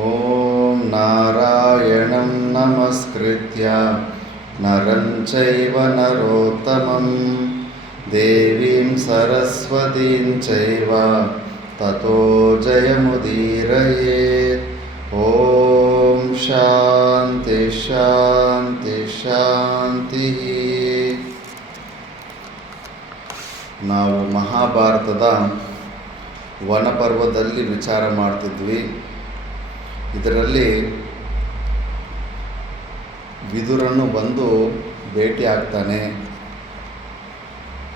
ಓಂ ನಾರಾಯಣಂ ನಮಸ್ಕೃತ್ಯ ನರಂ ಚೈವ ನರೋತ್ತಮಂ ದೇವೀಂ ಸರಸ್ವತೀಂ ಚೈವ ತತೋ ಜಯಮುದೀರಯೇತ್. ಓಂ ಶಾಂತಿ ಶಾಂತಿ ಶಾಂತಿ. ನಾವು ಮಹಾಭಾರತದ ವನಪರ್ವದಲ್ಲಿ ವಿಚಾರ ಮಾಡ್ತಿದ್ವಿ. ಇದರಲ್ಲಿ ವಿದುರನು ಬಂದು ಭೇಟಿ ಆಗ್ತಾನೆ.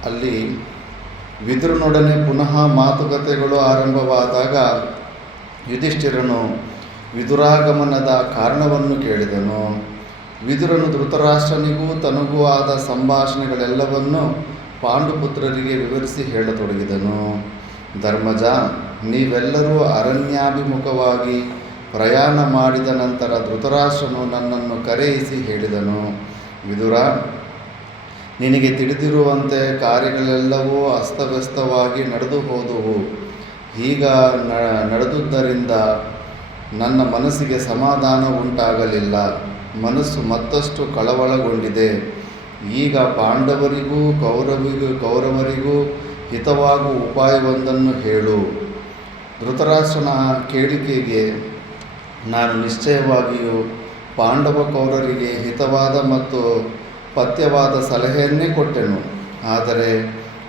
ಅಲ್ಲಿ ವಿದುರನೊಡನೆ ಪುನಃ ಮಾತುಕತೆಗಳು ಆರಂಭವಾದಾಗ ಯುಧಿಷ್ಠಿರನು ವಿದುರಾಗಮನದ ಕಾರಣವನ್ನು ಕೇಳಿದನು. ವಿದುರನು ಧೃತರಾಷ್ಟ್ರನಿಗೂ ತನಗೂ ಆದ ಸಂಭಾಷಣೆಗಳೆಲ್ಲವನ್ನು ಪಾಂಡುಪುತ್ರರಿಗೆ ವಿವರಿಸಿ ಹೇಳತೊಡಗಿದನು. ಧರ್ಮಜ, ನೀವೆಲ್ಲರೂ ಅರಣ್ಯಾಭಿಮುಖವಾಗಿ ಪ್ರಯಾಣ ಮಾಡಿದ ನಂತರ ಧೃತರಾಷ್ಟ್ರನು ನನ್ನನ್ನು ಕರೆಯಿಸಿ ಹೇಳಿದನು, ವಿದುರ, ನಿನಗೆ ತಿಳಿದಿರುವಂತೆ ಕಾರ್ಯಗಳೆಲ್ಲವೂ ಅಸ್ತವ್ಯಸ್ತವಾಗಿ ನಡೆದು ಹೋದವು. ಈಗ ನಡೆದುದರಿಂದ ನನ್ನ ಮನಸ್ಸಿಗೆ ಸಮಾಧಾನ ಉಂಟಾಗಲಿಲ್ಲ. ಮನಸ್ಸು ಮತ್ತಷ್ಟು ಕಳವಳಗೊಂಡಿದೆ. ಈಗ ಪಾಂಡವರಿಗೂ ಕೌರವರಿಗೂ ಹಿತವಾಗುವ ಉಪಾಯವೊಂದನ್ನು ಹೇಳು. ಧೃತರಾಷ್ಟ್ರನ ಕೇಳಿಕೆಗೆ ನಾನು ನಿಶ್ಚಯವಾಗಿಯೂ ಪಾಂಡವ ಕೌರವರಿಗೆ ಹಿತವಾದ ಮತ್ತು ಪಥ್ಯವಾದ ಸಲಹೆಯನ್ನೇ ಕೊಟ್ಟೆನು. ಆದರೆ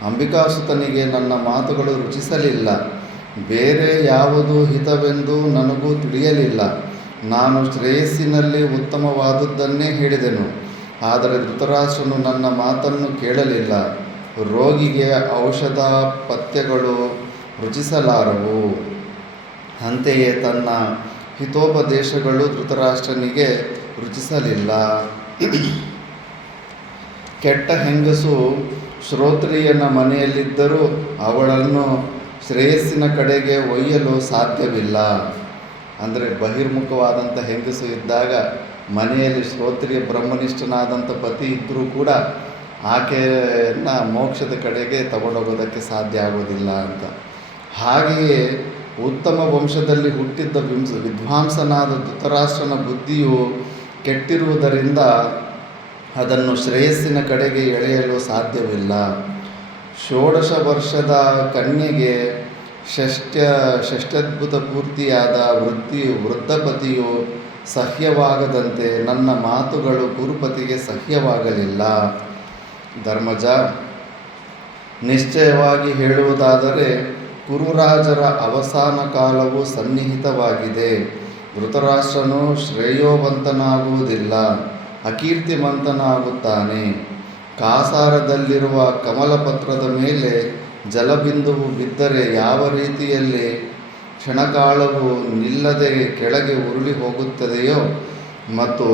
ಅಂಬಿಕಾಸುತನಿಗೆ ನನ್ನ ಮಾತುಗಳು ರುಚಿಸಲಿಲ್ಲ. ಬೇರೆ ಯಾವುದು ಹಿತವೆಂದು ನನಗೂ ತಿಳಿಯಲಿಲ್ಲ. ನಾನು ಶ್ರೇಯಸ್ಸಿನಲ್ಲಿ ಉತ್ತಮವಾದುದನ್ನೇ ಹೇಳಿದೆನು. ಆದರೆ ಧೃತರಾಷ್ಟ್ರನು ನನ್ನ ಮಾತನ್ನು ಕೇಳಲಿಲ್ಲ. ರೋಗಿಗೆ ಔಷಧ ಪಥ್ಯಗಳು ರುಚಿಸಲಾರವು. ಅಂತೆಯೇ ತನ್ನ ಹಿತೋಪದೇಶಗಳು ಧೃತರಾಷ್ಟ್ರನಿಗೆ ರುಚಿಸಲಿಲ್ಲ. ಕೆಟ್ಟ ಹೆಂಗಸು ಶ್ರೋತ್ರಿಯನ ಮನೆಯಲ್ಲಿದ್ದರೂ ಅವಳನ್ನು ಶ್ರೇಯಸ್ಸಿನ ಕಡೆಗೆ ಒಯ್ಯಲು ಸಾಧ್ಯವಿಲ್ಲ. ಅಂದರೆ ಬಹಿರ್ಮುಖವಾದಂಥ ಹೆಂಗಸು ಇದ್ದಾಗ ಮನೆಯಲ್ಲಿ ಶ್ರೋತ್ರಿಯ ಬ್ರಹ್ಮನಿಷ್ಠನಾದಂಥ ಪತಿ ಇದ್ದರೂ ಕೂಡ ಆಕೆಯನ್ನು ಮೋಕ್ಷದ ಕಡೆಗೆ ತಗೊಂಡೋಗೋದಕ್ಕೆ ಸಾಧ್ಯ ಆಗೋದಿಲ್ಲ ಅಂತ. ಹಾಗೆಯೇ ಉತ್ತಮ ವಂಶದಲ್ಲಿ ಹುಟ್ಟಿದ್ದ ವಿದ್ವಾಂಸನಾದ ಧೃತರಾಷ್ಟ್ರನ ಬುದ್ಧಿಯು ಕೆಟ್ಟಿರುವುದರಿಂದ ಅದನ್ನು ಶ್ರೇಯಸ್ಸಿನ ಕಡೆಗೆ ಎಳೆಯಲು ಸಾಧ್ಯವಿಲ್ಲ. 16 ವರ್ಷದ ಕನ್ಯೆಗೆ ಷಷ್ಠ್ಯದ್ಭುತ ಪೂರ್ತಿಯಾದ ವೃದ್ಧಪತಿಯು ಸಹ್ಯವಾಗದಂತೆ ನನ್ನ ಮಾತುಗಳು ಕುರುಪತಿಗೆ ಸಹ್ಯವಾಗಲಿಲ್ಲ. ಧರ್ಮಜ, ನಿಶ್ಚಯವಾಗಿ ಹೇಳುವುದಾದರೆ ಕುರುರಾಜರ ಅವಸಾನ ಕಾಲವು ಸನ್ನಿಹಿತವಾಗಿದೆ. ಧೃತರಾಷ್ಟ್ರನು ಶ್ರೇಯೋವಂತನಾಗುವುದಿಲ್ಲ, ಅಕೀರ್ತಿವಂತನಾಗುತ್ತಾನೆ. ಕಾಸಾರದಲ್ಲಿರುವ ಕಮಲಪತ್ರದ ಮೇಲೆ ಜಲಬಿಂದುವು ಬಿದ್ದರೆ ಯಾವ ರೀತಿಯಲ್ಲಿ ಕ್ಷಣಕಾಲವು ನಿಲ್ಲದೆ ಕೆಳಗೆ ಉರುಳಿ ಹೋಗುತ್ತದೆಯೋ ಮತ್ತು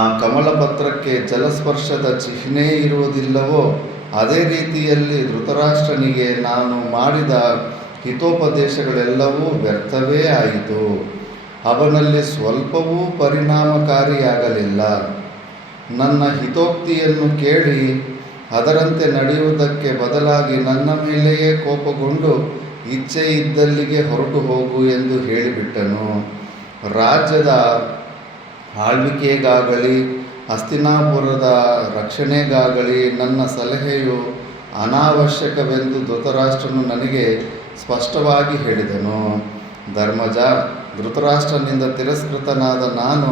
ಆ ಕಮಲಪತ್ರಕ್ಕೆ ಜಲಸ್ಪರ್ಶದ ಚಿಹ್ನೆ ಇರುವುದಿಲ್ಲವೋ, ಅದೇ ರೀತಿಯಲ್ಲಿ ಧೃತರಾಷ್ಟ್ರನಿಗೆ ನಾನು ಮಾಡಿದ ಹಿತೋಪದೇಶಗಳೆಲ್ಲವೂ ವ್ಯರ್ಥವೇ ಆಯಿತು. ಅವನಲ್ಲಿ ಸ್ವಲ್ಪವೂ ಪರಿಣಾಮಕಾರಿಯಾಗಲಿಲ್ಲ. ನನ್ನ ಹಿತೋಕ್ತಿಯನ್ನು ಕೇಳಿ ಅದರಂತೆ ನಡೆಯುವುದಕ್ಕೆ ಬದಲಾಗಿ ನನ್ನ ಮೇಲೆಯೇ ಕೋಪಗೊಂಡು ಇಚ್ಛೆ ಇದ್ದಲ್ಲಿಗೆ ಹೊರಟು ಹೋಗು ಎಂದು ಹೇಳಿಬಿಟ್ಟನು. ರಾಜ್ಯದ ಆಳ್ವಿಕೆಗಾಗಲಿ ಹಸ್ತಿನಾಪುರದ ರಕ್ಷಣೆಗಾಗಲಿ ನನ್ನ ಸಲಹೆಯು ಅನಾವಶ್ಯಕವೆಂದು ಧೃತರಾಷ್ಟ್ರನು ನನಗೆ ಸ್ಪಷ್ಟವಾಗಿ ಹೇಳಿದನು. ಧರ್ಮಜ, ಧೃತರಾಷ್ಟ್ರನಿಂದ ತಿರಸ್ಕೃತನಾದ ನಾನು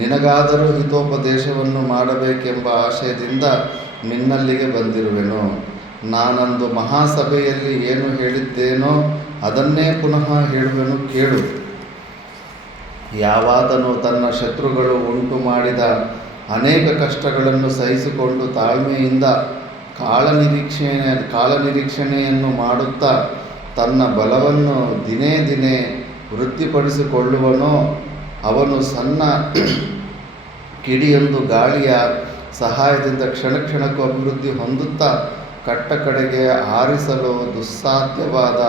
ನಿನಗಾದರೂ ಹಿತೋಪದೇಶವನ್ನು ಮಾಡಬೇಕೆಂಬ ಆಶಯದಿಂದ ನಿನ್ನಲ್ಲಿಗೆ ಬಂದಿರುವೆನು. ನಾನಂದು ಮಹಾಸಭೆಯಲ್ಲಿ ಏನು ಹೇಳಿದ್ದೇನೋ ಅದನ್ನೇ ಪುನಃ ಹೇಳುವೆನು, ಕೇಳು. ಯಾವಾತನು ತನ್ನ ಶತ್ರುಗಳು ಉಂಟು ಮಾಡಿದ ಅನೇಕ ಕಷ್ಟಗಳನ್ನು ಸಹಿಸಿಕೊಂಡು ತಾಳ್ಮೆಯಿಂದ ಕಾಲನಿರೀಕ್ಷಣೆಯನ್ನು ಮಾಡುತ್ತಾ ತನ್ನ ಬಲವನ್ನು ದಿನೇ ದಿನೇ ವೃದ್ಧಿಪಡಿಸಿಕೊಳ್ಳುವನೋ ಅವನು ಸಣ್ಣ ಕಿಡಿಯೊಂದು ಗಾಳಿಯ ಸಹಾಯದಿಂದ ಕ್ಷಣಕ್ಕೂ ಅಭಿವೃದ್ಧಿ ಹೊಂದುತ್ತಾ ಕಟ್ಟ ಕಡೆಗೆ ಆರಿಸಲು ದುಸ್ಸಾಧ್ಯವಾದ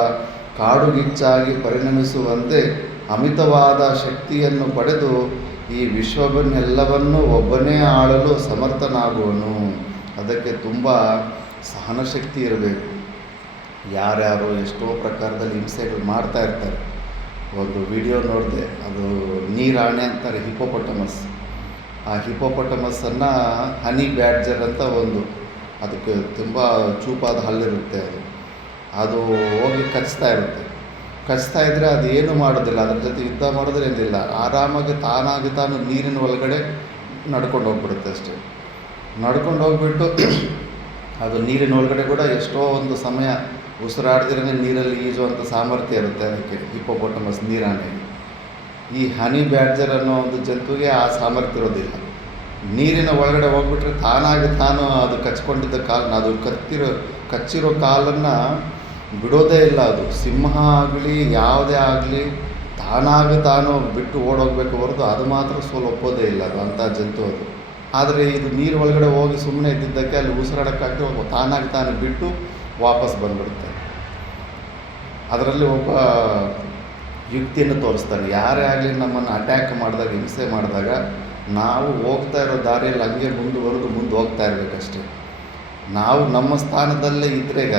ಕಾಡುಗಿಚ್ಚಾಗಿ ಪರಿಣಮಿಸುವಂತೆ ಅಮಿತವಾದ ಶಕ್ತಿಯನ್ನು ಪಡೆದು ಈ ವಿಶ್ವವನ್ನೆಲ್ಲವನ್ನೂ ಒಬ್ಬನೇ ಆಳಲು ಸಮರ್ಥನಾಗುವನು. ಅದಕ್ಕೆ ತುಂಬ ಸಹನಶಕ್ತಿ ಇರಬೇಕು. ಯಾರ್ಯಾರೋ ಎಷ್ಟೋ ಪ್ರಕಾರದಲ್ಲಿ ಹಿಂಸೆಗಳು ಮಾಡ್ತಾ ಇರ್ತಾರೆ. ಒಂದು ವಿಡಿಯೋ ನೋಡಿದೆ, ಅದು ನೀರಾಣೆ ಅಂತಾರೆ, ಹಿಪೋಪೊಟಮಸ್. ಆ ಹಿಪೋಪೊಟಮಸ್ಸನ್ನು ಹನಿ ಬ್ಯಾಡ್ಜರ್ ಅಂತ ಅದಕ್ಕೆ ತುಂಬ ಚೂಪಾದ ಹಲ್ಲಿರುತ್ತೆ, ಅದು ಹೋಗಿ ಕಚ್ತಾ ಇದ್ದರೆ ಅದು ಏನು ಮಾಡೋದಿಲ್ಲ, ಅದ್ರ ಜೊತೆ ಯುದ್ಧ ಮಾಡೋದ್ರೆ ಏನಿಲ್ಲ, ಆರಾಮಾಗಿ ತಾನು ನೀರಿನ ಒಳಗಡೆ ನಡ್ಕೊಂಡು ಹೋಗ್ಬಿಡುತ್ತೆ ಅಷ್ಟೇ. ನಡ್ಕೊಂಡು ಹೋಗ್ಬಿಟ್ಟು ಅದು ನೀರಿನ ಒಳಗಡೆ ಕೂಡ ಎಷ್ಟೋ ಒಂದು ಸಮಯ ಉಸಿರಾಡ್ದಿರೇ ನೀರಲ್ಲಿ ಈಜುವಂಥ ಸಾಮರ್ಥ್ಯ ಇರುತ್ತೆ ಅದಕ್ಕೆ, ಹಿಪೋಪೊಟಮಸ್ ನೀರಾಣೆ. ಈ ಹನಿ ಬ್ಯಾಡ್ಜರ್ ಅನ್ನೋ ಒಂದು ಜಂತುವಿಗೆ ಆ ಸಾಮರ್ಥ್ಯ ಇರೋದಿಲ್ಲ. ನೀರಿನ ಒಳಗಡೆ ಹೋಗ್ಬಿಟ್ರೆ ತಾನು ಅದು ಕಚ್ಕೊಂಡಿದ್ದ ಕಾಲನ್ನ, ಅದು ಕಚ್ಚಿರೋ ಕಾಲನ್ನು ಬಿಡೋದೇ ಇಲ್ಲ. ಅದು ಸಿಂಹ ಆಗಲಿ ಯಾವುದೇ ಆಗಲಿ ತಾನು ಬಿಟ್ಟು ಓಡೋಗ್ಬೇಕು ಹೊರತು ಅದು ಮಾತ್ರ ಸೋಲು ಒಪ್ಪೋದೇ ಇಲ್ಲ, ಅದು ಅಂಥ ಜಂತು ಅದು. ಆದರೆ ಇದು ನೀರು ಒಳಗಡೆ ಹೋಗಿ ಸುಮ್ಮನೆ ಇದ್ದಿದ್ದಕ್ಕೆ ಅಲ್ಲಿ ಉಸಿರಾಡೋಕ್ಕಾಗಿ ತಾನು ಬಿಟ್ಟು ವಾಪಸ್ ಬಂದ್ಬಿಡುತ್ತೆ. ಅದರಲ್ಲಿ ಒಬ್ಬ ಯುಕ್ತಿಯನ್ನು ತೋರಿಸ್ತಾನೆ. ಯಾರೇ ಆಗಲಿ ನಮ್ಮನ್ನು ಅಟ್ಯಾಕ್ ಮಾಡಿದಾಗ, ಹಿಂಸೆ ಮಾಡಿದಾಗ, ನಾವು ಹೋಗ್ತಾ ಇರೋ ದಾರಿಯಲ್ಲಿ ಹಂಗೆ ಮುಂದೆ ಹೋಗ್ತಾ ಇರಬೇಕಷ್ಟೆ. ನಾವು ನಮ್ಮ ಸ್ಥಾನದಲ್ಲೇ ಇದ್ದರೆ ಈಗ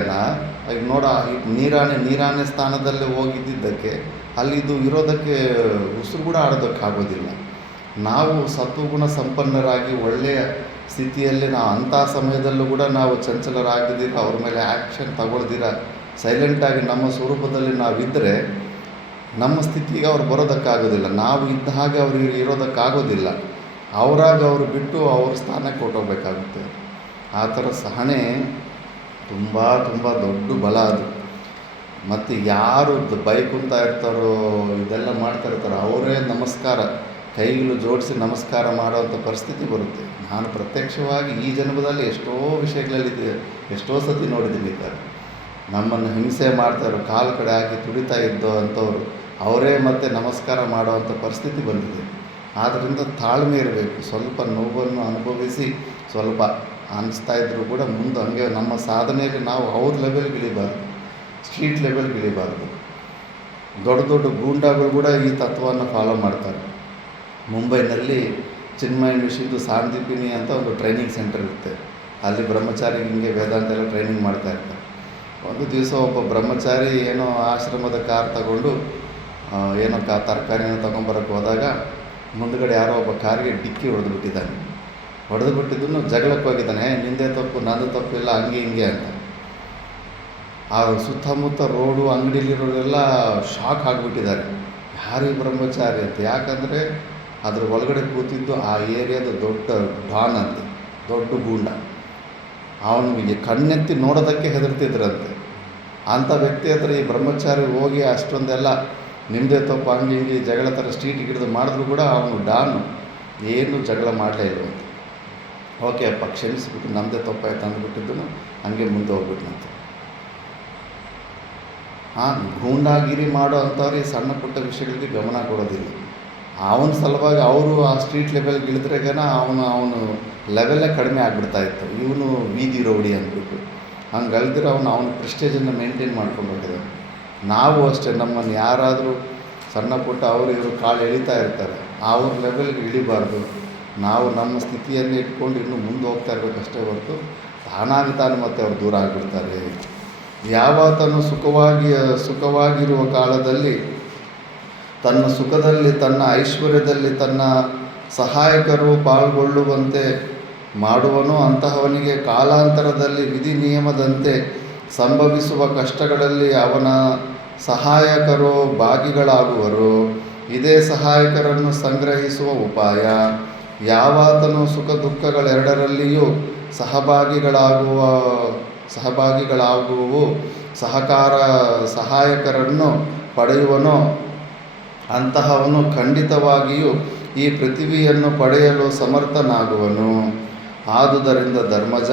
ನೀರಾಣೆ ಸ್ಥಾನದಲ್ಲೇ ಹೋಗಿದ್ದಕ್ಕೆ ಅಲ್ಲಿ ಇದು ಇರೋದಕ್ಕೆ ಉಸಿರು ಕೂಡ ಆಡೋದಕ್ಕಾಗೋದಿಲ್ಲ. ನಾವು ಸತ್ವಗುಣ ಸಂಪನ್ನರಾಗಿ ಒಳ್ಳೆಯ ಸ್ಥಿತಿಯಲ್ಲಿ ನಾವು ಅಂಥ ಸಮಯದಲ್ಲೂ ಕೂಡ ನಾವು ಚಂಚಲರಾಗದಿರ, ಅವ್ರ ಮೇಲೆ ಆ್ಯಕ್ಷನ್ ತಗೊಳ್ದಿರ ಸೈಲೆಂಟಾಗಿ ನಮ್ಮ ಸ್ವರೂಪದಲ್ಲಿ ನಾವಿದ್ದರೆ ನಮ್ಮ ಸ್ಥಿತಿಗೆ ಅವ್ರು ಬರೋದಕ್ಕಾಗೋದಿಲ್ಲ. ನಾವು ಇದ್ದ ಹಾಗೆ ಅವ್ರಿಗೆ ಇರೋದಕ್ಕಾಗೋದಿಲ್ಲ. ಅವರು ಬಿಟ್ಟು ಅವ್ರ ಸ್ಥಾನಕ್ಕೆ ಕೊಟ್ಟೋಗ್ಬೇಕಾಗುತ್ತೆ. ಆ ಥರ ಸಹನೆ ತುಂಬ ದೊಡ್ಡ ಬಲ ಅದು. ಮತ್ತು ಯಾರು ಬೈಕುಂತ ಇರ್ತಾರೋ, ಇದೆಲ್ಲ ಮಾಡ್ತಾ ಇರ್ತಾರೋ ಅವರೇ ಕೈಗಳು ಜೋಡಿಸಿ ನಮಸ್ಕಾರ ಮಾಡೋವಂಥ ಪರಿಸ್ಥಿತಿ ಬರುತ್ತೆ. ನಾನು ಪ್ರತ್ಯಕ್ಷವಾಗಿ ಈ ಜನ್ಮದಲ್ಲಿ ಎಷ್ಟೋ ವಿಷಯಗಳಲ್ಲಿ ಎಷ್ಟೋ ಸತಿ ನೋಡಿದ್ದೀನಿ. ನಮ್ಮನ್ನು ಹಿಂಸೆ ಮಾಡ್ತಾರೋ, ಕಾಲು ಕಡೆ ಹಾಕಿ ತುಡಿತಾ ಇದ್ದೋ ಅಂಥವ್ರು ಅವರೇ ಮತ್ತೆ ನಮಸ್ಕಾರ ಮಾಡೋವಂಥ ಪರಿಸ್ಥಿತಿ ಬಂದಿದೆ. ಆದ್ದರಿಂದ ತಾಳ್ಮೆ ಇರಬೇಕು. ಸ್ವಲ್ಪ ನೋವನ್ನು ಅನುಭವಿಸಿ ಸ್ವಲ್ಪ ಅನಿಸ್ತಾ ಇದ್ದರೂ ಕೂಡ ಮುಂದೆ ಹಂಗೆ ನಮ್ಮ ಸಾಧನೆಯಲ್ಲಿ ನಾವು ಅವ್ರ ಲೆವೆಲ್ಗೆ ಇಳಿಬಾರ್ದು, ಸ್ಟ್ರೀಟ್ ಲೆವೆಲ್ಗೆ ಇಳಿಬಾರ್ದು. ದೊಡ್ಡ ಗೂಂಡಾಗಳು ಕೂಡ ಈ ತತ್ವವನ್ನು ಫಾಲೋ ಮಾಡ್ತಾರೆ. ಮುಂಬೈನಲ್ಲಿ ಚಿನ್ಮಯ ಮಿಷಿನ್ದು ಸಾಂದೀಪಿನಿ ಅಂತ ಒಂದು ಟ್ರೈನಿಂಗ್ ಸೆಂಟರ್ ಇರುತ್ತೆ. ಅಲ್ಲಿ ಬ್ರಹ್ಮಚಾರಿ ಹಿಂಗೆ ವೇದಾಂತ ಎಲ್ಲ ಟ್ರೈನಿಂಗ್ ಮಾಡ್ತಾ ಇರ್ತಾರೆ. ಒಂದು ದಿವಸ ಒಬ್ಬ ಬ್ರಹ್ಮಚಾರಿ ಏನೋ ಆಶ್ರಮದ ಕಾರ್ ತಗೊಂಡು ತರಕಾರಿನ ತೊಗೊಂಬರೋಕ್ಕೆ ಹೋದಾಗ ಮುಂದುಗಡೆ ಯಾರೋ ಒಬ್ಬ ಕಾರಿಗೆ ಡಿಕ್ಕಿ ಹೊಡೆದುಬಿಟ್ಟಿದ್ದನ್ನು ಜಗಳಕ್ಕೆ ಹೋಗಿದ್ದಾನೆ. ನಿಂದೆ ತಪ್ಪು, ನಂದು ತಪ್ಪಿಲ್ಲ, ಹಂಗೆ ಹಿಂಗೆ ಅಂತ. ಆ ಸುತ್ತಮುತ್ತ ರೋಡು, ಅಂಗಡಿಲಿರೋರೆಲ್ಲ ಶಾಕ್ ಆಗಿಬಿಟ್ಟಿದ್ದಾರೆ, ಯಾರು ಈ ಬ್ರಹ್ಮಚಾರಿ ಅಂತ. ಯಾಕಂದರೆ ಅದ್ರ ಒಳಗಡೆ ಕೂತಿದ್ದು ಆ ಏರಿಯಾದ ದೊಡ್ಡ ಡಾನ್ ಅಂತೆ, ದೊಡ್ಡ ಗೂಂಡ. ಅವನಿಗೆ ಕಣ್ಣೆತ್ತಿ ನೋಡೋದಕ್ಕೆ ಹೆದರ್ತಿದ್ರಂತೆ. ಅಂಥ ವ್ಯಕ್ತಿ ಹತ್ರ ಈ ಬ್ರಹ್ಮಚಾರಿ ಹೋಗಿ ಅಷ್ಟೊಂದೆಲ್ಲ ನಿಮ್ಮದೇ ತಪ್ಪು, ಹಂಗೆ ಹಿಂಗೆ ಜಗಳ ಥರ ಸ್ಟ್ರೀಟಿಗೆ ಹಿಡಿದು ಮಾಡಿದ್ರು ಕೂಡ ಅವನು ಡಾನು ಏನು ಜಗಳ ಮಾಡಲೇ ಇಲ್ವಂತೆ. ಓಕೆ ಅಪ್ಪ ಕ್ಷಮಿಸಿಬಿಟ್ಟು ನಮ್ಮದೇ ತಪ್ಪಾಯ್ತು ಅಂದ್ಬಿಟ್ಟಿದ್ದನು, ಹಂಗೆ ಮುಂದೆ ಹೋಗ್ಬಿಟ್ನಂತೆ. ಗೂಂಡಾಗಿರಿ ಮಾಡೋ ಅಂಥವ್ರು ಈ ಸಣ್ಣ ಪುಟ್ಟ ವಿಷಯಗಳಿಗೆ ಗಮನ ಕೊಡೋದಿಲ್ಲ. ಅವನ ಸಲುವಾಗಿ ಅವರು ಆ ಸ್ಟ್ರೀಟ್ ಲೆವೆಲ್ಗೆ ಇಳಿದ್ರೆಗನ ಅವನು ಲೆವೆಲ್ಲೇ ಕಡಿಮೆ ಆಗಿಬಿಡ್ತಾಯಿತ್ತು. ಇವನು ಬೀದಿ ರೌಡಿ ಅಂದ್ಬಿಟ್ಟು ಹಂಗೆ ಅಲ್ದಿರೋ ಅವನ ಪ್ರೆಸ್ಟೇಜನ್ನು ಮೇಂಟೈನ್ ಮಾಡ್ಕೊಂಡು ಹೋಗಿದ್ದಾನೆ. ನಾವು ಅಷ್ಟೇ, ನಮ್ಮನ್ನು ಯಾರಾದರೂ ಸಣ್ಣ ಪುಟ್ಟ ಇವರು ಕಾಲು ಎಳಿತಾ ಇರ್ತಾರೆ, ಅವ್ರ ಲೆವೆಲ್ಗೆ ಇಳಿಬಾರ್ದು. ನಾವು ನಮ್ಮ ಸ್ಥಿತಿಯನ್ನು ಇಟ್ಕೊಂಡು ಇನ್ನೂ ಮುಂದೆ ಹೋಗ್ತಾ ಇರಬೇಕಷ್ಟೇ ಹೊರತು ತಾನು ಮತ್ತೆ ಅವ್ರು ದೂರ ಆಗಿಬಿಡ್ತಾರೆ. ಯಾವಾತನು ಸುಖವಾಗಿರುವ ಕಾಲದಲ್ಲಿ ತನ್ನ ಸುಖದಲ್ಲಿ, ತನ್ನ ಐಶ್ವರ್ಯದಲ್ಲಿ ತನ್ನ ಸಹಾಯಕರು ಪಾಲ್ಗೊಳ್ಳುವಂತೆ ಮಾಡುವನು, ಅಂತಹವನಿಗೆ ಕಾಲಾಂತರದಲ್ಲಿ ವಿಧಿ ನಿಯಮದಂತೆ ಸಂಭವಿಸುವ ಕಷ್ಟಗಳಲ್ಲಿ ಅವನ ಸಹಾಯಕರು ಭಾಗಿಗಳಾಗುವರು. ಇದೇ ಸಹಾಯಕರನ್ನು ಸಂಗ್ರಹಿಸುವ ಉಪಾಯ. ಯಾವಾತನು ಸುಖ ದುಃಖಗಳೆರಡರಲ್ಲಿಯೂ ಸಹಭಾಗಿಗಳಾಗುವು ಸಹಾಯಕರನ್ನು ಪಡೆಯುವನೋ ಅಂತಹವನು ಖಂಡಿತವಾಗಿಯೂ ಈ ಪೃಥ್ವಿಯನ್ನು ಪಡೆಯಲು ಸಮರ್ಥನಾಗುವನು. ಆದುದರಿಂದ ಧರ್ಮಜ,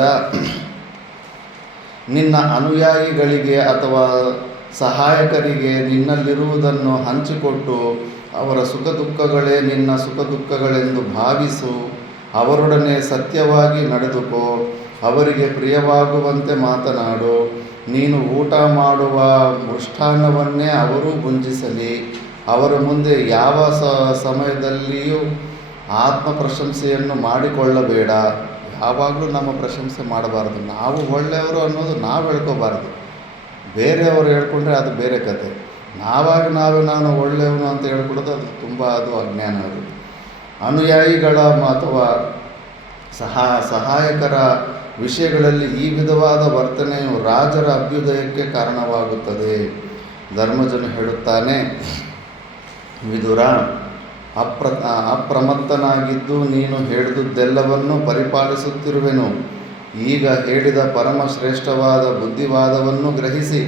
ನಿನ್ನ ಅನುಯಾಯಿಗಳಿಗೆ ಅಥವಾ ಸಹಾಯಕರಿಗೆ ನಿನ್ನಲ್ಲಿರುವುದನ್ನು ಹಂಚಿಕೊಟ್ಟು ಅವರ ಸುಖ ದುಃಖಗಳೇ ನಿನ್ನ ಸುಖ ದುಃಖಗಳೆಂದು ಭಾವಿಸು. ಅವರೊಡನೆ ಸತ್ಯವಾಗಿ ನಡೆದುಕೋ, ಅವರಿಗೆ ಪ್ರಿಯವಾಗುವಂತೆ ಮಾತನಾಡು. ನೀನು ಊಟ ಮಾಡುವ ಮೃಷ್ಟಾನ್ನವನ್ನೇ ಅವರೂ ಭುಂಜಿಸಲಿ. ಅವರ ಮುಂದೆ ಯಾವ ಸಮಯದಲ್ಲಿಯೂ ಆತ್ಮ ಪ್ರಶಂಸೆಯನ್ನು ಮಾಡಿಕೊಳ್ಳಬೇಡ. ಯಾವಾಗಲೂ ನಮ್ಮ ಪ್ರಶಂಸೆ ಮಾಡಬಾರ್ದು. ನಾವು ಒಳ್ಳೆಯವರು ಅನ್ನೋದು ನಾವು ಹೇಳ್ಕೋಬಾರ್ದು. ಬೇರೆಯವರು ಹೇಳ್ಕೊಂಡ್ರೆ ಅದು ಬೇರೆ ಕತೆ. ನಾನು ಒಳ್ಳೆಯವನು ಅಂತ ಹೇಳ್ಕೊಡೋದು ಅದು ತುಂಬ ಅಜ್ಞಾನ. ಅದು ಅನುಯಾಯಿಗಳ ಅಥವಾ ಸಹಾಯಕರ ವಿಷಯಗಳಲ್ಲಿ ಈ ವಿಧವಾದ ವರ್ತನೆಯು ರಾಜರ ಅಭ್ಯುದಯಕ್ಕೆ ಕಾರಣವಾಗುತ್ತದೆ. ಧರ್ಮಜನು ಹೇಳುತ್ತಾನೆ, ವಿದುರ, ಅಪ್ರಮತ್ತನಾಗಿದ್ದು ನೀನು ಹೇಳಿದುದೆಲ್ಲವನ್ನೂ ಪರಿಪಾಲಿಸುತ್ತಿರುವೆನು. ಈಗ ಹೇಳಿದ ಪರಮಶ್ರೇಷ್ಠವಾದ ಬುದ್ಧಿವಾದವನ್ನು ಗ್ರಹಿಸಿ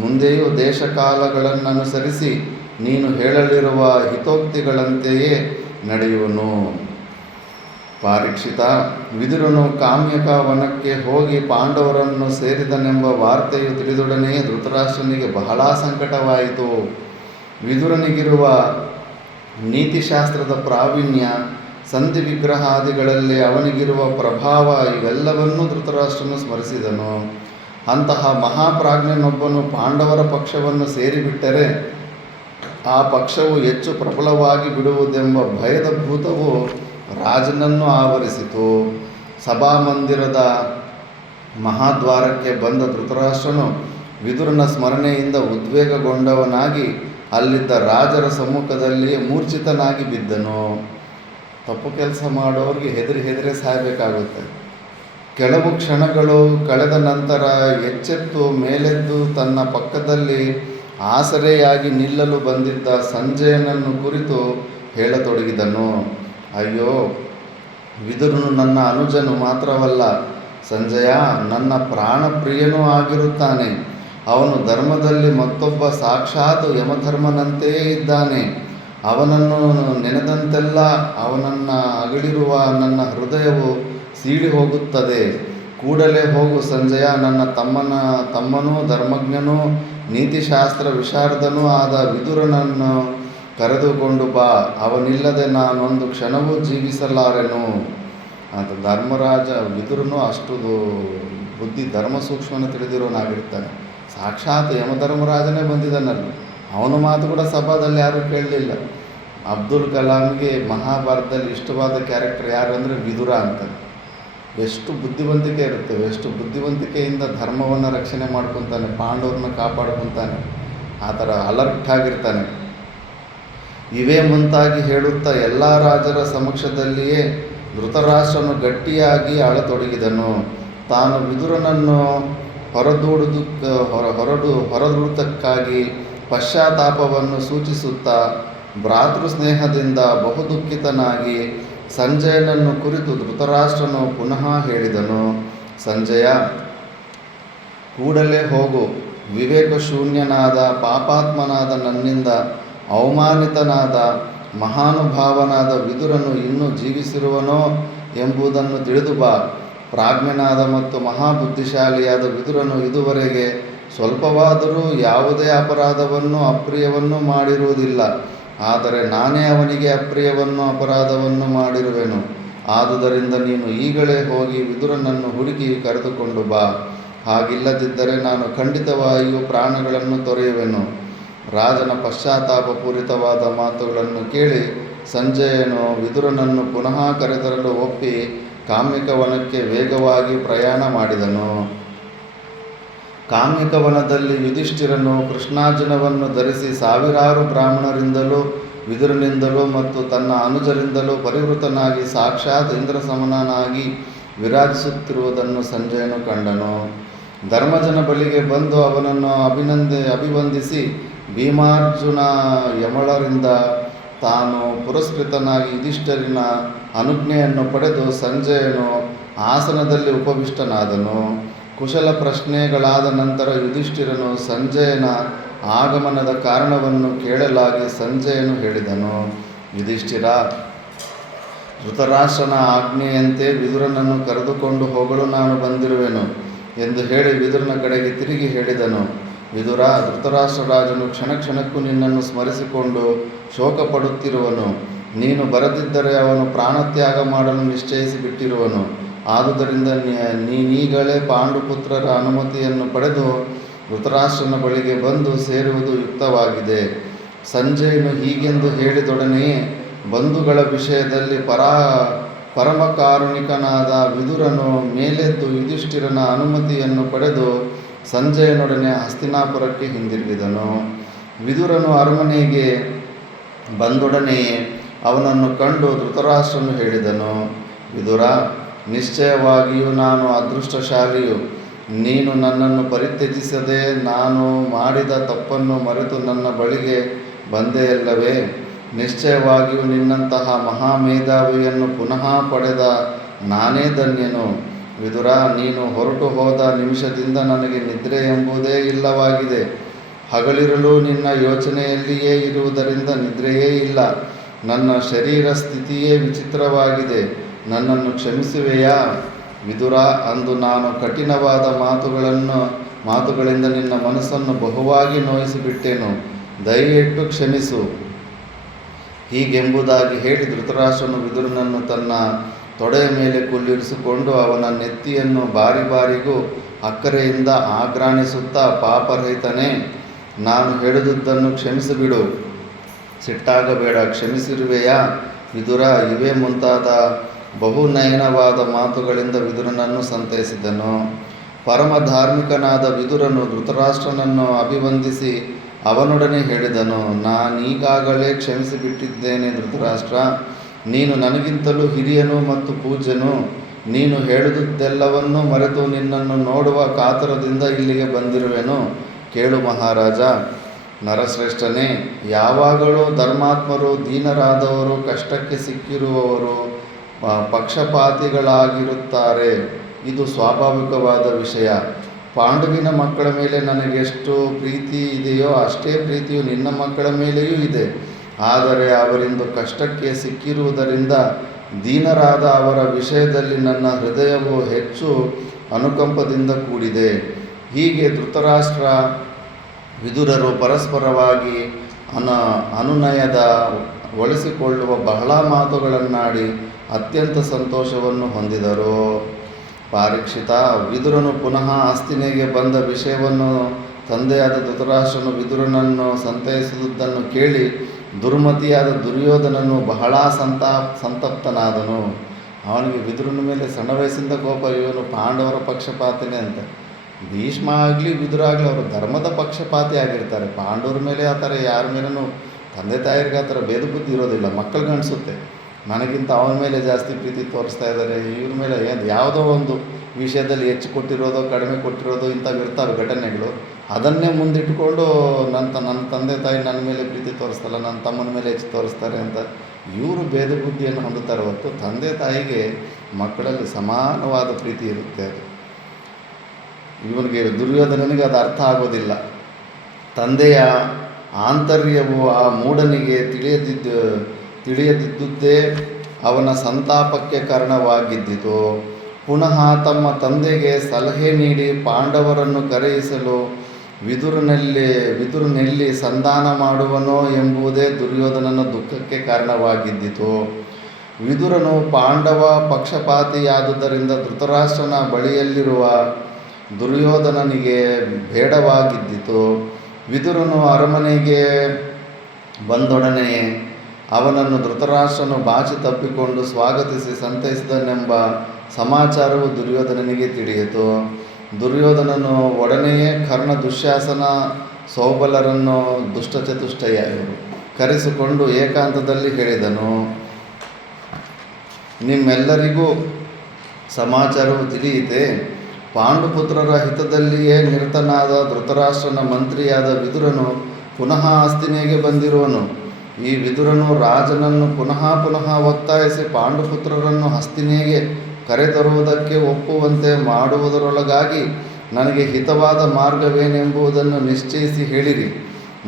ಮುಂದೆಯೂ ದೇಶಕಾಲಗಳನ್ನನುಸರಿಸಿ ನೀನು ಹೇಳಲಿರುವ ಹಿತೋಕ್ತಿಗಳಂತೆಯೇ ನಡೆಯುವನು. ಪಾರೀಕ್ಷಿತ, ವಿದುರನು ಕಾಮ್ಯಕ ವನಕ್ಕೆ ಹೋಗಿ ಪಾಂಡವರನ್ನು ಸೇರಿದನೆಂಬ ವಾರ್ತೆಯು ತಿಳಿದೊಡನೆಯೇ ಧೃತರಾಷ್ಟ್ರನಿಗೆ ಬಹಳ ಸಂಕಟವಾಯಿತು. ವಿದುರನಿಗಿರುವ ನೀತಿಶಾಸ್ತ್ರದ ಪ್ರಾವೀಣ್ಯ, ಸಂಧಿ ವಿಗ್ರಹಾದಿಗಳಲ್ಲಿ ಅವನಿಗಿರುವ ಪ್ರಭಾವ ಇವೆಲ್ಲವನ್ನೂ ಧೃತರಾಷ್ಟ್ರನು ಸ್ಮರಿಸಿದನು. ಅಂತಹ ಮಹಾಪ್ರಾಜ್ಞನೊಬ್ಬನು ಪಾಂಡವರ ಪಕ್ಷವನ್ನು ಸೇರಿಬಿಟ್ಟರೆ ಆ ಪಕ್ಷವು ಹೆಚ್ಚು ಪ್ರಬಲವಾಗಿ ಬಿಡುವುದೆಂಬ ಭಯದ ಭೂತವು ರಾಜನನ್ನು ಆವರಿಸಿತು. ಸಭಾಮಂದಿರದ ಮಹಾದ್ವಾರಕ್ಕೆ ಬಂದ ಧೃತರಾಷ್ಟ್ರನು ವಿದುರನ ಸ್ಮರಣೆಯಿಂದ ಉದ್ವೇಗಗೊಂಡವನಾಗಿ ಅಲ್ಲಿದ್ದ ರಾಜರ ಸಮ್ಮುಖದಲ್ಲಿಯೇ ಮೂರ್ಛಿತನಾಗಿ ಬಿದ್ದನು. ತಪ್ಪು ಕೆಲಸ ಮಾಡೋರಿಗೆ ಹೆದರಿ ಸಾಯಬೇಕಾಗುತ್ತೆ. ಕೆಲವು ಕ್ಷಣಗಳು ಕಳೆದ ನಂತರ ಎಚ್ಚೆತ್ತು ಮೇಲೆದ್ದು ತನ್ನ ಪಕ್ಕದಲ್ಲಿ ಆಸರೆಯಾಗಿ ನಿಲ್ಲಲು ಬಂದಿದ್ದ ಸಂಜಯನನ್ನು ಕುರಿತು ಹೇಳತೊಡಗಿದನು. ಅಯ್ಯೋ, ವಿದುರನು ನನ್ನ ಅನುಜನು ಮಾತ್ರವಲ್ಲ, ಸಂಜಯ ನನ್ನ ಪ್ರಾಣಪ್ರಿಯನೂ ಆಗಿರುತ್ತಾನೆ. ಅವನು ಧರ್ಮದಲ್ಲಿ ಮತ್ತೊಬ್ಬ ಸಾಕ್ಷಾತ್ ಯಮಧರ್ಮನಂತೆಯೇ ಇದ್ದಾನೆ. ಅವನನ್ನು ನೆನೆದಂತೆಲ್ಲ ಅವನನ್ನು ಅಗಲಿರುವ ನನ್ನ ಹೃದಯವು ಸೀಳಿ ಹೋಗುತ್ತದೆ. ಕೂಡಲೇ ಹೋಗು ಸಂಜಯ, ನನ್ನ ತಮ್ಮನೂ ಧರ್ಮಜ್ಞನೂ ನೀತಿಶಾಸ್ತ್ರ ವಿಶಾರದನೂ ಆದ ವಿದುರನನ್ನು ಕರೆದುಕೊಂಡು ಬಾ. ಅವನಿಲ್ಲದೆ ನಾನೊಂದು ಕ್ಷಣವೂ ಜೀವಿಸಲಾರೆನು ಅಂತ ಧರ್ಮರಾಜ. ವಿದುರನು ಅಷ್ಟು ಧರ್ಮ ಸೂಕ್ಷ್ಮವನ್ನು ತಿಳಿದಿರೋನಾಗಿರ್ತಾನೆ. ಸಾಕ್ಷಾತ್ ಯಮಧರ್ಮರಾಜನೇ ಬಂದಿದ್ದಾನಲ್ಲಿ. ಅವನ ಮಾತು ಕೂಡ ಸಭಾದಲ್ಲಿ ಯಾರೂ ಕೇಳಲಿಲ್ಲ. ಅಬ್ದುಲ್ ಕಲಾಂಗೆ ಮಹಾಭಾರತದಲ್ಲಿ ಇಷ್ಟವಾದ ಕ್ಯಾರೆಕ್ಟರ್ ಯಾರು ಅಂದರೆ ವಿದುರ ಅಂತ. ಎಷ್ಟು ಬುದ್ಧಿವಂತಿಕೆ ಇರುತ್ತೆ, ಎಷ್ಟು ಬುದ್ಧಿವಂತಿಕೆಯಿಂದ ಧರ್ಮವನ್ನು ರಕ್ಷಣೆ ಮಾಡ್ಕೊತಾನೆ, ಪಾಂಡವ್ರನ್ನ ಕಾಪಾಡ್ಕೊತಾನೆ, ಆ ಥರ ಅಲರ್ಟ್ ಆಗಿರ್ತಾನೆ. ಇವೇ ಮುಂತಾಗಿ ಹೇಳುತ್ತಾ ಎಲ್ಲ ರಾಜರ ಸಮಕ್ಷದಲ್ಲಿಯೇ ಧೃತರಾಷ್ಟ್ರನು ಗಟ್ಟಿಯಾಗಿ ಅಳತೊಡಗಿದನು. ತಾನು ವಿದುರನನ್ನು ಹೊರದೂಡುವುದಕ್ಕಾಗಿ ಪಶ್ಚಾತ್ತಾಪವನ್ನು ಸೂಚಿಸುತ್ತಾ ಭ್ರಾತೃ ಸ್ನೇಹದಿಂದ ಬಹುದುಃಖಿತನಾಗಿ ಸಂಜಯನನ್ನು ಕುರಿತು ಧೃತರಾಷ್ಟ್ರನು ಪುನಃ ಹೇಳಿದನು. ಸಂಜಯ, ಕೂಡಲೇ ಹೋಗು. ವಿವೇಕಶೂನ್ಯನಾದ ಪಾಪಾತ್ಮನಾದ ನನ್ನಿಂದ ಅವಮಾನಿತನಾದ ಮಹಾನುಭಾವನಾದ ವಿದುರನು ಇನ್ನೂ ಜೀವಿಸಿರುವನೋ ಎಂಬುದನ್ನು ತಿಳಿದು ಬಾ. ಪ್ರಾಜ್ಞನಾದ ಮತ್ತು ಮಹಾಬುದ್ಧಿಶಾಲಿಯಾದ ವಿದುರನು ಇದುವರೆಗೆ ಸ್ವಲ್ಪವಾದರೂ ಯಾವುದೇ ಅಪರಾಧವನ್ನು ಅಪ್ರಿಯವನ್ನು ಮಾಡಿರುವುದಿಲ್ಲ. ಆದರೆ ನಾನೇ ಅವನಿಗೆ ಅಪ್ರಿಯವನ್ನು ಅಪರಾಧವನ್ನು ಮಾಡಿರುವೆನು. ಆದುದರಿಂದ ನೀನು ಈಗಲೇ ಹೋಗಿ ವಿದುರನನ್ನು ಹುಡುಕಿ ಕರೆದುಕೊಂಡು ಬಾ. ಹಾಗಿಲ್ಲದಿದ್ದರೆ ನಾನು ಖಂಡಿತವಾಗಿಯೂ ಪ್ರಾಣಗಳನ್ನು ತೊರೆಯುವೆನು. ರಾಜನ ಪಶ್ಚಾತ್ತಾಪಪೂರಿತವಾದ ಮಾತುಗಳನ್ನು ಕೇಳಿ ಸಂಜಯನು ವಿದುರನನ್ನು ಪುನಃ ಕರೆತರಲು ಒಪ್ಪಿ ಕಾಮ್ಯಕವನಕ್ಕೆ ವೇಗವಾಗಿ ಪ್ರಯಾಣ ಮಾಡಿದನು. ಕಾಮ್ಯಕವನದಲ್ಲಿ ಯುಧಿಷ್ಠಿರನು ಕೃಷ್ಣಾರ್ಜುನವನ್ನು ಧರಿಸಿ ಸಾವಿರಾರು ಬ್ರಾಹ್ಮಣರಿಂದಲೂ ವಿದುರನಿಂದಲೂ ಮತ್ತು ತನ್ನ ಅನುಜರಿಂದಲೂ ಪರಿವೃತನಾಗಿ ಸಾಕ್ಷಾತ್ ಇಂದ್ರಸಮನಾಗಿ ವಿರಾಜಿಸುತ್ತಿರುವುದನ್ನು ಸಂಜಯನು ಕಂಡನು. ಧರ್ಮಜನ ಬಳಿಗೆ ಬಂದು ಅವನನ್ನು ಅಭಿವಂದಿಸಿ ಭೀಮಾರ್ಜುನ ಯಮಳರಿಂದ ತಾನು ಪುರಸ್ಕೃತನಾಗಿ ಯುಧಿಷ್ಠಿರನ ಅನುಜ್ಞೆಯನ್ನು ಪಡೆದು ಸಂಜಯನು ಆಸನದಲ್ಲಿ ಉಪವಿಷ್ಟನಾದನು. ಕುಶಲ ಪ್ರಶ್ನೆಗಳಾದ ನಂತರ ಯುಧಿಷ್ಠಿರನು ಸಂಜಯನ ಆಗಮನದ ಕಾರಣವನ್ನು ಕೇಳಲಾಗಿ ಸಂಜಯನು ಹೇಳಿದನು. ಯುಧಿಷ್ಠಿರ, ಧೃತರಾಷ್ಟ್ರನ ಆಜ್ಞೆಯಂತೆ ವಿದುರನನ್ನು ಕರೆದುಕೊಂಡು ಹೋಗಲು ನಾನು ಬಂದಿರುವೆನು ಎಂದು ಹೇಳಿ ವಿದುರನ ಕಡೆಗೆ ತಿರುಗಿ ಹೇಳಿದನು. ವಿದುರ, ಧೃತರಾಷ್ಟ್ರ ರಾಜನು ಕ್ಷಣ ಕ್ಷಣಕ್ಕೂ ನಿನ್ನನ್ನು ಸ್ಮರಿಸಿಕೊಂಡು ಶೋಕಪಡುತ್ತಿರುವನು. ನೀನು ಬರದಿದ್ದರೆ ಅವನು ಪ್ರಾಣತ್ಯಾಗ ಮಾಡಲು ನಿಶ್ಚಯಿಸಿ ಬಿಟ್ಟಿರುವನು. ಆದುದರಿಂದ ನೀನೀಗಲೇ ಪಾಂಡುಪುತ್ರರ ಅನುಮತಿಯನ್ನು ಪಡೆದು ಧೃತರಾಷ್ಟ್ರನ ಬಳಿಗೆ ಬಂದು ಸೇರುವುದು ಯುಕ್ತವಾಗಿದೆ. ಸಂಜಯನು ಹೀಗೆಂದು ಹೇಳಿದೊಡನೆಯೇ ಬಂಧುಗಳ ವಿಷಯದಲ್ಲಿ ಪರಮಕಾರುಣಿಕನಾದ ವಿದುರನು ಮೇಲೆದ್ದು ಯುಧಿಷ್ಠಿರನ ಅನುಮತಿಯನ್ನು ಪಡೆದು ಸಂಜಯನೊಡನೆ ಹಸ್ತಿನಾಪುರಕ್ಕೆ ಹಿಂದಿರುಗಿದನು. ವಿದುರನು ಅರಮನೆಗೆ ಬಂದೊಡನೆಯೇ ಅವನನ್ನು ಕಂಡು ಧೃತರಾಷ್ಟ್ರನು ಹೇಳಿದನು, ವಿದುರ, ನಿಶ್ಚಯವಾಗಿಯೂ ನಾನು ಅದೃಷ್ಟಶಾಲಿಯು. ನೀನು ನನ್ನನ್ನು ಪರಿತ್ಯಜಿಸದೆ ನಾನು ಮಾಡಿದ ತಪ್ಪನ್ನು ಮರೆತು ನನ್ನ ಬಳಿಗೆ ಬಂದೆಯಲ್ಲವೇ? ನಿಶ್ಚಯವಾಗಿಯೂ ನಿನ್ನಂತಹ ಮಹಾಮೇಧಾವಿಯನ್ನು ಪುನಃ ಪಡೆದ ನಾನೇ ಧನ್ಯನು. ವಿದುರ, ನೀನು ಹೊರಟು ಹೋದ ನಿಮಿಷದಿಂದ ನನಗೆ ನಿದ್ರೆ ಎಂಬುದೇ ಇಲ್ಲವಾಗಿದೆ. ಹಗಲಿರುಳು ನಿನ್ನ ಯೋಚನೆಯಲ್ಲಿಯೇ ಇರುವುದರಿಂದ ನಿದ್ರೆಯೇ ಇಲ್ಲ. ನನ್ನ ಶರೀರ ಸ್ಥಿತಿಯೇ ವಿಚಿತ್ರವಾಗಿದೆ. ನನ್ನನ್ನು ಕ್ಷಮಿಸುವೆಯಾ? ವಿದುರ, ಅಂದು ನಾನು ಕಠಿಣವಾದ ಮಾತುಗಳಿಂದ ನಿನ್ನ ಮನಸ್ಸನ್ನು ಬಹುವಾಗಿ ನೋಯಿಸಿಬಿಟ್ಟೆನು. ದಯವಿಟ್ಟು ಕ್ಷಮಿಸು. ಹೀಗೆಂಬುದಾಗಿ ಹೇಳಿ ಧೃತರಾಷ್ಟ್ರನು ವಿದುರನನ್ನು ತನ್ನ ತೊಡೆಯ ಮೇಲೆ ಕುಳ್ಳಿರಿಸಿಕೊಂಡು ಅವನ ನೆತ್ತಿಯನ್ನು ಬಾರಿ ಬಾರಿಗೂ ಅಕ್ಕರೆಯಿಂದ ಆಘ್ರಾಣಿಸುತ್ತಾ, ಪಾಪರಹಿತನೇ, ನಾನು ಹೇಳಿದುದನ್ನು ಕ್ಷಮಿಸಿಬಿಡು, ಸಿಟ್ಟಾಗಬೇಡ, ಕ್ಷಮಿಸಿರುವೆಯಾ? ವಿದುರ ಇವೇ ಮುಂತಾದ ಬಹುನಯನವಾದ ಮಾತುಗಳಿಂದ ವಿದುರನನ್ನು ಸಂತೈಸಿದನು. ಪರಮ ಧಾರ್ಮಿಕನಾದ ವಿದುರನು ಧೃತರಾಷ್ಟ್ರನನ್ನು ಅಭಿವಂದಿಸಿ ಅವನೊಡನೆ ಹೇಳಿದನು, ನಾನೀಗಾಗಲೇ ಕ್ಷಮಿಸಿಬಿಟ್ಟಿದ್ದೇನೆ ಧೃತರಾಷ್ಟ್ರ. ನೀನು ನನಗಿಂತಲೂ ಹಿರಿಯನು ಮತ್ತು ಪೂಜ್ಯನು. ನೀನು ಹೇಳಿದುದೆಲ್ಲವನ್ನೂ ಮರೆತು ನಿನ್ನನ್ನು ನೋಡುವ ಕಾತರದಿಂದ ಇಲ್ಲಿಗೆ ಬಂದಿರುವೆನು. ಕೇಳು ಮಹಾರಾಜ. ನರಶ್ರೇಷ್ಠನೇ, ಯಾವಾಗಲೂ ಧರ್ಮಾತ್ಮರು, ದೀನರಾದವರು, ಕಷ್ಟಕ್ಕೆ ಸಿಕ್ಕಿರುವವರು ಪಕ್ಷಪಾತಿಗಳಾಗಿರುತ್ತಾರೆ. ಇದು ಸ್ವಾಭಾವಿಕವಾದ ವಿಷಯ. ಪಾಂಡುವಿನ ಮಕ್ಕಳ ಮೇಲೆ ನನಗೆಷ್ಟು ಪ್ರೀತಿ ಇದೆಯೋ ಅಷ್ಟೇ ಪ್ರೀತಿಯು ನಿನ್ನ ಮಕ್ಕಳ ಮೇಲೆಯೂ ಇದೆ. ಆದರೆ ಅವರಿಂದು ಕಷ್ಟಕ್ಕೆ ಸಿಕ್ಕಿರುವುದರಿಂದ ದೀನರಾದ ಅವರ ವಿಷಯದಲ್ಲಿ ನನ್ನ ಹೃದಯವು ಹೆಚ್ಚು ಅನುಕಂಪದಿಂದ ಕೂಡಿದೆ. ಹೀಗೆ ಧೃತರಾಷ್ಟ್ರ ವಿದುರರು ಪರಸ್ಪರವಾಗಿ ಅನುನಯದ ಒಲಿಸಿಕೊಳ್ಳುವ ಬಹಳ ಮಾತುಗಳನ್ನಾಡಿ ಅತ್ಯಂತ ಸಂತೋಷವನ್ನು ಹೊಂದಿದರು. ಪಾರೀಕ್ಷಿತ, ವಿದುರನು ಪುನಃ ಹಸ್ತಿನೆಗೆ ಬಂದ ವಿಷಯವನ್ನು ತಂದೆಯಾದ ಧೃತರಾಷ್ಟ್ರನು ವಿದುರನನ್ನು ಸಂತೈಸಿದುದನ್ನು ಕೇಳಿ ದುರ್ಮತಿಯಾದ ದುರ್ಯೋಧನನು ಬಹಳ ಸಂತಪ್ತನಾದನು. ಅವನಿಗೆ ವಿದುರನ ಮೇಲೆ ಸಣ್ಣ ವಯಸ್ಸಿಂದ ಕೋಪ. ಇವನು ಪಾಂಡವರ ಪಕ್ಷಪಾತಿನೇ ಅಂತ. ಭೀಷ್ಮ ಆಗಲಿ ವಿದುರ ಆಗಲಿ ಅವರು ಧರ್ಮದ ಪಕ್ಷಪಾತಿ ಆಗಿರ್ತಾರೆ. ಪಾಂಡವರ ಮೇಲೆ ಆ ಥರ ಯಾರ ಮೇಲೂ ತಂದೆ ತಾಯಿರಿಗೆ ಆ ಥರ ಭೇದ ಬುದ್ಧಿ ಇರೋದಿಲ್ಲ. ಮಕ್ಕಳಿಗೆ ಅನಿಸುತ್ತೆ ನನಗಿಂತ ಅವನ ಮೇಲೆ ಜಾಸ್ತಿ ಪ್ರೀತಿ ತೋರಿಸ್ತಾ ಇದ್ದಾರೆ, ಇವ್ರ ಮೇಲೆ ಯಾವುದೋ ಒಂದು ವಿಷಯದಲ್ಲಿ ಹೆಚ್ಚು ಕೊಟ್ಟಿರೋದೋ ಕಡಿಮೆ ಕೊಟ್ಟಿರೋದೋ ಇಂಥವು ಇರ್ತಾವೆ ಘಟನೆಗಳು. ಅದನ್ನೇ ಮುಂದಿಟ್ಟುಕೊಂಡು ನನ್ನ ತಂದೆ ತಾಯಿ ನನ್ನ ಮೇಲೆ ಪ್ರೀತಿ ತೋರಿಸ್ತಲ್ಲ, ನನ್ನ ತಮ್ಮನ ಮೇಲೆ ಹೆಚ್ಚು ತೋರಿಸ್ತಾರೆ ಅಂತ ಇವರು ಭೇದ ಬುದ್ಧಿಯನ್ನು ಹೊಂದುತ್ತಾರೆ ಹೊರತು ತಂದೆ ತಾಯಿಗೆ ಮಕ್ಕಳಲ್ಲಿ ಸಮಾನವಾದ ಪ್ರೀತಿ ಇರುತ್ತೆ. ಅದು ಇವನಿಗೆ ದುರ್ಯೋಧನನಿಗೆ ಅದು ಅರ್ಥ ಆಗೋದಿಲ್ಲ. ತಂದೆಯ ಆಂತರ್ಯವು ಆ ಮೂಢನಿಗೆ ತಿಳಿಯದಿದ್ದುದೇ ಅವನ ಸಂತಾಪಕ್ಕೆ ಕಾರಣವಾಗಿದ್ದಿತು. ಪುನಃ ತಮ್ಮ ತಂದೆಗೆ ಸಲಹೆ ನೀಡಿ ಪಾಂಡವರನ್ನು ಕರೆಯಿಸಲು ವಿದುರನೆಲ್ಲಿ ಸಂಧಾನ ಮಾಡುವನೋ ಎಂಬುದೇ ದುರ್ಯೋಧನನ ದುಃಖಕ್ಕೆ ಕಾರಣವಾಗಿದ್ದಿತು. ವಿದುರನು ಪಾಂಡವ ಪಕ್ಷಪಾತಿಯಾದುದರಿಂದ ಧೃತರಾಷ್ಟ್ರನ ಬಳಿಯಲ್ಲಿರುವ ದುರ್ಯೋಧನನಿಗೆ ಬೇಡವಾಗಿದ್ದಿತು. ವಿದುರನು ಅರಮನೆಗೆ ಬಂದೊಡನೆಯೇ ಅವನನ್ನು ಧೃತರಾಷ್ಟ್ರನು ಬಾಚಿ ತಪ್ಪಿಕೊಂಡು ಸ್ವಾಗತಿಸಿ ಸಂತೈಸಿದನೆಂಬ ಸಮಾಚಾರವು ದುರ್ಯೋಧನನಿಗೆ ತಿಳಿಯಿತು. ದುರ್ಯೋಧನನು ಒಡನೆಯೇ ಕರ್ಣ, ದುಶ್ಯಾಸನ, ಸೌಬಲರನ್ನು ದುಷ್ಟಚತುಷ್ಟಯ ಕರೆಸಿಕೊಂಡು ಏಕಾಂತದಲ್ಲಿ ಹೇಳಿದನು, ನಿಮ್ಮೆಲ್ಲರಿಗೂ ಸಮಾಚಾರವು ತಿಳಿಯಿತೆ. ಪಾಂಡುಪುತ್ರರ ಹಿತದಲ್ಲಿಯೇ ನಿರತನಾದ ಧೃತರಾಷ್ಟ್ರನ ಮಂತ್ರಿಯಾದ ವಿದುರನು ಪುನಃ ಹಸ್ತಿನೆಗೆ ಬಂದಿರುವನು. ಈ ವಿದುರನು ರಾಜನನ್ನು ಪುನಃ ಒತ್ತಾಯಿಸಿ ಪಾಂಡುಪುತ್ರರನ್ನು ಹಸ್ತಿನೆಗೆ ಕರೆತರುವುದಕ್ಕೆ ಒಪ್ಪುವಂತೆ ಮಾಡುವುದರೊಳಗಾಗಿ ನನಗೆ ಹಿತವಾದ ಮಾರ್ಗವೇನೆಂಬುದನ್ನು ನಿಶ್ಚಯಿಸಿ ಹೇಳಿರಿ.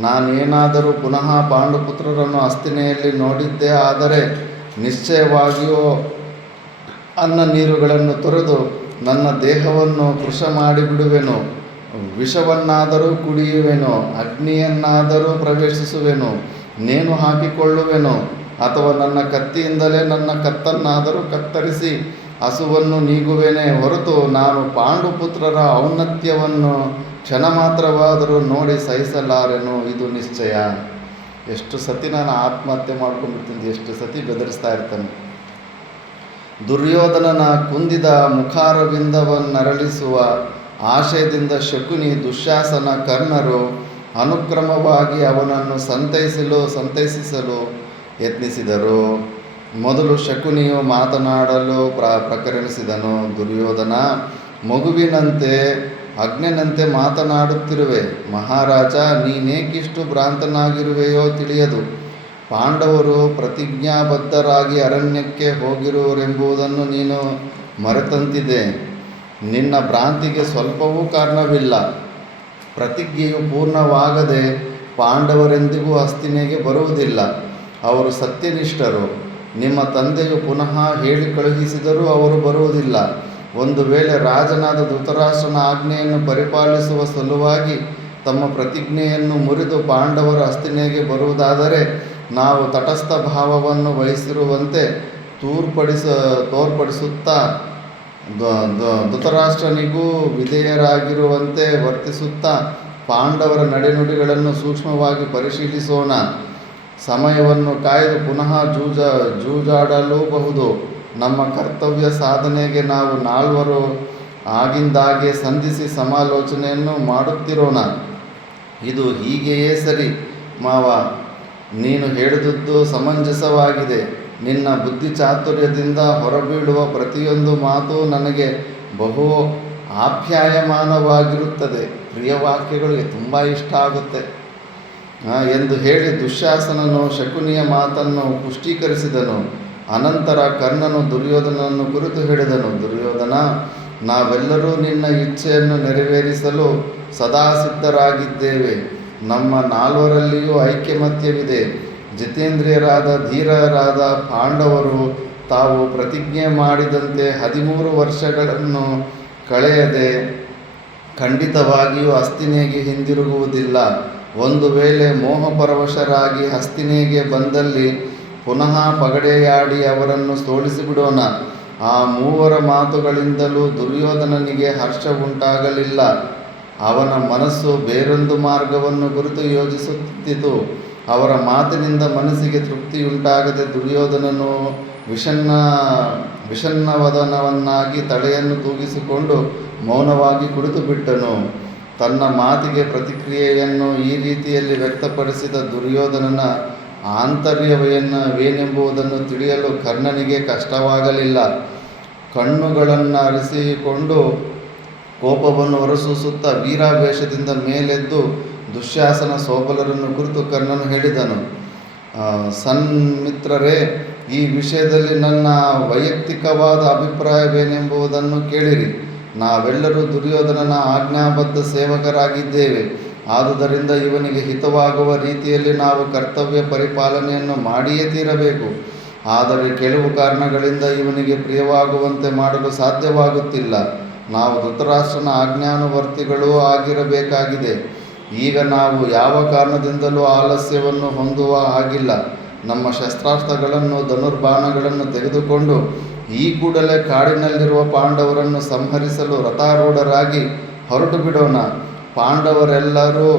ನಾನೇನಾದರೂ ಪುನಃ ಪಾಂಡುಪುತ್ರರನ್ನು ಹಸ್ತಿನೆಯಲ್ಲಿ ನೋಡಿದ್ದೇ ಆದರೆ ನಿಶ್ಚಯವಾಗಿಯೂ ಅನ್ನ ನೀರುಗಳನ್ನು ತೊರೆದು ನನ್ನ ದೇಹವನ್ನು ಕೃಶ ಮಾಡಿಬಿಡುವೆನು. ವಿಷವನ್ನಾದರೂ ಕುಡಿಯುವೆನು, ಅಗ್ನಿಯನ್ನಾದರೂ ಪ್ರವೇಶಿಸುವೆನು, ನೇಣು ಹಾಕಿಕೊಳ್ಳುವೆನು, ಅಥವಾ ನನ್ನ ಕತ್ತಿಯಿಂದಲೇ ನನ್ನ ಕತ್ತನ್ನಾದರೂ ಕತ್ತರಿಸಿ ಹಸುವನ್ನು ನೀಗುವೆನೇ ಹೊರತು ನಾನು ಪಾಂಡುಪುತ್ರರ ಔನ್ನತ್ಯವನ್ನು ಕ್ಷಣ ಮಾತ್ರವಾದರೂ ನೋಡಿ ಸಹಿಸಲಾರೆನು, ಇದು ನಿಶ್ಚಯ. ಎಷ್ಟು ಸತಿ ನಾನು ಆತ್ಮಹತ್ಯೆ ಮಾಡ್ಕೊಂಡ್ಬಿಡ್ತೀನಿ, ಎಷ್ಟು ಸತಿ ಬೆದರಿಸ್ತಾ ಇರ್ತಾನೆ. ದುರ್ಯೋಧನನ ಕುಂದಿದ ಮುಖಾರವಿಂದವನ್ನರಳಿಸುವ ಆಶಯದಿಂದ ಶಕುನಿ, ದುಶ್ಯಾಸನ, ಕರ್ಣರು ಅನುಕ್ರಮವಾಗಿ ಅವನನ್ನು ಸಂತೈಸಿಸಲು ಯತ್ನಿಸಿದರು. ಮೊದಲು ಶಕುನಿಯು ಮಾತನಾಡಲು ಪ್ರಕರಣಿಸಿದನು. ದುರ್ಯೋಧನ, ಮಗುವಿನಂತೆ ಅಗ್ನಿನಂತೆ ಮಾತನಾಡುತ್ತಿರುವೆ. ಮಹಾರಾಜ, ನೀನೇಕಿಷ್ಟು ಭ್ರಾಂತನಾಗಿರುವೆಯೋ ತಿಳಿಯದು. ಪಾಂಡವರು ಪ್ರತಿಜ್ಞಾಬದ್ಧರಾಗಿ ಅರಣ್ಯಕ್ಕೆ ಹೋಗಿರುವರೆಂಬುದನ್ನು ನೀನು ಮರೆತಂತಿದೆ. ನಿನ್ನ ಭ್ರಾಂತಿಗೆ ಸ್ವಲ್ಪವೂ ಕಾರಣವಿಲ್ಲ. ಪ್ರತಿಜ್ಞೆಯು ಪೂರ್ಣವಾಗದೆ ಪಾಂಡವರೆಂದಿಗೂ ಹಸ್ತಿನೆಗೆ ಬರುವುದಿಲ್ಲ. ಅವರು ಸತ್ಯನಿಷ್ಠರು. ನಿಮ್ಮ ತಂದೆಯು ಪುನಃ ಹೇಳಿ ಕಳುಹಿಸಿದರೂ ಅವರು ಬರುವುದಿಲ್ಲ. ಒಂದು ವೇಳೆ ರಾಜನಾದ ಧೃತರಾಷ್ಟ್ರನ ಆಜ್ಞೆಯನ್ನು ಪರಿಪಾಲಿಸುವ ಸಲುವಾಗಿ ತಮ್ಮ ಪ್ರತಿಜ್ಞೆಯನ್ನು ಮುರಿದು ಪಾಂಡವರು ಹಸ್ತಿನೆಗೆ ಬರುವುದಾದರೆ ನಾವು ತಟಸ್ಥ ಭಾವವನ್ನು ವಹಿಸಿರುವಂತೆ ತೋರ್ಪಡಿಸುತ್ತಾ ಧೃತರಾಷ್ಟ್ರನಿಗೂ ವಿಧೇಯರಾಗಿರುವಂತೆ ವರ್ತಿಸುತ್ತಾ ಪಾಂಡವರ ನಡೆನುಡಿಗಳನ್ನು ಸೂಕ್ಷ್ಮವಾಗಿ ಪರಿಶೀಲಿಸೋಣ. ಸಮಯವನ್ನು ಕಾಯ್ದು ಪುನಃ ಜೂಜಾಡಲೂಬಹುದು. ನಮ್ಮ ಕರ್ತವ್ಯ ಸಾಧನೆಗೆ ನಾವು ನಾಲ್ವರು ಆಗಿಂದಾಗೆ ಸಂಧಿಸಿ ಸಮಾಲೋಚನೆಯನ್ನು ಮಾಡುತ್ತಿರೋಣ. ಇದು ಹೀಗೆಯೇ ಸರಿ ಮಾವ. ನೀನು ಹೇಳಿದುದು ಸಮಂಜಸವಾಗಿದೆ. ನಿನ್ನ ಬುದ್ಧಿಚಾತುರ್ಯದಿಂದ ಹೊರಬೀಳುವ ಪ್ರತಿಯೊಂದು ಮಾತು ನನಗೆ ಬಹು ಆಪ್ಯಾಯಮಾನವಾಗಿರುತ್ತದೆ. ಪ್ರಿಯ ವಾಕ್ಯಗಳಿಗೆ ತುಂಬ ಇಷ್ಟ ಆಗುತ್ತೆ ಎಂದು ಹೇಳಿ ದುಶ್ಯಾಸನನು ಶಕುನಿಯ ಮಾತನ್ನು ಪುಷ್ಟೀಕರಿಸಿದನು. ಅನಂತರ ಕರ್ಣನು ದುರ್ಯೋಧನನನ್ನು ಕುರಿತು ಹೇಳಿದನು. ದುರ್ಯೋಧನ, ನಾವೆಲ್ಲರೂ ನಿನ್ನ ಇಚ್ಛೆಯನ್ನು ನೆರವೇರಿಸಲು ಸದಾ ಸಿದ್ಧರಾಗಿದ್ದೇವೆ. ನಮ್ಮ ನಾಲ್ವರಲ್ಲಿಯೂ ಐಕ್ಯಮತ್ಯವಿದೆ. ಜಿತೇಂದ್ರಿಯರಾದ ಧೀರರಾದ ಪಾಂಡವರು ತಾವು ಪ್ರತಿಜ್ಞೆ ಮಾಡಿದಂತೆ 13 ವರ್ಷಗಳನ್ನು ಕಳೆಯದೆ ಖಂಡಿತವಾಗಿಯೂ ಹಸ್ತಿನೆಗೆ ಹಿಂದಿರುಗುವುದಿಲ್ಲ. ಒಂದು ವೇಳೆ ಮೋಹಪರವಶರಾಗಿ ಹಸ್ತಿನೆಗೆ ಬಂದಲ್ಲಿ ಪುನಃ ಪಗಡೆಯಾಡಿ ಅವರನ್ನು ಸೋಲಿಸಿಬಿಡೋಣ. ಆ ಮೂವರ ಮಾತುಗಳಿಂದಲೂ ದುರ್ಯೋಧನನಿಗೆ ಹರ್ಷ ಉಂಟಾಗಲಿಲ್ಲ. ಅವನ ಮನಸ್ಸು ಬೇರೊಂದು ಮಾರ್ಗವನ್ನು ಕುರಿತು ಯೋಚಿಸುತ್ತಿತ್ತು. ಅವರ ಮಾತಿನಿಂದ ಮನಸ್ಸಿಗೆ ತೃಪ್ತಿಯುಂಟಾಗದೆ ದುರ್ಯೋಧನನು ವಿಷಣ್ಣವದನವನ್ನಾಗಿ ತಲೆಯನ್ನು ತೂಗಿಸಿಕೊಂಡು ಮೌನವಾಗಿ ಕುಳಿತುಬಿಟ್ಟನು. ತನ್ನ ಮಾತಿಗೆ ಪ್ರತಿಕ್ರಿಯೆಯನ್ನು ಈ ರೀತಿಯಲ್ಲಿ ವ್ಯಕ್ತಪಡಿಸಿದ ದುರ್ಯೋಧನನ ಆಂತರ್ಯವೇನೆಂಬುದನ್ನು ತಿಳಿಯಲು ಕರ್ಣನಿಗೆ ಕಷ್ಟವಾಗಲಿಲ್ಲ. ಕಣ್ಣುಗಳನ್ನು ಅರಿಸಿಕೊಂಡು ಕೋಪವನ್ನು ಹೊರಸೂಸುತ್ತಾ ವೀರಾವೇಶದಿಂದ ಮೇಲೆದ್ದು ದುಶ್ಯಾಸನ ಸೋಬಲರನ್ನು ಕುರಿತು ಕರ್ಣನು ಹೇಳಿದನು. ಸನ್ಮಿತ್ರರೇ, ಈ ವಿಷಯದಲ್ಲಿ ನನ್ನ ವೈಯಕ್ತಿಕವಾದ ಅಭಿಪ್ರಾಯವೇನೆಂಬುದನ್ನು ಕೇಳಿರಿ. ನಾವೆಲ್ಲರೂ ದುರ್ಯೋಧನನ ಆಜ್ಞಾಬದ್ಧ ಸೇವಕರಾಗಿದ್ದೇವೆ. ಆದುದರಿಂದ ಇವನಿಗೆ ಹಿತವಾಗುವ ರೀತಿಯಲ್ಲಿ ನಾವು ಕರ್ತವ್ಯ ಪರಿಪಾಲನೆಯನ್ನು ಮಾಡಿಯೇ ತೀರಬೇಕು. ಆದರೆ ಕೆಲವು ಕಾರಣಗಳಿಂದ ಇವನಿಗೆ ಪ್ರಿಯವಾಗುವಂತೆ ಮಾಡಲು ಸಾಧ್ಯವಾಗುತ್ತಿಲ್ಲ. ನಾವು ಧೃತರಾಷ್ಟ್ರನ ಆಜ್ಞಾನುವರ್ತಿಗಳೂ ಆಗಿರಬೇಕಾಗಿದೆ. ಈಗ ನಾವು ಯಾವ ಕಾರಣದಿಂದಲೂ ಆಲಸ್ಯವನ್ನು ಹೊಂದುವ ಹಾಗಿಲ್ಲ. ನಮ್ಮ ಶಸ್ತ್ರಾಸ್ತ್ರಗಳನ್ನು ಧನುರ್ಬಾಣಗಳನ್ನು ತೆಗೆದುಕೊಂಡು ಈ ಕೂಡಲೇ ಕಾಡಿನಲ್ಲಿರುವ ಪಾಂಡವರನ್ನು ಸಂಹರಿಸಲು ರಥಾರೂಢರಾಗಿ ಹೊರಟು ಬಿಡೋಣ. ಪಾಂಡವರೆಲ್ಲರೂ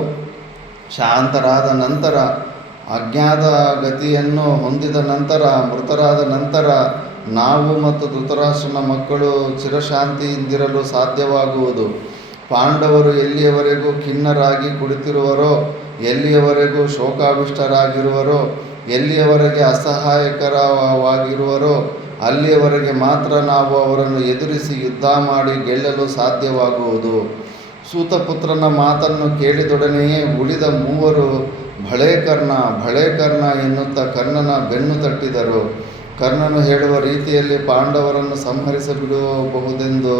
ಶಾಂತರಾದ ನಂತರ, ಅಜ್ಞಾತ ಗತಿಯನ್ನು ಹೊಂದಿದ ನಂತರ, ಮೃತರಾದ ನಂತರ ನಾವು ಮತ್ತು ಧೃತರಾಷ್ಟ್ರನ ಮಕ್ಕಳು ಚಿರಶಾಂತಿಯಿಂದಿರಲು ಸಾಧ್ಯವಾಗುವುದು. ಪಾಂಡವರು ಎಲ್ಲಿಯವರೆಗೂ ಖಿನ್ನರಾಗಿ ಕುಳಿತಿರುವರೋ, ಎಲ್ಲಿಯವರೆಗೂ ಶೋಕಾವಿಷ್ಟರಾಗಿರುವರೋ, ಎಲ್ಲಿಯವರೆಗೆ ಅಸಹಾಯಕರವಾಗಿರುವರೋ ಅಲ್ಲಿಯವರೆಗೆ ಮಾತ್ರ ನಾವು ಅವರನ್ನು ಎದುರಿಸಿ ಯುದ್ಧ ಮಾಡಿ ಗೆಲ್ಲಲು ಸಾಧ್ಯವಾಗುವುದು. ಸೂತಪುತ್ರನ ಮಾತನ್ನು ಕೇಳಿದೊಡನೆಯೇ ಉಳಿದ ಮೂವರು ಭಳೇ ಕರ್ಣ, ಭಳೇ ಕರ್ಣ ಎನ್ನುತ್ತಾ ಕರ್ಣನ ಬೆನ್ನು ತಟ್ಟಿದರು. ಕರ್ಣನು ಹೇಳುವ ರೀತಿಯಲ್ಲಿ ಪಾಂಡವರನ್ನು ಸಂಹರಿಸಬಿಡಬಹುದೆಂದು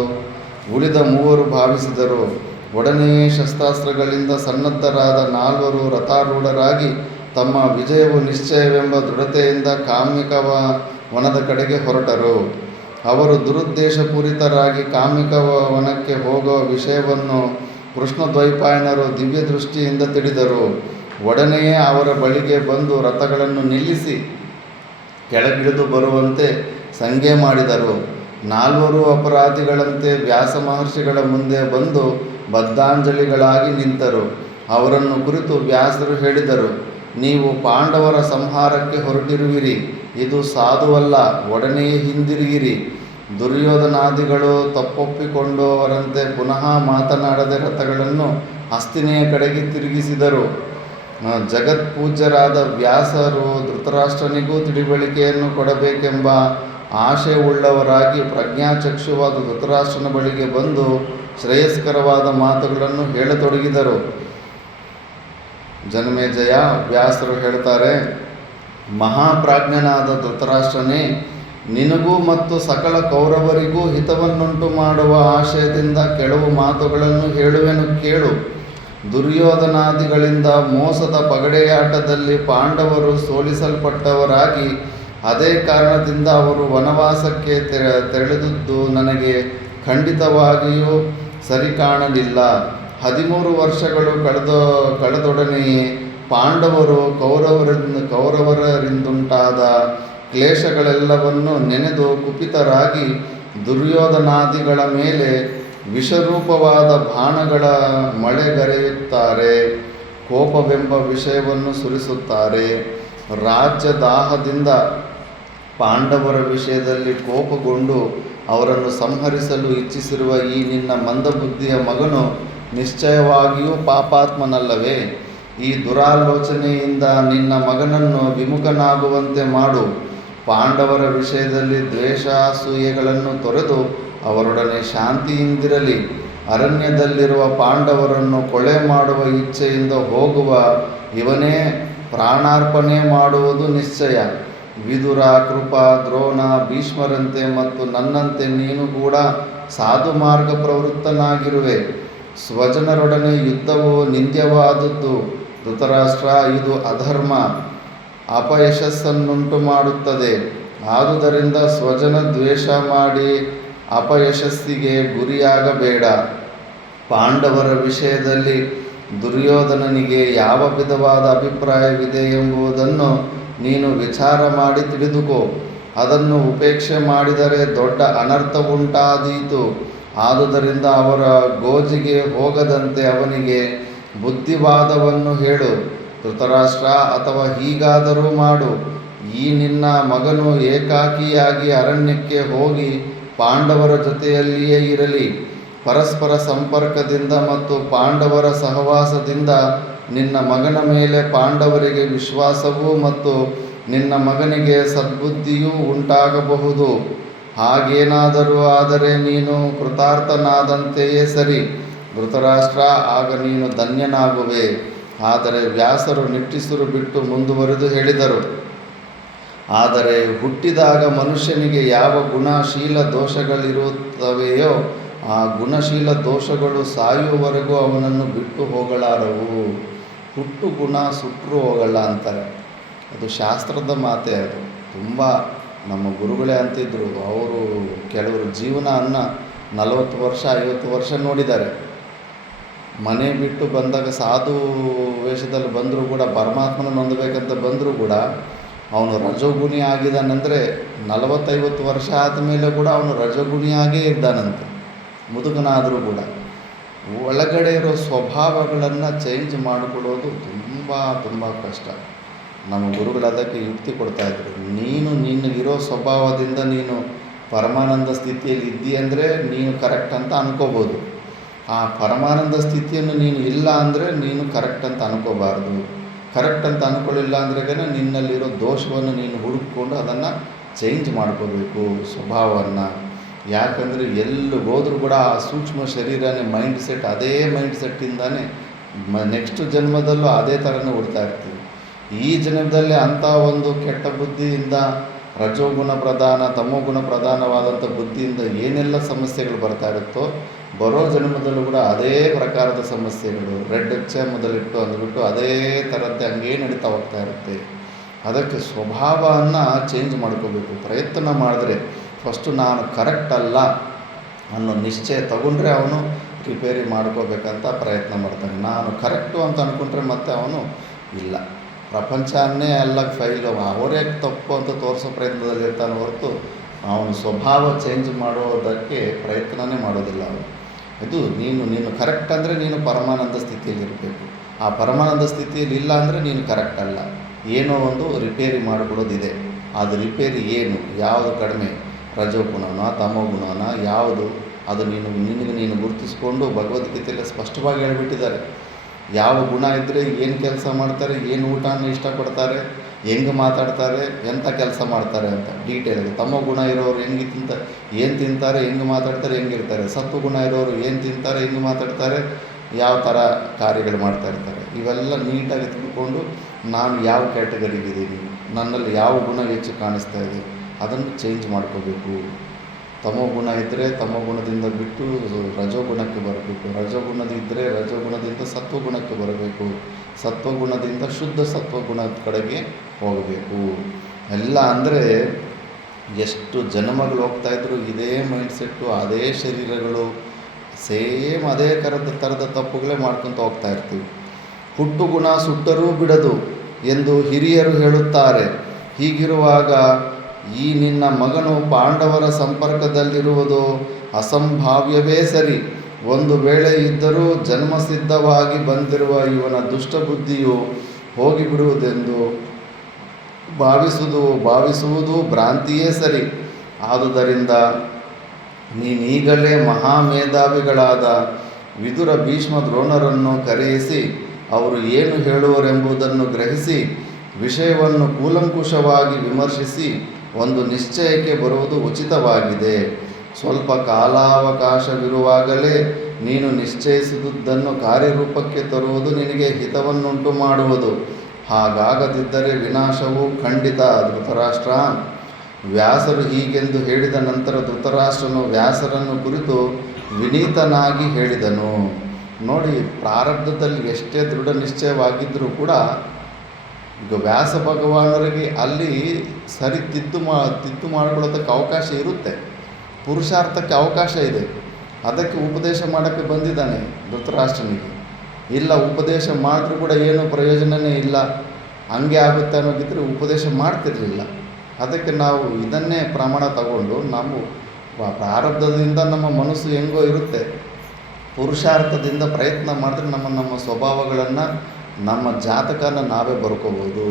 ಉಳಿದ ಮೂವರು ಭಾವಿಸಿದರು. ಒಡನೆಯೇ ಶಸ್ತ್ರಾಸ್ತ್ರಗಳಿಂದ ಸನ್ನದ್ಧರಾದ ನಾಲ್ವರು ರಥಾರೂಢರಾಗಿ ತಮ್ಮ ವಿಜಯವು ನಿಶ್ಚಯವೆಂಬ ದೃಢತೆಯಿಂದ ಕಾಮ್ಯಕ ವನದ ಕಡೆಗೆ ಹೊರಟರು. ಅವರು ದುರುದ್ದೇಶಪೂರಿತರಾಗಿ ಕಾಮ್ಯಕ ವನಕ್ಕೆ ಹೋಗುವ ವಿಷಯವನ್ನು ಕೃಷ್ಣದ್ವೈಪಾಯನರು ದಿವ್ಯ ದೃಷ್ಟಿಯಿಂದ ತಿಳಿದರು. ಒಡನೆಯೇ ಅವರ ಬಳಿಗೆ ಬಂದು ರಥಗಳನ್ನು ನಿಲ್ಲಿಸಿ ಕೆಳಗಿಳಿದು ಬರುವಂತೆ ಸಂಜ್ಞೆ ಮಾಡಿದರು. ನಾಲ್ವರು ಅಪರಾಧಿಗಳಂತೆ ವ್ಯಾಸ ಮಹರ್ಷಿಗಳ ಮುಂದೆ ಬಂದು ಬದ್ಧಾಂಜಲಿಗಳಾಗಿ ನಿಂತರು. ಅವರನ್ನು ಕುರಿತು ವ್ಯಾಸರು ಹೇಳಿದರು, ನೀವು ಪಾಂಡವರ ಸಂಹಾರಕ್ಕೆ ಹೊರಟಿರುವಿರಿ. ಇದು ಸಾಧುವಲ್ಲ. ಒಡನೆಯೇ ಹಿಂದಿರುಗಿರಿ. ದುರ್ಯೋಧನಾದಿಗಳು ತಪ್ಪೊಪ್ಪಿಕೊಂಡವರಂತೆ ಪುನಃ ಮಾತನಾಡದೆ ರಥಗಳನ್ನು ಹಸ್ತಿನೆಯ ಕಡೆಗೆ ತಿರುಗಿಸಿದರು. ಜಗತ್ಪೂಜ್ಯರಾದ ವ್ಯಾಸರು ಧೃತರಾಷ್ಟ್ರನಿಗೂ ತಿಳಿವಳಿಕೆಯನ್ನು ಕೊಡಬೇಕೆಂಬ ಆಶೆ ಉಳ್ಳವರಾಗಿ ಪ್ರಜ್ಞಾಚಕ್ಷುವಾದ ಧೃತರಾಷ್ಟ್ರನ ಬಳಿಗೆ ಬಂದು ಶ್ರೇಯಸ್ಕರವಾದ ಮಾತುಗಳನ್ನು ಹೇಳತೊಡಗಿದರು. ಜನಮೇಜಯ, ವ್ಯಾಸರು ಹೇಳ್ತಾರೆ, ಮಹಾಪ್ರಾಜ್ಞನಾದ ಧೃತರಾಷ್ಟ್ರನೇ, ನಿನಗೂ ಮತ್ತು ಸಕಲ ಕೌರವರಿಗೂ ಹಿತವನ್ನುಂಟು ಮಾಡುವ ಆಶಯದಿಂದ ಕೆಲವು ಮಾತುಗಳನ್ನು ಹೇಳುವೆನು ಕೇಳು. ದುರ್ಯೋಧನಾದಿಗಳಿಂದ ಮೋಸದ ಪಗಡೆಯಾಟದಲ್ಲಿ ಪಾಂಡವರು ಸೋಲಿಸಲ್ಪಟ್ಟವರಾಗಿ ಅದೇ ಕಾರಣದಿಂದ ಅವರು ವನವಾಸಕ್ಕೆ ತೆರಳಿದುದು ನನಗೆ ಖಂಡಿತವಾಗಿಯೂ ಸರಿ ಕಾಣಲಿಲ್ಲ. 13 ವರ್ಷಗಳು ಕಳೆದೊಡನೆಯೇ ಪಾಂಡವರು ಕೌರವರಿಂದುಂಟಾದ ಕ್ಲೇಶಗಳೆಲ್ಲವನ್ನು ನೆನೆದು ಕುಪಿತರಾಗಿ ದುರ್ಯೋಧನಾದಿಗಳ ಮೇಲೆ ವಿಷರೂಪವಾದ ಬಾಣಗಳ ಮಳೆಗರೆಯುತ್ತಾರೆ, ಕೋಪವೆಂಬ ವಿಷಯವನ್ನು ಸುರಿಸುತ್ತಾರೆ. ರಾಜ್ಯದಾಹದಿಂದ ಪಾಂಡವರ ವಿಷಯದಲ್ಲಿ ಕೋಪಗೊಂಡು ಅವರನ್ನು ಸಂಹರಿಸಲು ಇಚ್ಛಿಸಿರುವ ಈ ನಿನ್ನ ಮಂದಬುದ್ಧಿಯ ಮಗನು ನಿಶ್ಚಯವಾಗಿಯೂ ಪಾಪಾತ್ಮನಲ್ಲವೇ? ಈ ದುರಾಲೋಚನೆಯಿಂದ ನಿನ್ನ ಮಗನನ್ನು ವಿಮುಖನಾಗುವಂತೆ ಮಾಡು. ಪಾಂಡವರ ವಿಷಯದಲ್ಲಿ ದ್ವೇಷಾಸೂಯೆಗಳನ್ನು ತೊರೆದು ಅವರೊಡನೆ ಶಾಂತಿಯಿಂದಿರಲಿ. ಅರಣ್ಯದಲ್ಲಿರುವ ಪಾಂಡವರನ್ನು ಕೊಲೆ ಮಾಡುವ ಇಚ್ಛೆಯಿಂದ ಹೋಗುವ ಇವನೇ ಪ್ರಾಣಾರ್ಪಣೆ ಮಾಡುವುದು ನಿಶ್ಚಯ. ವಿದುರ, ಕೃಪ, ದ್ರೋಣ, ಭೀಷ್ಮರಂತೆ ಮತ್ತು ನನ್ನಂತೆ ನೀನು ಕೂಡ ಸಾಧು ಮಾರ್ಗ ಪ್ರವೃತ್ತನಾಗಿರುವೆ. ಸ್ವಜನರೊಡನೆ ಯುದ್ಧವು ನಿಂದ್ಯವಾದದ್ದು. ಧೃತರಾಷ್ಟ್ರ, ಇದು ಅಧರ್ಮ, ಅಪಯಶಸ್ಸನ್ನುಂಟು ಮಾಡುತ್ತದೆ. ಆದುದರಿಂದ ಸ್ವಜನ ದ್ವೇಷ ಮಾಡಿ ಅಪಯಶಸ್ಸಿಗೆ ಗುರಿಯಾಗಬೇಡ. ಪಾಂಡವರ ವಿಷಯದಲ್ಲಿ ದುರ್ಯೋಧನನಿಗೆ ಯಾವ ವಿಧವಾದ ಅಭಿಪ್ರಾಯವಿದೆ ಎಂಬುದನ್ನು ನೀನು ವಿಚಾರ ಮಾಡಿ ತಿಳಿದುಕೋ. ಅದನ್ನು ಉಪೇಕ್ಷೆ ಮಾಡಿದರೆ ದೊಡ್ಡ ಅನರ್ಥವುಂಟಾದೀತು. ಆದುದರಿಂದ ಅವರ ಗೋಜಿಗೆ ಹೋಗದಂತೆ ಅವನಿಗೆ ಬುದ್ಧಿವಾದವನ್ನು ಹೇಳು. ಧೃತರಾಷ್ಟ್ರ, ಅಥವಾ ಹೀಗಾದರೂ ಮಾಡು, ಈ ನಿನ್ನ ಮಗನು ಏಕಾಕಿಯಾಗಿ ಅರಣ್ಯಕ್ಕೆ ಹೋಗಿ ಪಾಂಡವರ ಜೊತೆಯಲ್ಲಿಯೇ ಇರಲಿ. ಪರಸ್ಪರ ಸಂಪರ್ಕದಿಂದ ಮತ್ತು ಪಾಂಡವರ ಸಹವಾಸದಿಂದ ನಿನ್ನ ಮಗನ ಮೇಲೆ ಪಾಂಡವರಿಗೆ ವಿಶ್ವಾಸವೂ ಮತ್ತು ನಿನ್ನ ಮಗನಿಗೆ ಸದ್ಬುದ್ಧಿಯೂ ಉಂಟಾಗಬಹುದು. ಹಾಗೇನಾದರೂ ಆದರೆ ನೀನು ಕೃತಾರ್ಥನಾದಂತೆಯೇ ಸರಿ. ಧೃತರಾಷ್ಟ್ರ, ಆಗ ನೀನು ಧನ್ಯನಾಗುವೆ. ಆದರೆ ವ್ಯಾಸರು ನಿಟ್ಟುಸಿರು ಬಿಟ್ಟು ಮುಂದುವರೆದು ಹೇಳಿದರು, ಆದರೆ ಹುಟ್ಟಿದಾಗ ಮನುಷ್ಯನಿಗೆ ಯಾವ ಗುಣಶೀಲ ದೋಷಗಳಿರುತ್ತವೆಯೋ ಆ ಗುಣಶೀಲ ದೋಷಗಳು ಸಾಯುವವರೆಗೂ ಅವನನ್ನು ಬಿಟ್ಟು ಹೋಗಲಾರವು. ಹುಟ್ಟು ಗುಣ ಸುಟ್ಟರೂ ಹೋಗಲ್ಲ ಅಂತಾರೆ. ಅದು ಶಾಸ್ತ್ರದ ಮಾತೇ. ಅದು ತುಂಬ ನಮ್ಮ ಗುರುಗಳೇ ಅಂತಿದ್ದರು. ಅವರು ಕೆಲವರು ಜೀವನ 40 ವರ್ಷ 50 ವರ್ಷ ನೋಡಿದ್ದಾರೆ. ಮನೆ ಬಿಟ್ಟು ಬಂದಾಗ ಸಾಧು ವೇಷದಲ್ಲಿ ಬಂದರೂ ಕೂಡ, ಪರಮಾತ್ಮನ ಹೊಂದಬೇಕಂತ ಬಂದರೂ ಕೂಡ ಅವನು ರಜೋಗುಣಿ ಆಗಿದ್ದಾನಂದರೆ 40-50 ವರ್ಷ ಆದಮೇಲೆ ಕೂಡ ಅವನು ರಜೋಗುಣಿಯಾಗೇ ಇದ್ದಾನಂತೆ. ಮುದುಕನಾದರೂ ಕೂಡ ಒಳಗಡೆ ಇರೋ ಸ್ವಭಾವಗಳನ್ನು ಚೇಂಜ್ ಮಾಡಿಕೊಡೋದು ತುಂಬ ಕಷ್ಟ. ನಮ್ಮ ಗುರುಗಳು ಅದಕ್ಕೆ ಯುಕ್ತಿ ಕೊಡ್ತಾಯಿದ್ರು. ನೀನು ನಿನಗಿರೋ ಸ್ವಭಾವದಿಂದ ನೀನು ಪರಮಾನಂದ ಸ್ಥಿತಿಯಲ್ಲಿ ಇದ್ದೀಯಂದರೆ ನೀನು ಕರೆಕ್ಟ್ ಅಂತ ಅನ್ಕೋಬೋದು. ಆ ಪರಮಾನಂದ ಸ್ಥಿತಿಯನ್ನು ನೀನು ಇಲ್ಲ ಅಂದರೆ ನೀನು ಕರೆಕ್ಟ್ ಅಂತ ಅನ್ಕೋಬಾರ್ದು. ಕರೆಕ್ಟ್ ಅಂತ ಅಂದ್ಕೊಳ್ಳಿಲ್ಲ ಅಂದ್ರೆ ನಿನ್ನಲ್ಲಿರೋ ದೋಷವನ್ನು ನೀನು ಹುಡುಕಿಕೊಂಡು ಅದನ್ನು ಚೇಂಜ್ ಮಾಡ್ಕೋಬೇಕು, ಸ್ವಭಾವವನ್ನು. ಯಾಕಂದರೆ ಎಲ್ಲಿ ಹೋದ್ರೂ ಕೂಡ ಆ ಸೂಕ್ಷ್ಮ ಶರೀರನೇ ಮೈಂಡ್ ಸೆಟ್, ಅದೇ ಮೈಂಡ್ ಸೆಟ್ಟಿಂದಾನೇ ನೆಕ್ಸ್ಟ್ ಜನ್ಮದಲ್ಲೂ ಅದೇ ಥರನೇ ಹುಡ್ತಾ ಇರ್ತೀವಿ. ಈ ಜನ್ಮದಲ್ಲಿ ಅಂಥ ಒಂದು ಕೆಟ್ಟ ಬುದ್ಧಿಯಿಂದ, ರಜೋಗುಣ ಪ್ರಧಾನ ತಮೋಗುಣ ಪ್ರಧಾನವಾದಂಥ ಬುದ್ಧಿಯಿಂದ ಏನೆಲ್ಲ ಸಮಸ್ಯೆಗಳು ಬರ್ತಾ ಇರುತ್ತೋ, ಬರೋ ಜನ್ಮದಲ್ಲೂ ಕೂಡ ಅದೇ ಪ್ರಕಾರದ ಸಮಸ್ಯೆಗಳು ರೆಡ್ ಎಚ್ಚೆ ಮೊದಲಿಟ್ಟು ಅಂದ್ಬಿಟ್ಟು ಅದೇ ಥರದ್ದೇ ಹಂಗೇ ನಡೀತಾ ಹೋಗ್ತಾ ಇರುತ್ತೆ. ಅದಕ್ಕೆ ಸ್ವಭಾವವನ್ನು ಚೇಂಜ್ ಮಾಡ್ಕೋಬೇಕು. ಪ್ರಯತ್ನ ಮಾಡಿದ್ರೆ ಫಸ್ಟು ನಾನು ಕರೆಕ್ಟ್ ಅಲ್ಲ ಅನ್ನೋ ನಿಶ್ಚಯ ತಗೊಂಡ್ರೆ ಅವನು ರಿಪೇರಿ ಮಾಡ್ಕೋಬೇಕಂತ ಪ್ರಯತ್ನ ಮಾಡ್ತಾನೆ. ನಾನು ಕರೆಕ್ಟು ಅಂತ ಅಂದ್ಕೊಂಡ್ರೆ ಮತ್ತೆ ಅವನು ಇಲ್ಲ, ಪ್ರಪಂಚನೇ ಎಲ್ಲ ಫೈಲು, ಅವರೇ ತಪ್ಪು ಅಂತ ತೋರಿಸೋ ಪ್ರಯತ್ನದಲ್ಲಿ ಇರ್ತಾನೆ ಹೊರತು ಅವನು ಸ್ವಭಾವ ಚೇಂಜ್ ಮಾಡೋದಕ್ಕೆ ಪ್ರಯತ್ನನೇ ಮಾಡೋದಿಲ್ಲ ಅವನು. ಇದು ನೀನು ಕರೆಕ್ಟ್ ಅಂದರೆ ನೀನು ಪರಮಾನಂದ ಸ್ಥಿತಿಯಲ್ಲಿರಬೇಕು. ಆ ಪರಮಾನಂದ ಸ್ಥಿತಿಯಲ್ಲಿ ಇಲ್ಲ ಅಂದರೆ ನೀನು ಕರೆಕ್ಟ್ ಅಲ್ಲ. ಏನೋ ಒಂದು ರಿಪೇರಿ ಮಾಡಿಕೊಡೋದಿದೆ. ಅದು ರಿಪೇರಿ ಏನು, ಯಾವುದು ಕಡಿಮೆ, ರಜೋಗುಣನ ತಮೋಗುಣನ ಯಾವುದು, ಅದು ನಿನಗೆ ನೀನು ಗುರುತಿಸ್ಕೊಂಡು ಭಗವದ್ಗೀತೆಯಲ್ಲಿ ಸ್ಪಷ್ಟವಾಗಿ ಹೇಳಿಬಿಟ್ಟಿದ್ದಾರೆ. ಯಾವ ಗುಣ ಇದ್ದರೆ ಏನು ಕೆಲಸ ಮಾಡ್ತಾರೆ, ಏನು ಊಟನ ಇಷ್ಟಪಡ್ತಾರೆ, ಹೆಂಗೆ ಮಾತಾಡ್ತಾರೆ, ಎಂಥ ಕೆಲಸ ಮಾಡ್ತಾರೆ ಅಂತ ಡೀಟೇಲಾಗಿ. ತಮ್ಮ ಗುಣ ಇರೋರು ಹೆಂಗೆ ಏನು ತಿಂತಾರೆ, ಹೆಂಗೆ ಮಾತಾಡ್ತಾರೆ, ಹೆಂಗಿರ್ತಾರೆ. ಸತ್ವ ಗುಣ ಇರೋರು ಏನು ತಿಂತಾರೆ, ಹೆಂಗೆ ಮಾತಾಡ್ತಾರೆ, ಯಾವ ಥರ ಕಾರ್ಯಗಳು ಮಾಡ್ತಾ ಇರ್ತಾರೆ. ಇವೆಲ್ಲ ನೀಟಾಗಿ ತಿಳ್ಕೊಂಡು ನಾನು ಯಾವ ಕ್ಯಾಟಗರಿಗಿದ್ದೀನಿ, ನನ್ನಲ್ಲಿ ಯಾವ ಗುಣ ಹೆಚ್ಚು ಕಾಣಿಸ್ತಾ ಇದೆ, ಅದನ್ನು ಚೇಂಜ್ ಮಾಡ್ಕೋಬೇಕು. ತಮೋ ಗುಣ ಇದ್ದರೆ ತಮೋ ಗುಣದಿಂದ ಬಿಟ್ಟು ರಜೋಗುಣಕ್ಕೆ ಬರಬೇಕು, ರಜೋಗುಣದಿದ್ದರೆ ರಜೋಗುಣದಿಂದ ಸತ್ವಗುಣಕ್ಕೆ ಬರಬೇಕು, ಸತ್ವಗುಣದಿಂದ ಶುದ್ಧ ಸತ್ವಗುಣದ ಕಡೆಗೆ ಹೋಗಬೇಕು. ಎಲ್ಲ ಅಂದರೆ ಎಷ್ಟು ಜನ್ಮಗಳು ಹೋಗ್ತಾಯಿದ್ರು ಇದೇ ಮೈಂಡ್ಸೆಟ್ಟು, ಅದೇ ಶರೀರಗಳು, ಸೇಮ್ ಅದೇ ಥರದ ತಪ್ಪುಗಳೇ ಮಾಡ್ಕೊತ ಹೋಗ್ತಾ ಇರ್ತೀವಿ. ಹುಟ್ಟು ಗುಣ ಸುಟ್ಟರೂ ಬಿಡದು ಎಂದು ಹಿರಿಯರು ಹೇಳುತ್ತಾರೆ. ಹೀಗಿರುವಾಗ ಈ ನಿನ್ನ ಮಗನು ಪಾಂಡವರ ಸಂಪರ್ಕದಲ್ಲಿರುವುದು ಅಸಂಭಾವ್ಯವೇ ಸರಿ. ಒಂದು ವೇಳೆ ಇದ್ದರೂ ಜನ್ಮಸಿದ್ಧವಾಗಿ ಬಂದಿರುವ ಇವನ ದುಷ್ಟಬುದ್ಧಿಯು ಹೋಗಿಬಿಡುವುದೆಂದು ಭಾವಿಸುವುದು ಭ್ರಾಂತಿಯೇ ಸರಿ. ಆದುದರಿಂದ ನೀನೀಗಲೇ ಮಹಾಮೇಧಾವಿಗಳಾದ ವಿದುರ, ಭೀಷ್ಮ, ದ್ರೋಣರನ್ನು ಕರೆಯಿಸಿ ಅವರು ಏನು ಹೇಳುವರೆಂಬುದನ್ನು ಗ್ರಹಿಸಿ ವಿಷಯವನ್ನು ಕೂಲಂಕುಷವಾಗಿ ವಿಮರ್ಶಿಸಿ ಒಂದು ನಿಶ್ಚಯಕ್ಕೆ ಬರುವುದು ಉಚಿತವಾಗಿದೆ. ಸ್ವಲ್ಪ ಕಾಲಾವಕಾಶವಿರುವಾಗಲೇ ನೀನು ನಿಶ್ಚಯಿಸಿದುದನ್ನು ಕಾರ್ಯರೂಪಕ್ಕೆ ತರುವುದು ನಿನಗೆ ಹಿತವನ್ನುಂಟು ಮಾಡುವುದು. ಹಾಗಾಗದಿದ್ದರೆ ವಿನಾಶವು ಖಂಡಿತ. ಧೃತರಾಷ್ಟ್ರ, ವ್ಯಾಸರು ಹೀಗೆಂದು ಹೇಳಿದ ನಂತರ ಧೃತರಾಷ್ಟ್ರನು ವ್ಯಾಸರನ್ನು ಕುರಿತು ವಿನೀತನಾಗಿ ಹೇಳಿದನು. ನೋಡಿ, ಪ್ರಾರಬ್ಧದಲ್ಲಿ ಎಷ್ಟೇ ದೃಢ ನಿಶ್ಚಯವಾಗಿದ್ದರೂ ಕೂಡ ಈಗ ವ್ಯಾಸ ಭಗವಾನರಿಗೆ ಅಲ್ಲಿ ಸರಿ ತಿದ್ದು ಮಾಡ್ಕೊಳ್ಳೋದಕ್ಕೆ ಅವಕಾಶ ಇರುತ್ತೆ, ಪುರುಷಾರ್ಥಕ್ಕೆ ಅವಕಾಶ ಇದೆ. ಅದಕ್ಕೆ ಉಪದೇಶ ಮಾಡೋಕ್ಕೆ ಬಂದಿದ್ದಾನೆ ಧೃತರಾಷ್ಟ್ರನಿಗೆ. ಇಲ್ಲ, ಉಪದೇಶ ಮಾಡಿದ್ರೂ ಕೂಡ ಏನೂ ಪ್ರಯೋಜನವೇ ಇಲ್ಲ, ಹಂಗೆ ಆಗುತ್ತೆ ಅನ್ನೋದಿದ್ದರೆ ಉಪದೇಶ ಮಾಡ್ತಿರಲಿಲ್ಲ. ಅದಕ್ಕೆ ನಾವು ಇದನ್ನೇ ಪ್ರಮಾಣ ತಗೊಂಡು ನಾವು ಪ್ರಾರಬ್ಧದಿಂದ ನಮ್ಮ ಮನಸ್ಸು ಹೆಂಗೋ ಇರುತ್ತೆ, ಪುರುಷಾರ್ಥದಿಂದ ಪ್ರಯತ್ನ ಮಾಡಿದ್ರೆ ನಮ್ಮ ಸ್ವಭಾವಗಳನ್ನು, ನಮ್ಮ ಜಾತಕನ ನಾವೇ ಬರ್ಕೋಬೋದು.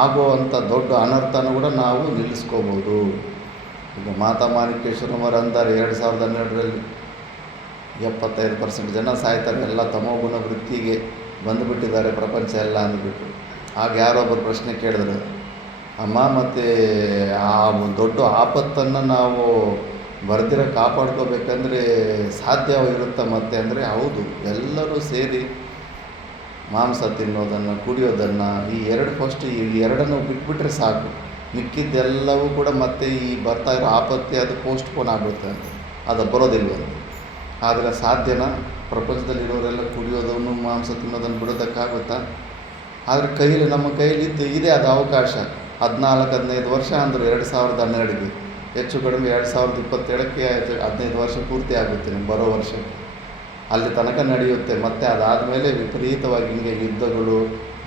ಆಗೋ ಅಂಥ ದೊಡ್ಡ ಅನರ್ಥನೂ ಕೂಡ ನಾವು ನಿಲ್ಲಿಸ್ಕೋಬೋದು. ಈಗ ಮಾತಾ ಮಾಣಿಕೇಶ್ವರಮರು ಅಂತಾರೆ 2012ರಲ್ಲಿ 75% ಜನ ಸಾಯ್ತಾರೆ, ಎಲ್ಲ ತಮೋಗುಣ ವೃತ್ತಿಗೆ ಬಂದುಬಿಟ್ಟಿದ್ದಾರೆ ಪ್ರಪಂಚ ಎಲ್ಲ ಅಂದ್ಬಿಟ್ಟು. ಆಗ ಯಾರೊಬ್ಬರು ಪ್ರಶ್ನೆ ಕೇಳಿದ್ರು, ಅಮ್ಮ ಮತ್ತು ಆ ದೊಡ್ಡ ಆಪತ್ತನ್ನು ನಾವು ಬರ್ದಿರ ಕಾಪಾಡ್ಕೋಬೇಕಂದ್ರೆ ಸಾಧ್ಯ ಇರುತ್ತಾ ಮತ್ತೆ ಅಂದರೆ, ಹೌದು, ಎಲ್ಲರೂ ಸೇರಿ ಮಾಂಸ ತಿನ್ನೋದನ್ನು, ಕುಡಿಯೋದನ್ನು, ಈ ಎರಡನ್ನು ಬಿಟ್ಬಿಟ್ರೆ ಸಾಕು, ಮಿಕ್ಕಿದ್ದೆಲ್ಲವೂ ಕೂಡ ಮತ್ತೆ ಈ ಬರ್ತಾ ಇರೋ ಆಪತ್ತಿ ಅದು ಪೋಸ್ಟ್ಪೋನ್ ಆಗುತ್ತೆ ಅಂತ, ಅದು ಬರೋದಿಲ್ವಂತೆ. ಆದರೆ ಸಾಧ್ಯನಾ? ಪ್ರಪಂಚದಲ್ಲಿರೋರೆಲ್ಲ ಕುಡಿಯೋದನ್ನು, ಮಾಂಸ ತಿನ್ನೋದನ್ನು ಬಿಡೋದಕ್ಕಾಗುತ್ತಾ? ಆದರೆ ನಮ್ಮ ಕೈಲಿದ್ದು ಇದೆ ಅದು ಅವಕಾಶ. 14-15 ವರ್ಷ ಅಂದರು 2012ಗೆ, ಹೆಚ್ಚು ಕಡಿಮೆ 2027ಕ್ಕೆ 15 ವರ್ಷ ಪೂರ್ತಿ ಆಗುತ್ತೆ ಬರೋ ವರ್ಷಕ್ಕೆ. ಅಲ್ಲಿ ತನಕ ನಡೆಯುತ್ತೆ. ಮತ್ತು ಅದಾದಮೇಲೆ ವಿಪರೀತವಾಗಿ ಹಿಂಗೆ ಯುದ್ಧಗಳು,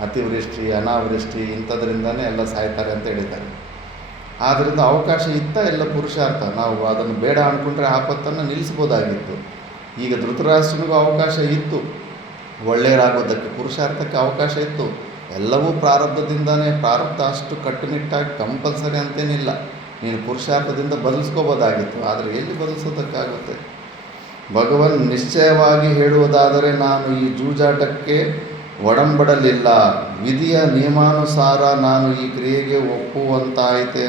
ಅತಿವೃಷ್ಟಿ, ಅನಾವೃಷ್ಟಿ ಇಂಥದ್ರಿಂದನೇ ಎಲ್ಲ ಸಾಯ್ತಾರೆ ಅಂತ ಹೇಳಿದ್ದಾರೆ. ಆದ್ದರಿಂದ ಅವಕಾಶ ಇತ್ತ ಎಲ್ಲ ಪುರುಷಾರ್ಥ, ನಾವು ಅದನ್ನು ಬೇಡ ಅಂದ್ಕೊಂಡ್ರೆ ಆಪತ್ತನ್ನು ನಿಲ್ಲಿಸ್ಬೋದಾಗಿತ್ತು. ಈಗ ಧೃತರಾಷ್ಟ್ರನಿಗೂ ಅವಕಾಶ ಇತ್ತು ಒಳ್ಳೆಯರಾಗೋದಕ್ಕೆ, ಪುರುಷಾರ್ಥಕ್ಕೆ ಅವಕಾಶ ಇತ್ತು. ಎಲ್ಲವೂ ಪ್ರಾರಬ್ಧದಿಂದನೇ. ಪ್ರಾರಬ್ಧ ಅಷ್ಟು ಕಟ್ಟುನಿಟ್ಟಾಗಿ ಕಂಪಲ್ಸರಿ ಅಂತೇನಿಲ್ಲ, ನೀನು ಪುರುಷಾರ್ಥದಿಂದ ಬದಲಿಸ್ಕೋಬೋದಾಗಿತ್ತು. ಆದರೆ ಎಲ್ಲಿ ಬದಲಿಸೋದಕ್ಕಾಗುತ್ತೆ? ಭಗವನ್ ನಿಶ್ಚಯವಾಗಿ ಹೇಳುವುದಾದರೆ ನಾನು ಈ ಜೂಜಾಟಕ್ಕೆ ಒಡಂಬಡಲಿಲ್ಲ. ವಿಧಿಯ ನಿಯಮಾನುಸಾರ ನಾನು ಈ ಕ್ರಿಯೆಗೆ ಒಪ್ಪುವಂತಾಯಿತೆ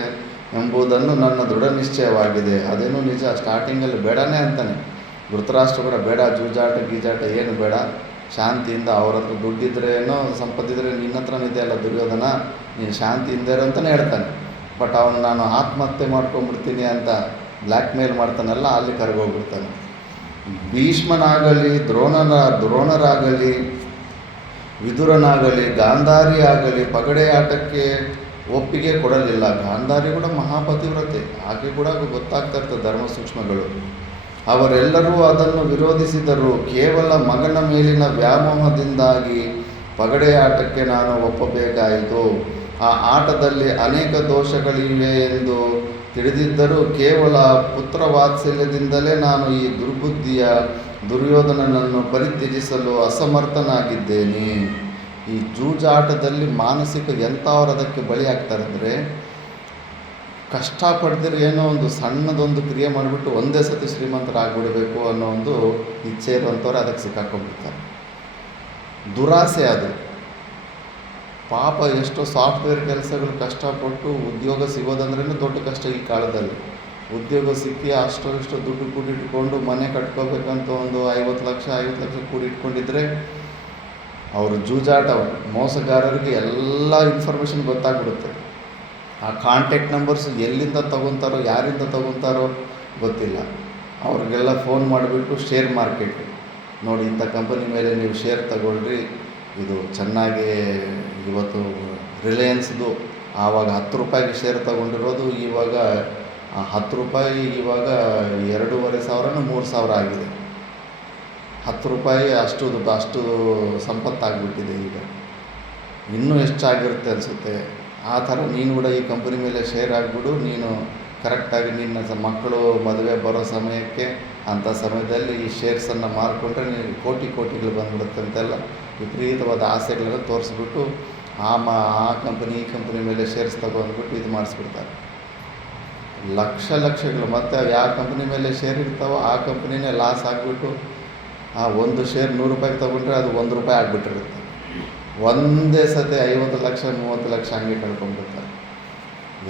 ಎಂಬುದನ್ನು ನನ್ನ ದೃಢ ನಿಶ್ಚಯವಾಗಿದೆ. ಅದೇನೂ ನಿಜ. ಸ್ಟಾರ್ಟಿಂಗಲ್ಲಿ ಬೇಡನೇ ಅಂತಾನೆ ಧೃತರಾಷ್ಟ್ರ ಕೂಡ, ಬೇಡ ಜೂಜಾಟ ಗೀಜಾಟ ಏನು ಬೇಡ, ಶಾಂತಿಯಿಂದ ಅವ್ರ ಹತ್ರ ದುಡ್ಡಿದ್ರೆ ಏನೋ ಸಂಪತ್ತಿದ್ರೆ ನಿನ್ನ ಹತ್ರನೇ ಇದೆಯಲ್ಲ ದುರ್ಯೋಧನ, ನೀನು ಶಾಂತಿಯಿಂದ ಇರು ಅಂತಲೇ ಹೇಳ್ತಾನೆ. ಬಟ್ ಅವನು ನಾನು ಆತ್ಮಹತ್ಯೆ ಮಾಡ್ಕೊಂಡ್ಬಿಡ್ತೀನಿ ಅಂತ ಬ್ಲ್ಯಾಕ್ ಮೇಲ್ ಮಾಡ್ತಾನಲ್ಲ, ಅಲ್ಲಿ ಕರಗೋಗ್ಬಿಡ್ತಾನೆ. ಭೀಷ್ಮನಾಗಲಿ, ದ್ರೋಣರಾಗಲಿ, ವಿದುರನಾಗಲಿ, ಗಾಂಧಾರಿ ಆಗಲಿ ಪಗಡೆ ಆಟಕ್ಕೆ ಒಪ್ಪಿಗೆ ಕೊಡಲಿಲ್ಲ. ಗಾಂಧಾರಿ ಕೂಡ ಮಹಾಪತಿವ್ರತೆ, ಆಕೆ ಕೂಡ ಗೊತ್ತಾಗ್ತಾ ಇರ್ತದೆ ಧರ್ಮ ಸೂಕ್ಷ್ಮಗಳು. ಅವರೆಲ್ಲರೂ ಅದನ್ನು ವಿರೋಧಿಸಿದರು. ಕೇವಲ ಮಗನ ಮೇಲಿನ ವ್ಯಾಮೋಹದಿಂದಾಗಿ ಪಗಡೆ ಆಟಕ್ಕೆ ನಾನು ಒಪ್ಪಬೇಕಾಯಿತು. ಆ ಆಟದಲ್ಲಿ ಅನೇಕ ದೋಷಗಳಿವೆ ಎಂದು ತಿಳಿದಿದ್ದರೂ ಕೇವಲ ಪುತ್ರವಾತ್ಸಲ್ಯದಿಂದಲೇ ನಾನು ಈ ದುರ್ಬುದ್ಧಿಯ ದುರ್ಯೋಧನನನ್ನು ಪರಿತ್ಯಜಿಸಲು ಅಸಮರ್ಥನಾಗಿದ್ದೇನೆ. ಈ ಜೂಜಾಟದಲ್ಲಿ ಮಾನಸಿಕ ಎಂಥವ್ರು ಅದಕ್ಕೆ ಬಲಿ ಆಗ್ತಾರೆ ಅಂದರೆ, ಕಷ್ಟಪಡ್ದಿರೋ ಏನೋ ಒಂದು ಸಣ್ಣದೊಂದು ಕ್ರಿಯೆ ಮಾಡಿಬಿಟ್ಟು ಒಂದೇ ಸತಿ ಶ್ರೀಮಂತರಾಗ್ಬಿಡಬೇಕು ಅನ್ನೋ ಒಂದು ಇಚ್ಛೆ ಇರುವಂಥವ್ರು ಅದಕ್ಕೆ ಸಿಕ್ಕಾಕೊಂಡ್ಬಿಡ್ತಾರೆ. ದುರಾಸೆ ಅದು. ಪಾಪ ಎಷ್ಟೋ ಸಾಫ್ಟ್ವೇರ್ ಕೆಲಸಗಳು ಕಷ್ಟಪಟ್ಟು ಉದ್ಯೋಗ ಸಿಗೋದಂದ್ರೇ ದೊಡ್ಡ ಕಷ್ಟ ಈ ಕಾಲದಲ್ಲಿ. ಉದ್ಯೋಗ ಸಿಕ್ಕಿ ಅಷ್ಟೋ ಇಷ್ಟೋ ದುಡ್ಡು ಕೂಡಿಟ್ಕೊಂಡು ಮನೆ ಕಟ್ಕೋಬೇಕಂತ ಒಂದು 50 ಲಕ್ಷ ಕೂಡಿಟ್ಕೊಂಡಿದ್ರೆ ಅವರು ಜೂಜಾಟ, ಮೋಸಗಾರರಿಗೆ ಎಲ್ಲ ಇನ್ಫಾರ್ಮೇಷನ್ ಗೊತ್ತಾಗ್ಬಿಡುತ್ತೆ. ಆ ಕಾಂಟ್ಯಾಕ್ಟ್ ನಂಬರ್ಸ್ ಎಲ್ಲಿಂದ ತೊಗೊತಾರೋ ಯಾರಿಂದ ತೊಗೊತಾರೋ ಗೊತ್ತಿಲ್ಲ. ಅವ್ರಿಗೆಲ್ಲ ಫೋನ್ ಮಾಡಿಬಿಟ್ಟು ಶೇರ್ ಮಾರ್ಕೆಟ್ ನೋಡಿ, ಇಂಥ ಕಂಪನಿ ಮೇಲೆ ನೀವು ಶೇರ್ ತಗೊಳ್ರಿ, ಇದು ಚೆನ್ನಾಗಿ ಇವತ್ತು ರಿಲಯನ್ಸ್ದು ಆವಾಗ 10 ರೂಪಾಯಿಗೆ ಶೇರ್ ತೊಗೊಂಡಿರೋದು ಇವಾಗ 10 ರೂಪಾಯಿ ಇವಾಗ 2,500 3,000 ಆಗಿದೆ. 10 ರೂಪಾಯಿ ಅಷ್ಟು ಸಂಪತ್ತಾಗ್ಬಿಟ್ಟಿದೆ. ಈಗ ಇನ್ನೂ ಹೆಚ್ಚಾಗಿರುತ್ತೆ ಅನಿಸುತ್ತೆ. ಆ ಥರ ನೀನು ಕೂಡ ಈ ಕಂಪನಿ ಮೇಲೆ ಶೇರ್ ಆಗಿಬಿಡು. ನೀನು ಕರೆಕ್ಟಾಗಿ ನಿನ್ನ ಮಕ್ಕಳು ಮದುವೆ ಬರೋ ಸಮಯಕ್ಕೆ ಅಂಥ ಸಮಯದಲ್ಲಿ ಈ ಶೇರ್ಸನ್ನು ಮಾರಿಕೊಂಡ್ರೆ ನೀನು ಕೋಟಿಗಳು ಬಂದ್ಬಿಡುತ್ತೆ ಅಂತೆಲ್ಲ ವಿಪರೀತವಾದ ಆಸೆಗಳನ್ನು ತೋರಿಸ್ಬಿಟ್ಟು ಆ ಕಂಪನಿ ಈ ಕಂಪನಿ ಮೇಲೆ ಶೇರ್ಸ್ ತಗೊಂಡ್ಬಿಟ್ಟು ಇದು ಮಾಡಿಸ್ಬಿಡ್ತಾರೆ. ಲಕ್ಷಗಳು. ಮತ್ತು ಯಾವ ಕಂಪ್ನಿ ಮೇಲೆ ಶೇರ್ ಇರ್ತಾವೋ ಆ ಕಂಪ್ನಿನೇ ಲಾಸ್ ಆಗಿಬಿಟ್ಟು ಆ ಒಂದು ಶೇರ್ 100 ರೂಪಾಯಿಗೆ ತೊಗೊಂಡ್ರೆ ಅದು 1 ರೂಪಾಯಿ ಆಗಿಬಿಟ್ಟಿರುತ್ತೆ. ಒಂದೇ ಸತಿ 50 ಲಕ್ಷ 30 ಲಕ್ಷ ಹಂಗೆ ಕಳ್ಕೊಂಡ್ಬಿಡ್ತಾರೆ.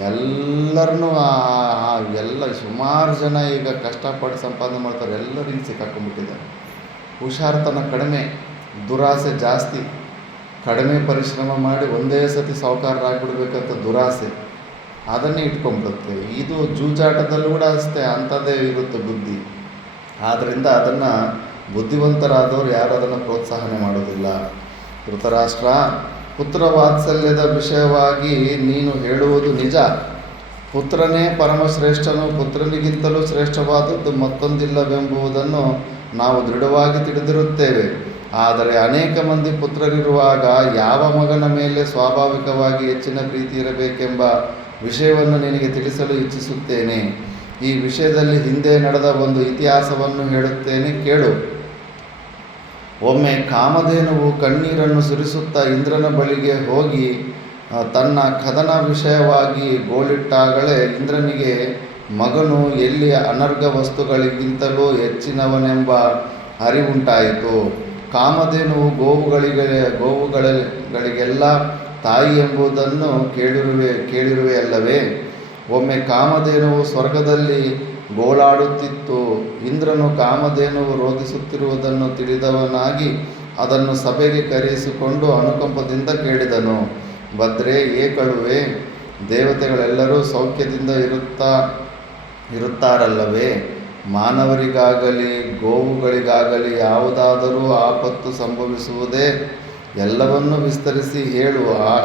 ಎಲ್ಲರನ್ನೂ ಎಲ್ಲ ಸುಮಾರು ಜನ ಈಗ ಕಷ್ಟಪಟ್ಟು ಸಂಪಾದನೆ ಮಾಡ್ತಾರೆ, ಎಲ್ಲರೂ ಹಿಂಗೆ ಸಿಕ್ಕಾಕೊಂಡ್ಬಿಟ್ಟಿದ್ದಾರೆ. ಹುಷಾರ್ತನ ಕಡಿಮೆ, ದುರಾಸೆ ಜಾಸ್ತಿ. ಕಡಿಮೆ ಪರಿಶ್ರಮ ಮಾಡಿ ಒಂದೇ ಸತಿ ಸಾಹುಕಾರರಾಗ್ಬಿಡ್ಬೇಕಂತ ದುರಾಸೆ, ಅದನ್ನೇ ಇಟ್ಕೊಂಡ್ಬಿಡುತ್ತೆ. ಇದು ಜೂಜಾಟದಲ್ಲೂ ಕೂಡ ಅಷ್ಟೇ ಅಂಥದ್ದೇ ಇರುತ್ತೆ ಬುದ್ಧಿ. ಆದ್ದರಿಂದ ಅದನ್ನು ಬುದ್ಧಿವಂತರಾದವರು ಯಾರು ಅದನ್ನು ಪ್ರೋತ್ಸಾಹನೆ ಮಾಡೋದಿಲ್ಲ. ಧೃತರಾಷ್ಟ್ರ, ಪುತ್ರ ವಾತ್ಸಲ್ಯದ ವಿಷಯವಾಗಿ ನೀನು ಹೇಳುವುದು ನಿಜ. ಪುತ್ರನೇ ಪರಮಶ್ರೇಷ್ಠನು, ಪುತ್ರನಿಗಿಂತಲೂ ಶ್ರೇಷ್ಠವಾದದ್ದು ಮತ್ತೊಂದಿಲ್ಲವೆಂಬುದನ್ನು ನಾವು ದೃಢವಾಗಿ ತಿಳಿದಿರುತ್ತೇವೆ. ಆದರೆ ಅನೇಕ ಮಂದಿ ಪುತ್ರರಿರುವಾಗ ಯಾವ ಮಗನ ಮೇಲೆ ಸ್ವಾಭಾವಿಕವಾಗಿ ಹೆಚ್ಚಿನ ಪ್ರೀತಿ ಇರಬೇಕೆಂಬ ವಿಷಯವನ್ನು ನಿನಗೆ ತಿಳಿಸಲು ಇಚ್ಛಿಸುತ್ತೇನೆ. ಈ ವಿಷಯದಲ್ಲಿ ಹಿಂದೆ ನಡೆದ ಒಂದು ಇತಿಹಾಸವನ್ನು ಹೇಳುತ್ತೇನೆ, ಕೇಳು. ಒಮ್ಮೆ ಕಾಮಧೇನುವು ಕಣ್ಣೀರನ್ನು ಸುರಿಸುತ್ತಾ ಇಂದ್ರನ ಬಳಿಗೆ ಹೋಗಿ ತನ್ನ ಕದನ ವಿಷಯವಾಗಿ ಗೋಳಿಟ್ಟಾಗಲೇ ಇಂದ್ರನಿಗೆ ಮಗನು ಎಲ್ಲಿ ಅನರ್ಘ ವಸ್ತುಗಳಿಗಿಂತಲೂ ಹೆಚ್ಚಿನವನೆಂಬ ಅರಿವುಂಟಾಯಿತು. ಕಾಮಧೇನುವು ಗೋವುಗಳಿಗೆಲ್ಲ ತಾಯಿ ಎಂಬುದನ್ನು ಕೇಳಿರುವೆ ಅಲ್ಲವೇ? ಒಮ್ಮೆ ಕಾಮಧೇನುವು ಸ್ವರ್ಗದಲ್ಲಿ ಗೋಳಾಡುತ್ತಿತ್ತು. ಇಂದ್ರನು ಕಾಮಧೇನುವು ರೋಧಿಸುತ್ತಿರುವುದನ್ನು ತಿಳಿದವನಾಗಿ ಅದನ್ನು ಸಭೆಗೆ ಕರೆಯಿಸಿಕೊಂಡು ಅನುಕಂಪದಿಂದ ಕೇಳಿದನು. ಭದ್ರೇ, ಏಕಳುವೆ, ದೇವತೆಗಳೆಲ್ಲರೂ ಸೌಖ್ಯದಿಂದ ಇರುತ್ತಾರಲ್ಲವೇ? ಮಾನವರಿಗಾಗಲಿ ಗೋವುಗಳಿಗಾಗಲಿ ಯಾವುದಾದರೂ ಆಪತ್ತು ಸಂಭವಿಸುವುದೇ? ಎಲ್ಲವನ್ನೂ ವಿಸ್ತರಿಸಿ ಹೇಳು,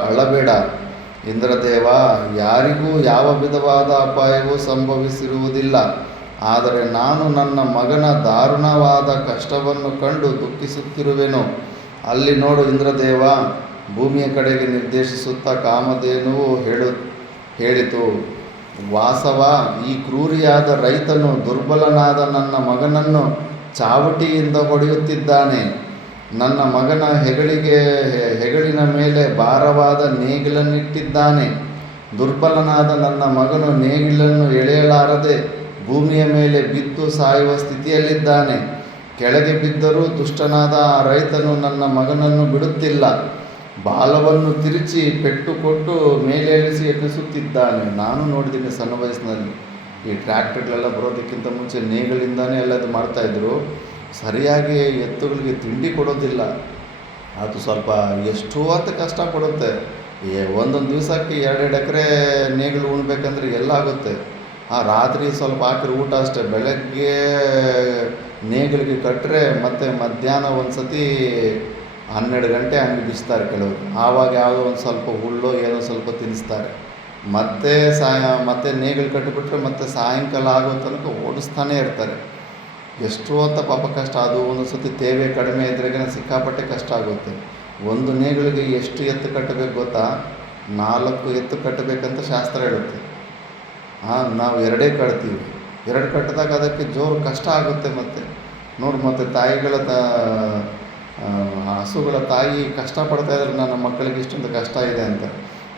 ಅಳಬೇಡ. ಇಂದ್ರದೇವ, ಯಾರಿಗೂ ಯಾವ ವಿಧವಾದ ಅಪಾಯವೂ ಸಂಭವಿಸಿರುವುದಿಲ್ಲ. ಆದರೆ ನಾನು ನನ್ನ ಮಗನ ದಾರುಣವಾದ ಕಷ್ಟವನ್ನು ಕಂಡು ದುಃಖಿಸುತ್ತಿರುವೆನು. ಅಲ್ಲಿ ನೋಡು ಇಂದ್ರದೇವ, ಭೂಮಿಯ ಕಡೆಗೆ ನಿರ್ದೇಶಿಸುತ್ತಾ ಕಾಮಧೇನುವು ಹೇಳಿತು, ವಾಸವ, ಈ ಕ್ರೂರಿಯಾದ ರೈತನು ದುರ್ಬಲನಾದ ನನ್ನ ಮಗನನ್ನು ಚಾವಟಿಯಿಂದ ಹೊಡೆಯುತ್ತಿದ್ದಾನೆ. ನನ್ನ ಮಗನ ಹೆಗಲಿನ ಮೇಲೆ ಭಾರವಾದ ನೇಗಿಲನ್ನಿಟ್ಟಿದ್ದಾನೆ. ದುರ್ಬಲನಾದ ನನ್ನ ಮಗನು ನೇಗಿಲನ್ನು ಎಳೆಯಲಾರದೆ ಭೂಮಿಯ ಮೇಲೆ ಬಿದ್ದು ಸಾಯುವ ಸ್ಥಿತಿಯಲ್ಲಿದ್ದಾನೆ. ಕೆಳಗೆ ಬಿದ್ದರೂ ದುಷ್ಟನಾದ ಆ ರೈತನು ನನ್ನ ಮಗನನ್ನು ಬಿಡುತ್ತಿಲ್ಲ. ಬಾಲವನ್ನು ತಿರುಚಿ ಪೆಟ್ಟು ಕೊಟ್ಟು ಮೇಲೇರಿಸಿ ಎಬ್ಬಿಸುತ್ತಿದ್ದಾನೆ. ನಾನು ನೋಡಿದ್ದೀನಿ ಸಣ್ಣ ವಯಸ್ಸಿನಲ್ಲಿ. ಈ ಟ್ರ್ಯಾಕ್ಟರ್ಗಳೆಲ್ಲ ಬರೋದಕ್ಕಿಂತ ಮುಂಚೆ ನೇಗಿಲಿಂದಾನೇ ಎಲ್ಲದು ಮಾಡ್ತಾಯಿದ್ರು. ಸರಿಯಾಗಿ ಎತ್ತುಗಳಿಗೆ ತಿಂಡಿ ಕೊಡೋದಿಲ್ಲ. ಅದು ಸ್ವಲ್ಪ ಎಷ್ಟು ಹೊತ್ತು ಕಷ್ಟಪಡುತ್ತೆ. ಒಂದೊಂದು ದಿವಸಕ್ಕೆ 2 ಎಕರೆ ನೇಗಿಲು ಉಣ್ಬೇಕಂದ್ರೆ ಎಲ್ಲ ಆಗುತ್ತೆ. ರಾತ್ರಿ ಸ್ವಲ್ಪ ಹಾಕಿರೋ ಊಟ ಅಷ್ಟೇ. ಬೆಳಗ್ಗೆ ನೇಗಿಲಿಗೆ ಕಟ್ಟರೆ ಮತ್ತು ಮಧ್ಯಾಹ್ನ ಒಂದು ಸತಿ 12 ಗಂಟೆ ಹಂಗೆ ಬಿಸ್ತಾರೆ ಕೆಲವರು. ಆವಾಗ ಯಾವುದೋ ಒಂದು ಸ್ವಲ್ಪ ಹುಲ್ಲು ಏನೋ ಸ್ವಲ್ಪ ತಿನ್ನಿಸ್ತಾರೆ. ಮತ್ತೆ ನೇಗಿಲು ಕಟ್ಟಿಬಿಟ್ರೆ ಮತ್ತೆ ಸಾಯಂಕಾಲ ಆಗೋ ತನಕ ಓಡಿಸ್ತಾನೇ ಇರ್ತಾರೆ. ಎಷ್ಟು ಹೊತ್ತು ಪಾಪ ಕಷ್ಟ. ಅದು ಒಂದೊಂದು ಸತಿ ತೇವೆ ಕಡಿಮೆ ಇದ್ರಾಗ ಸಿಕ್ಕಾಪಟ್ಟೆ ಕಷ್ಟ ಆಗುತ್ತೆ. ಒಂದು ನೇಗಿಲಿಗೆ ಎಷ್ಟು ಎತ್ತು ಕಟ್ಟಬೇಕು ಗೊತ್ತಾ? 4 ಎತ್ತು ಕಟ್ಟಬೇಕಂತ ಶಾಸ್ತ್ರ ಹೇಳುತ್ತೆ. ನಾವು 2 ಕಟ್ತೀವಿ. 2 ಕಟ್ಟಿದಾಗ ಅದಕ್ಕೆ ಜೋರು ಕಷ್ಟ ಆಗುತ್ತೆ. ಮತ್ತು ತಾಯಿಗಳ ಹಸುಗಳ ತಾಯಿ ಕಷ್ಟಪಡ್ತಾಯಿದ್ರೆ ನನ್ನ ಮಕ್ಕಳಿಗೆ ಇಷ್ಟೊಂದು ಕಷ್ಟ ಇದೆ ಅಂತ.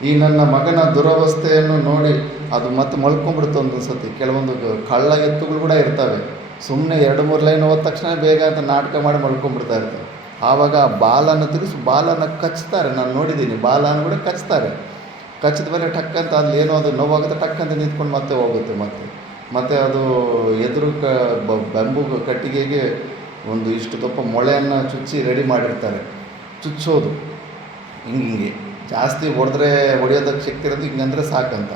ಈ ನನ್ನ ಮಗನ ದುರವಸ್ಥೆಯನ್ನು ನೋಡಿ ಅದು ಮತ್ತೆ ಮಲ್ಕೊಂಡ್ಬಿಡುತ್ತೆ. ಒಂದೊಂದು ಸತಿ ಕೆಲವೊಂದು ಕಳ್ಳ ಎತ್ತುಗಳು ಕೂಡ ಇರ್ತವೆ. ಸುಮ್ಮನೆ 2-3 ಲೈನ್ ಹೋದ ತಕ್ಷಣ ಬೇಗ ಅಂತ ನಾಟಕ ಮಾಡಿ ಮಲ್ಕೊಂಡ್ಬಿಡ್ತಾ ಇರ್ತವೆ. ಆವಾಗ ಬಾಲನ ತಿರುಗಿಸಿ ಬಾಲನ ಕಚ್ತಾರೆ. ನಾನು ನೋಡಿದ್ದೀನಿ, ಬಾಲನ ಕೂಡ ಕಚ್ತಾರೆ. ಕಚ್ಚಿದ ಮೇಲೆ ಟಕ್ಕಂತ ಅಲ್ಲಿ ಏನೋ ಅದು ನೋವಾಗುತ್ತೆ, ಟಕ್ಕಂತ ನಿಂತ್ಕೊಂಡು ಮತ್ತೆ ಹೋಗುತ್ತೆ. ಮತ್ತು ಅದು ಎದುರು ಬೆಂಬು ಕಟ್ಟಿಗೆಗೆ ಒಂದು ಇಷ್ಟು ದಪ್ಪ ಮೊಳೆಯನ್ನು ಚುಚ್ಚಿ ರೆಡಿ ಮಾಡಿರ್ತಾರೆ. ಚುಚ್ಚೋದು ಹಿಂಗೆ ಜಾಸ್ತಿ ಹೊಡೆಯೋದಕ್ಕೆ ಶಕ್ತಿ ಇರೋದು ಹಿಂಗಂದರೆ ಸಾಕಂತ.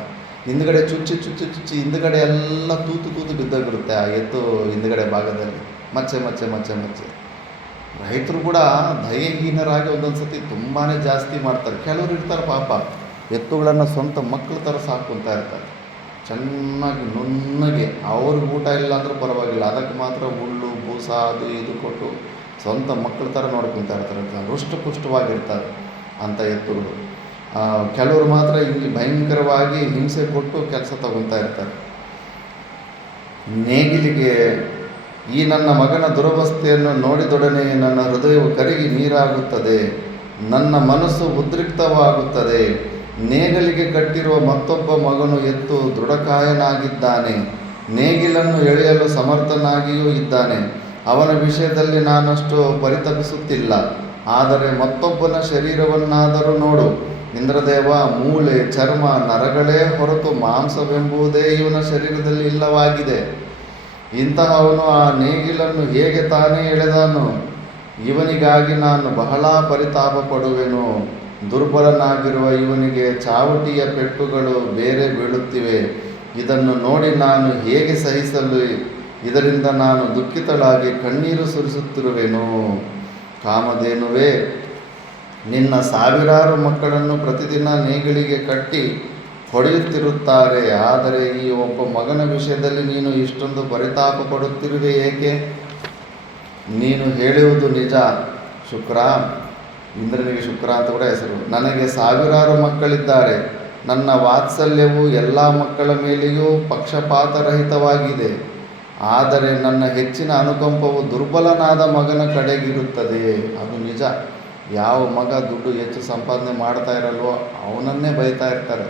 ಹಿಂದ್ಗಡೆ ಚುಚ್ಚಿ ಹಿಂದ್ಗಡೆ ಎಲ್ಲ ತೂತು ಬಿದ್ದೋಗಿರುತ್ತೆ ಆ ಎತ್ತು ಹಿಂದ್ಗಡೆ ಭಾಗದಲ್ಲಿ, ಮಚ್ಚೆ. ರೈತರು ಕೂಡ ದಯಹೀನರಾಗಿ ಒಂದೊಂದು ಸತಿ ತುಂಬಾ ಜಾಸ್ತಿ ಮಾಡ್ತಾರೆ. ಕೆಲವರು ಇರ್ತಾರೆ ಪಾಪ, ಎತ್ತುಗಳನ್ನು ಸ್ವಂತ ಮಕ್ಕಳ ಥರ ಸಾಕ್ಕೊತಾ ಇರ್ತಾರೆ, ಚೆನ್ನಾಗಿ ನುಣ್ಣಗೆ. ಅವ್ರಿಗೆ ಊಟ ಇಲ್ಲ ಅಂದರೂ ಪರವಾಗಿಲ್ಲ, ಅದಕ್ಕೆ ಮಾತ್ರ ಹುಲ್ಲು ಬೂಸ ಅದು ಇದು ಕೊಟ್ಟು ಸ್ವಂತ ಮಕ್ಕಳ ಥರ ನೋಡ್ಕೊತಾ ಇರ್ತಾರೆ. ಹೃಷ್ಟಪುಷ್ಟವಾಗಿರ್ತಾರೆ ಅಂಥ ಎತ್ತುಗಳು. ಕೆಲವರು ಮಾತ್ರ ಇಲ್ಲಿ ಭಯಂಕರವಾಗಿ ಹಿಂಸೆ ಕೊಟ್ಟು ಕೆಲಸ ತಗೊತಾ ಇರ್ತಾರೆ. ನೇಗಿಲಿಗೆ ಈ ನನ್ನ ಮಗನ ದುರವಸ್ಥೆಯನ್ನು ನೋಡಿದೊಡನೆ ನನ್ನ ಹೃದಯವು ಕರಗಿ ನೀರಾಗುತ್ತದೆ, ನನ್ನ ಮನಸ್ಸು ಉದ್ರಿಕ್ತವಾಗುತ್ತದೆ. ನೇಗಿಲಿಗೆ ಕಟ್ಟಿರುವ ಮತ್ತೊಬ್ಬ ಮಗನು ಎತ್ತು ದೃಢಕಾಯನಾಗಿದ್ದಾನೆ, ನೇಗಿಲನ್ನು ಎಳೆಯಲು ಸಮರ್ಥನಾಗಿಯೂ ಇದ್ದಾನೆ. ಅವನ ವಿಷಯದಲ್ಲಿ ನಾನಷ್ಟು ಪರಿತಪಿಸುತ್ತಿಲ್ಲ. ಆದರೆ ಮತ್ತೊಬ್ಬನ ಶರೀರವನ್ನಾದರೂ ನೋಡು. ಇಂದ್ರದೇವ, ಮೂಳೆ, ಚರ್ಮ, ನರಗಳೇ ಹೊರತು ಮಾಂಸವೆಂಬುದೇ ಇವನ ಶರೀರದಲ್ಲಿ ಇಲ್ಲವಾಗಿದೆ. ಇಂತಹವನು ಆ ನೇಗಿಲನ್ನು ಹೇಗೆ ತಾನೇ ಎಳೆದಾನು? ಇವನಿಗಾಗಿ ನಾನು ಬಹಳ ಪರಿತಾಪ ಪಡುವೆನು. ದುರ್ಬಲನಾಗಿರುವ ಇವನಿಗೆ ಚಾವಟಿಯ ಪೆಟ್ಟುಗಳು ಬೇರೆ ಬೀಳುತ್ತಿವೆ. ಇದನ್ನು ನೋಡಿ ನಾನು ಹೇಗೆ ಸಹಿಸಲು? ಇದರಿಂದ ನಾನು ದುಃಖಿತಳಾಗಿ ಕಣ್ಣೀರು ಸುರಿಸುತ್ತಿರುವೆನು. ಕಾಮಧೇನುವೇ, ನಿನ್ನ ಸಾವಿರಾರು ಮಕ್ಕಳನ್ನು ಪ್ರತಿದಿನ ನೇಗಿಲಿಗೆ ಕಟ್ಟಿ ಹೊಡೆಯುತ್ತಿರುತ್ತಾರೆ. ಆದರೆ ಈ ಒಬ್ಬ ಮಗನ ವಿಷಯದಲ್ಲಿ ನೀನು ಇಷ್ಟೊಂದು ಪರಿತಾಪ ಪಡುತ್ತಿರುವೆ ಏಕೆ? ನೀನು ಹೇಳುವುದು ನಿಜ ಶುಕ್ರ. ಇಂದ್ರನಿಗೆ ಶುಕ್ರ ಅಂತ ಕೂಡ ಹೆಸರು. ನನಗೆ ಸಾವಿರಾರು ಮಕ್ಕಳಿದ್ದಾರೆ. ನನ್ನ ವಾತ್ಸಲ್ಯವು ಎಲ್ಲ ಮಕ್ಕಳ ಮೇಲೆಯೂ ಪಕ್ಷಪಾತರಹಿತವಾಗಿದೆ. ಆದರೆ ನನ್ನ ಹೆಚ್ಚಿನ ಅನುಕಂಪವು ದುರ್ಬಲನಾದ ಮಗನ ಕಡೆಗಿರುತ್ತದೆ. ಅದು ನಿಜ. ಯಾವ ಮಗ ದುಡ್ಡು ಹೆಚ್ಚು ಸಂಪಾದನೆ ಮಾಡ್ತಾ ಇರಲ್ವೋ ಅವನನ್ನೇ ಬೈತಾ ಇರ್ತಾರೆ.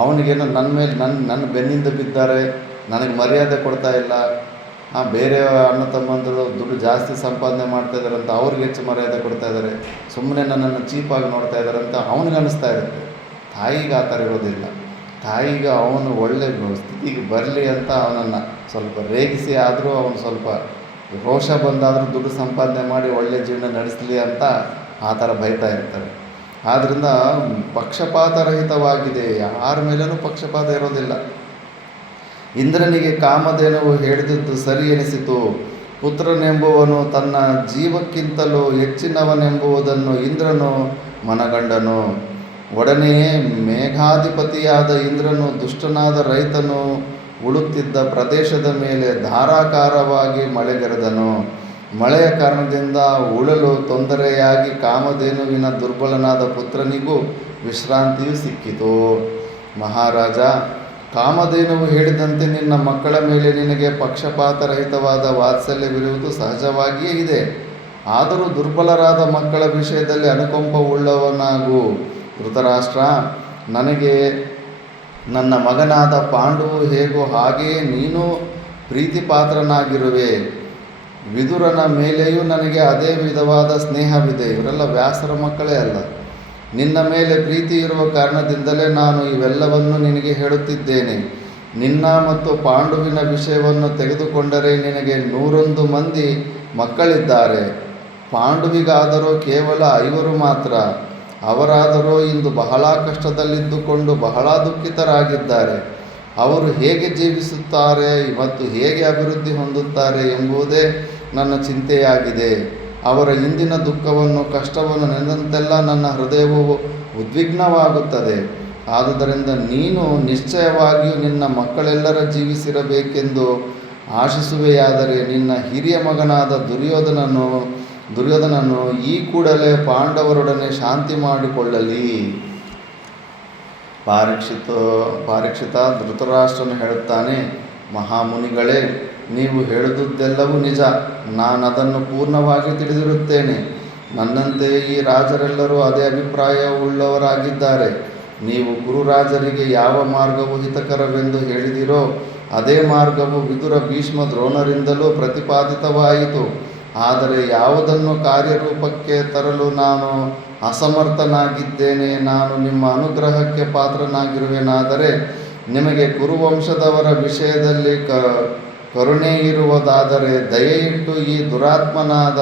ಅವನಿಗೇನೋ ನನ್ನ ಮೇಲೆ ನನ್ನ ಬೆನ್ನಿಂದ ಬಿದ್ದಾರೆ, ನನಗೆ ಮರ್ಯಾದೆ ಕೊಡ್ತಾ ಇಲ್ಲ, ಬೇರೆ ಅಣ್ಣ ತಮ್ಮಂದರು ದುಡ್ಡು ಜಾಸ್ತಿ ಸಂಪಾದನೆ ಮಾಡ್ತಾಯಿದ್ದಾರೆ ಅಂತ ಅವ್ರಿಗೆ ಹೆಚ್ಚು ಮರ್ಯಾದೆ ಕೊಡ್ತಾ ಇದ್ದಾರೆ, ಸುಮ್ಮನೆ ನನ್ನನ್ನು ಚೀಪಾಗಿ ನೋಡ್ತಾ ಇದ್ದಾರೆ ಅಂತ ಅವನಿಗೆ ಅನ್ನಿಸ್ತಾ ಇರುತ್ತೆ. ತಾಯಿಗೆ ಆ ಥರ ಇರೋದಿಲ್ಲ. ತಾಯಿಗೆ ಅವನು ಒಳ್ಳೆ ಸ್ಥಿತಿಗೆ ಬರಲಿ ಅಂತ ಅವನನ್ನು ಸ್ವಲ್ಪ ರೇಗಿಸಿ ಆದರೂ ಅವನು ಸ್ವಲ್ಪ ರೋಷ ಬಂದಾದರೂ ದುಡ್ಡು ಸಂಪಾದನೆ ಮಾಡಿ ಒಳ್ಳೆ ಜೀವನ ನಡೆಸಲಿ ಅಂತ ಆ ಥರ ಬೈತಾ ಇರ್ತಾರೆ. ಆದ್ದರಿಂದ ಪಕ್ಷಪಾತರಹಿತವಾಗಿದೆ, ಯಾರ ಮೇಲೂ ಪಕ್ಷಪಾತ ಇರೋದಿಲ್ಲ. ಇಂದ್ರನಿಗೆ ಕಾಮಧೇನುವು ಹೇಳಿದ್ದು ಸರಿ ಎನಿಸಿತು. ಪುತ್ರನೆಂಬುವನು ತನ್ನ ಜೀವಕ್ಕಿಂತಲೂ ಹೆಚ್ಚಿನವನೆಂಬುದನ್ನು ಇಂದ್ರನು ಮನಗಂಡನು. ಒಡನೆಯೇ ಮೇಘಾಧಿಪತಿಯಾದ ಇಂದ್ರನು ದುಷ್ಟನಾದ ರೈತನು ಉಳುತ್ತಿದ್ದ ಪ್ರದೇಶದ ಮೇಲೆ ಧಾರಾಕಾರವಾಗಿ ಮಳೆಗರೆದನು. ಮಳೆಯ ಕಾರಣದಿಂದ ಉಳಲು ತೊಂದರೆಯಾಗಿ ಕಾಮಧೇನುವಿನ ದುರ್ಬಲನಾದ ಪುತ್ರನಿಗೂ ವಿಶ್ರಾಂತಿಯು ಸಿಕ್ಕಿತು. ಮಹಾರಾಜ, ಕಾಮಧೇನುವು ಹೇಳಿದಂತೆ ನಿನ್ನ ಮಕ್ಕಳ ಮೇಲೆ ನಿನಗೆ ಪಕ್ಷಪಾತರಹಿತವಾದ ವಾತ್ಸಲ್ಯವಿರುವುದು ಸಹಜವಾಗಿಯೇ ಇದೆ. ಆದರೂ ದುರ್ಬಲರಾದ ಮಕ್ಕಳ ವಿಷಯದಲ್ಲಿ ಅನುಕಂಪವುಳ್ಳವನಾಗು. ಧೃತರಾಷ್ಟ್ರ, ನನಗೆ ನನ್ನ ಮಗನಾದ ಪಾಂಡುವು ಹೇಗೋ ಹಾಗೆಯೇ ನೀನು ಪ್ರೀತಿಪಾತ್ರನಾಗಿರುವೆ. ವಿದುರನ ಮೇಲೆಯೂ ನನಗೆ ಅದೇ ವಿಧವಾದ ಸ್ನೇಹವಿದೆ. ಇವರೆಲ್ಲ ವ್ಯಾಸರ ಮಕ್ಕಳೇ ಅಲ್ಲ. ನಿನ್ನ ಮೇಲೆ ಪ್ರೀತಿ ಇರುವ ಕಾರಣದಿಂದಲೇ ನಾನು ಇವೆಲ್ಲವನ್ನು ನಿನಗೆ ಹೇಳುತ್ತಿದ್ದೇನೆ. ನಿನ್ನ ಮತ್ತು ಪಾಂಡುವಿನ ವಿಷಯವನ್ನು ತೆಗೆದುಕೊಂಡರೆ ನಿನಗೆ 101 ಮಂದಿ ಮಕ್ಕಳಿದ್ದಾರೆ. ಪಾಂಡುವಿಗಾದರೂ ಕೇವಲ 5 ಮಾತ್ರ. ಅವರಾದರೂ ಇಂದು ಬಹಳ ಕಷ್ಟದಲ್ಲಿದ್ದುಕೊಂಡು ಬಹಳ ದುಃಖಿತರಾಗಿದ್ದಾರೆ. ಅವರು ಹೇಗೆ ಜೀವಿಸುತ್ತಾರೆ ಮತ್ತು ಹೇಗೆ ಅಭಿವೃದ್ಧಿ ಹೊಂದುತ್ತಾರೆ ಎಂಬುದೇ ನನ್ನ ಚಿಂತೆಯಾಗಿದೆ. ಅವರ ಇಂದಿನ ದುಃಖವನ್ನು ಕಷ್ಟವನ್ನು ನೆನೆದಂತೆಲ್ಲ ನನ್ನ ಹೃದಯವು ಉದ್ವಿಗ್ನವಾಗುತ್ತದೆ. ಆದುದರಿಂದ ನೀನು ನಿಶ್ಚಯವಾಗಿಯೂ ನಿನ್ನ ಮಕ್ಕಳೆಲ್ಲರ ಜೀವಿಸಿರಬೇಕೆಂದು ಆಶಿಸುವೆಯಾದರೆ ನಿನ್ನ ಹಿರಿಯ ಮಗನಾದ ದುರ್ಯೋಧನನು ಈ ಕೂಡಲೇ ಪಾಂಡವರೊಡನೆ ಶಾಂತಿ ಮಾಡಿಕೊಳ್ಳಲಿ. ಪಾರೀಕ್ಷಿತ ಧೃತರಾಷ್ಟ್ರನು ಹೇಳುತ್ತಾನೆ, ಮಹಾಮುನಿಗಳೇ, ನೀವು ಹೇಳುವುದೆಲ್ಲವೂ ನಿಜ. ನಾನದನ್ನು ಪೂರ್ಣವಾಗಿ ತಿಳಿದಿರುತ್ತೇನೆ. ನನ್ನಂತೆಯೇ ಈ ರಾಜರೆಲ್ಲರೂ ಅದೇ ಅಭಿಪ್ರಾಯವುಳ್ಳವರಾಗಿದ್ದಾರೆ. ನೀವು ಗುರುರಾಜರಿಗೆ ಯಾವ ಮಾರ್ಗವು ಹಿತಕರವೆಂದು ಹೇಳಿದಿರೋ ಅದೇ ಮಾರ್ಗವು ವಿದುರ, ಭೀಷ್ಮ, ದ್ರೋಣರಿಂದಲೂ ಪ್ರತಿಪಾದಿತವಾಯಿತು. ಆದರೆ ಯಾವುದನ್ನು ಕಾರ್ಯರೂಪಕ್ಕೆ ತರಲು ನಾನು ಅಸಮರ್ಥನಾಗಿದ್ದೇನೆ. ನಾನು ನಿಮ್ಮ ಅನುಗ್ರಹಕ್ಕೆ ಪಾತ್ರನಾಗಿರುವೆನಾದರೆ ನಿಮಗೆ ಕುರುವಂಶದವರ ವಿಷಯದಲ್ಲಿ ಕರುಣೆ ಇರುವುದಾದರೆ ದಯೆಯಿಟ್ಟು ಈ ದುರಾತ್ಮನಾದ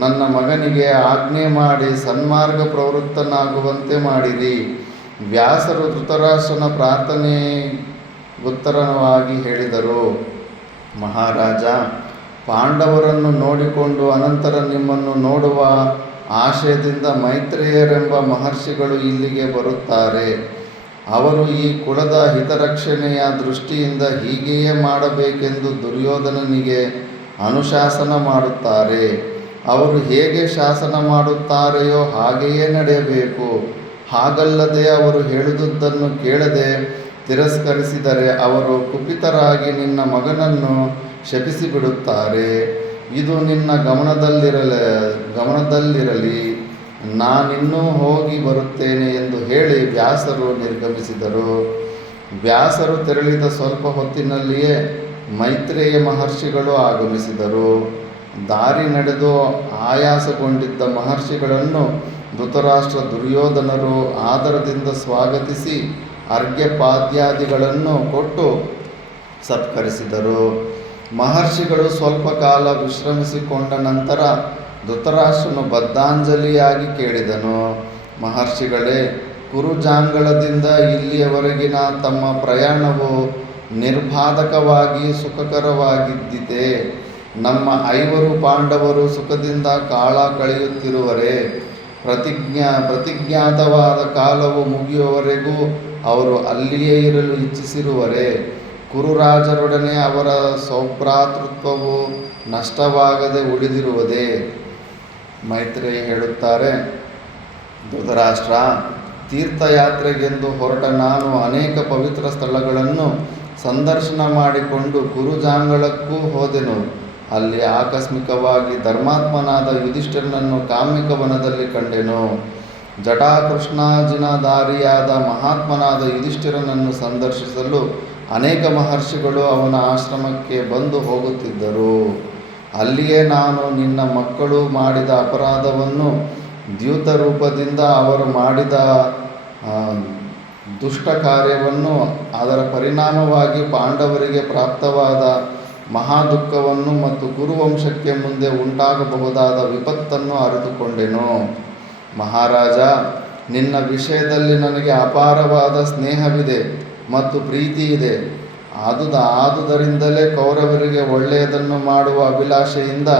ನನ್ನ ಮಗನಿಗೆ ಆಜ್ಞೆ ಮಾಡಿ ಸನ್ಮಾರ್ಗ ಪ್ರವೃತ್ತನಾಗುವಂತೆ ಮಾಡಿರಿ. ವ್ಯಾಸರು ಧೃತರಾಷ್ಟ್ರನ ಪ್ರಾರ್ಥನೆಗುತ್ತರವಾಗಿ ಹೇಳಿದರು, ಮಹಾರಾಜ, ಪಾಂಡವರನ್ನು ನೋಡಿಕೊಂಡು ಅನಂತರ ನಿಮ್ಮನ್ನು ನೋಡುವ ಆಶಯದಿಂದ ಮೈತ್ರೇಯರೆಂಬ ಮಹರ್ಷಿಗಳು ಇಲ್ಲಿಗೆ ಬರುತ್ತಾರೆ. ಅವರು ಈ ಕುಲದ ಹಿತರಕ್ಷಣೆಯ ದೃಷ್ಟಿಯಿಂದ ಹೀಗೆಯೇ ಮಾಡಬೇಕೆಂದು ದುರ್ಯೋಧನನಿಗೆ ಅನುಶಾಸನ ಮಾಡುತ್ತಾರೆ. ಅವರು ಹೇಗೆ ಶಾಸನ ಮಾಡುತ್ತಾರೆಯೋ ಹಾಗೆಯೇ ನಡೆಯಬೇಕು. ಹಾಗಲ್ಲದೆ ಅವರು ಹೇಳಿದುದನ್ನು ಕೇಳದೆ ತಿರಸ್ಕರಿಸಿದರೆ ಅವರು ಕುಪಿತರಾಗಿ ನಿನ್ನ ಮಗನನ್ನು ಶಪಿಸಿಬಿಡುತ್ತಾರೆ. ಇದು ನಿನ್ನ ಗಮನದಲ್ಲಿರಲಿ. ನಾನಿನ್ನೂ ಹೋಗಿ ಬರುತ್ತೇನೆ ಎಂದು ಹೇಳಿ ವ್ಯಾಸರು ನಿರ್ಗಮಿಸಿದರು. ವ್ಯಾಸರು ತೆರಳಿದ ಸ್ವಲ್ಪ ಹೊತ್ತಿನಲ್ಲಿಯೇ ಮೈತ್ರೇಯ ಮಹರ್ಷಿಗಳು ಆಗಮಿಸಿದರು. ದಾರಿ ನಡೆದು ಆಯಾಸಗೊಂಡಿದ್ದ ಮಹರ್ಷಿಗಳನ್ನು ಧೃತರಾಷ್ಟ್ರ ದುರ್ಯೋಧನರು ಆದರದಿಂದ ಸ್ವಾಗತಿಸಿ ಅರ್ಘ್ಯಪಾದ್ಯಾದಿಗಳನ್ನು ಕೊಟ್ಟು ಸತ್ಕರಿಸಿದರು. ಮಹರ್ಷಿಗಳು ಸ್ವಲ್ಪ ಕಾಲ ವಿಶ್ರಮಿಸಿಕೊಂಡ ನಂತರ ಧೃತರಾಷ್ಟ್ರನು ಬದ್ಧಾಂಜಲಿಯಾಗಿ ಕೇಳಿದನು, ಮಹರ್ಷಿಗಳೇ, ಕುರುಜಾಂಗಳದಿಂದ ಇಲ್ಲಿಯವರೆಗಿನ ತಮ್ಮ ಪ್ರಯಾಣವು ನಿರ್ಬಾಧಕವಾಗಿ ಸುಖಕರವಾಗಿದ್ದಿತೆ. ನಮ್ಮ 5 ಪಾಂಡವರು ಸುಖದಿಂದ ಕಾಲ ಕಳೆಯುತ್ತಿರುವರೆ. ಪ್ರತಿಜ್ಞಾತವಾದ ಕಾಲವು ಮುಗಿಯುವವರೆಗೂ ಅವರು ಅಲ್ಲಿಯೇ ಇರಲು ಇಚ್ಛಿಸಿರುವರೆ. ಕುರುರಾಜರೊಡನೆ ಅವರ ಸೌಭ್ರಾತೃತ್ವವು ನಷ್ಟವಾಗದೆ ಉಳಿದಿರುವುದೇ. ಮೈತ್ರೇಯ ಹೇಳುತ್ತಾರೆ, ಧೃತರಾಷ್ಟ್ರ, ತೀರ್ಥಯಾತ್ರೆಗೆಂದು ಹೊರಟ ನಾನು ಅನೇಕ ಪವಿತ್ರ ಸ್ಥಳಗಳನ್ನು ಸಂದರ್ಶನ ಮಾಡಿಕೊಂಡು ಕುರುಜಾಂಗಳಕ್ಕೂ ಹೋದೆನು. ಅಲ್ಲಿ ಆಕಸ್ಮಿಕವಾಗಿ ಧರ್ಮಾತ್ಮನಾದ ಯುಧಿಷ್ಠಿರನನ್ನು ಕಾಮ್ಯಕ ವನದಲ್ಲಿ ಕಂಡೆನು. ಜಟಾಕೃಷ್ಣಾಜಿನಧಾರಿಯಾದ ಮಹಾತ್ಮನಾದ ಯುಧಿಷ್ಠಿರನನ್ನು ಸಂದರ್ಶಿಸಲು ಅನೇಕ ಮಹರ್ಷಿಗಳು ಅವನ ಆಶ್ರಮಕ್ಕೆ ಬಂದು ಹೋಗುತ್ತಿದ್ದರು. ಅಲ್ಲಿಯೇ ನಾನು ನಿನ್ನ ಮಕ್ಕಳು ಮಾಡಿದ ಅಪರಾಧವನ್ನು, ದ್ಯೂತ ರೂಪದಿಂದ ಅವರು ಮಾಡಿದ ದುಷ್ಟ ಕಾರ್ಯವನ್ನು, ಅದರ ಪರಿಣಾಮವಾಗಿ ಪಾಂಡವರಿಗೆ ಪ್ರಾಪ್ತವಾದ ಮಹಾದುಃಖವನ್ನು ಮತ್ತು ಕುರುವಂಶಕ್ಕೆ ಮುಂದೆ ಉಂಟಾಗಬಹುದಾದ ವಿಪತ್ತನ್ನು ಅರಿತುಕೊಂಡೆನು. ಮಹಾರಾಜ, ನಿನ್ನ ವಿಷಯದಲ್ಲಿ ನನಗೆ ಅಪಾರವಾದ ಸ್ನೇಹವಿದೆ ಮತ್ತು ಪ್ರೀತಿ ಇದೆ. ಆದುದರಿಂದಲೇ ಕೌರವರಿಗೆ ಒಳ್ಳೆಯದನ್ನು ಮಾಡುವ ಅಭಿಲಾಷೆಯಿಂದ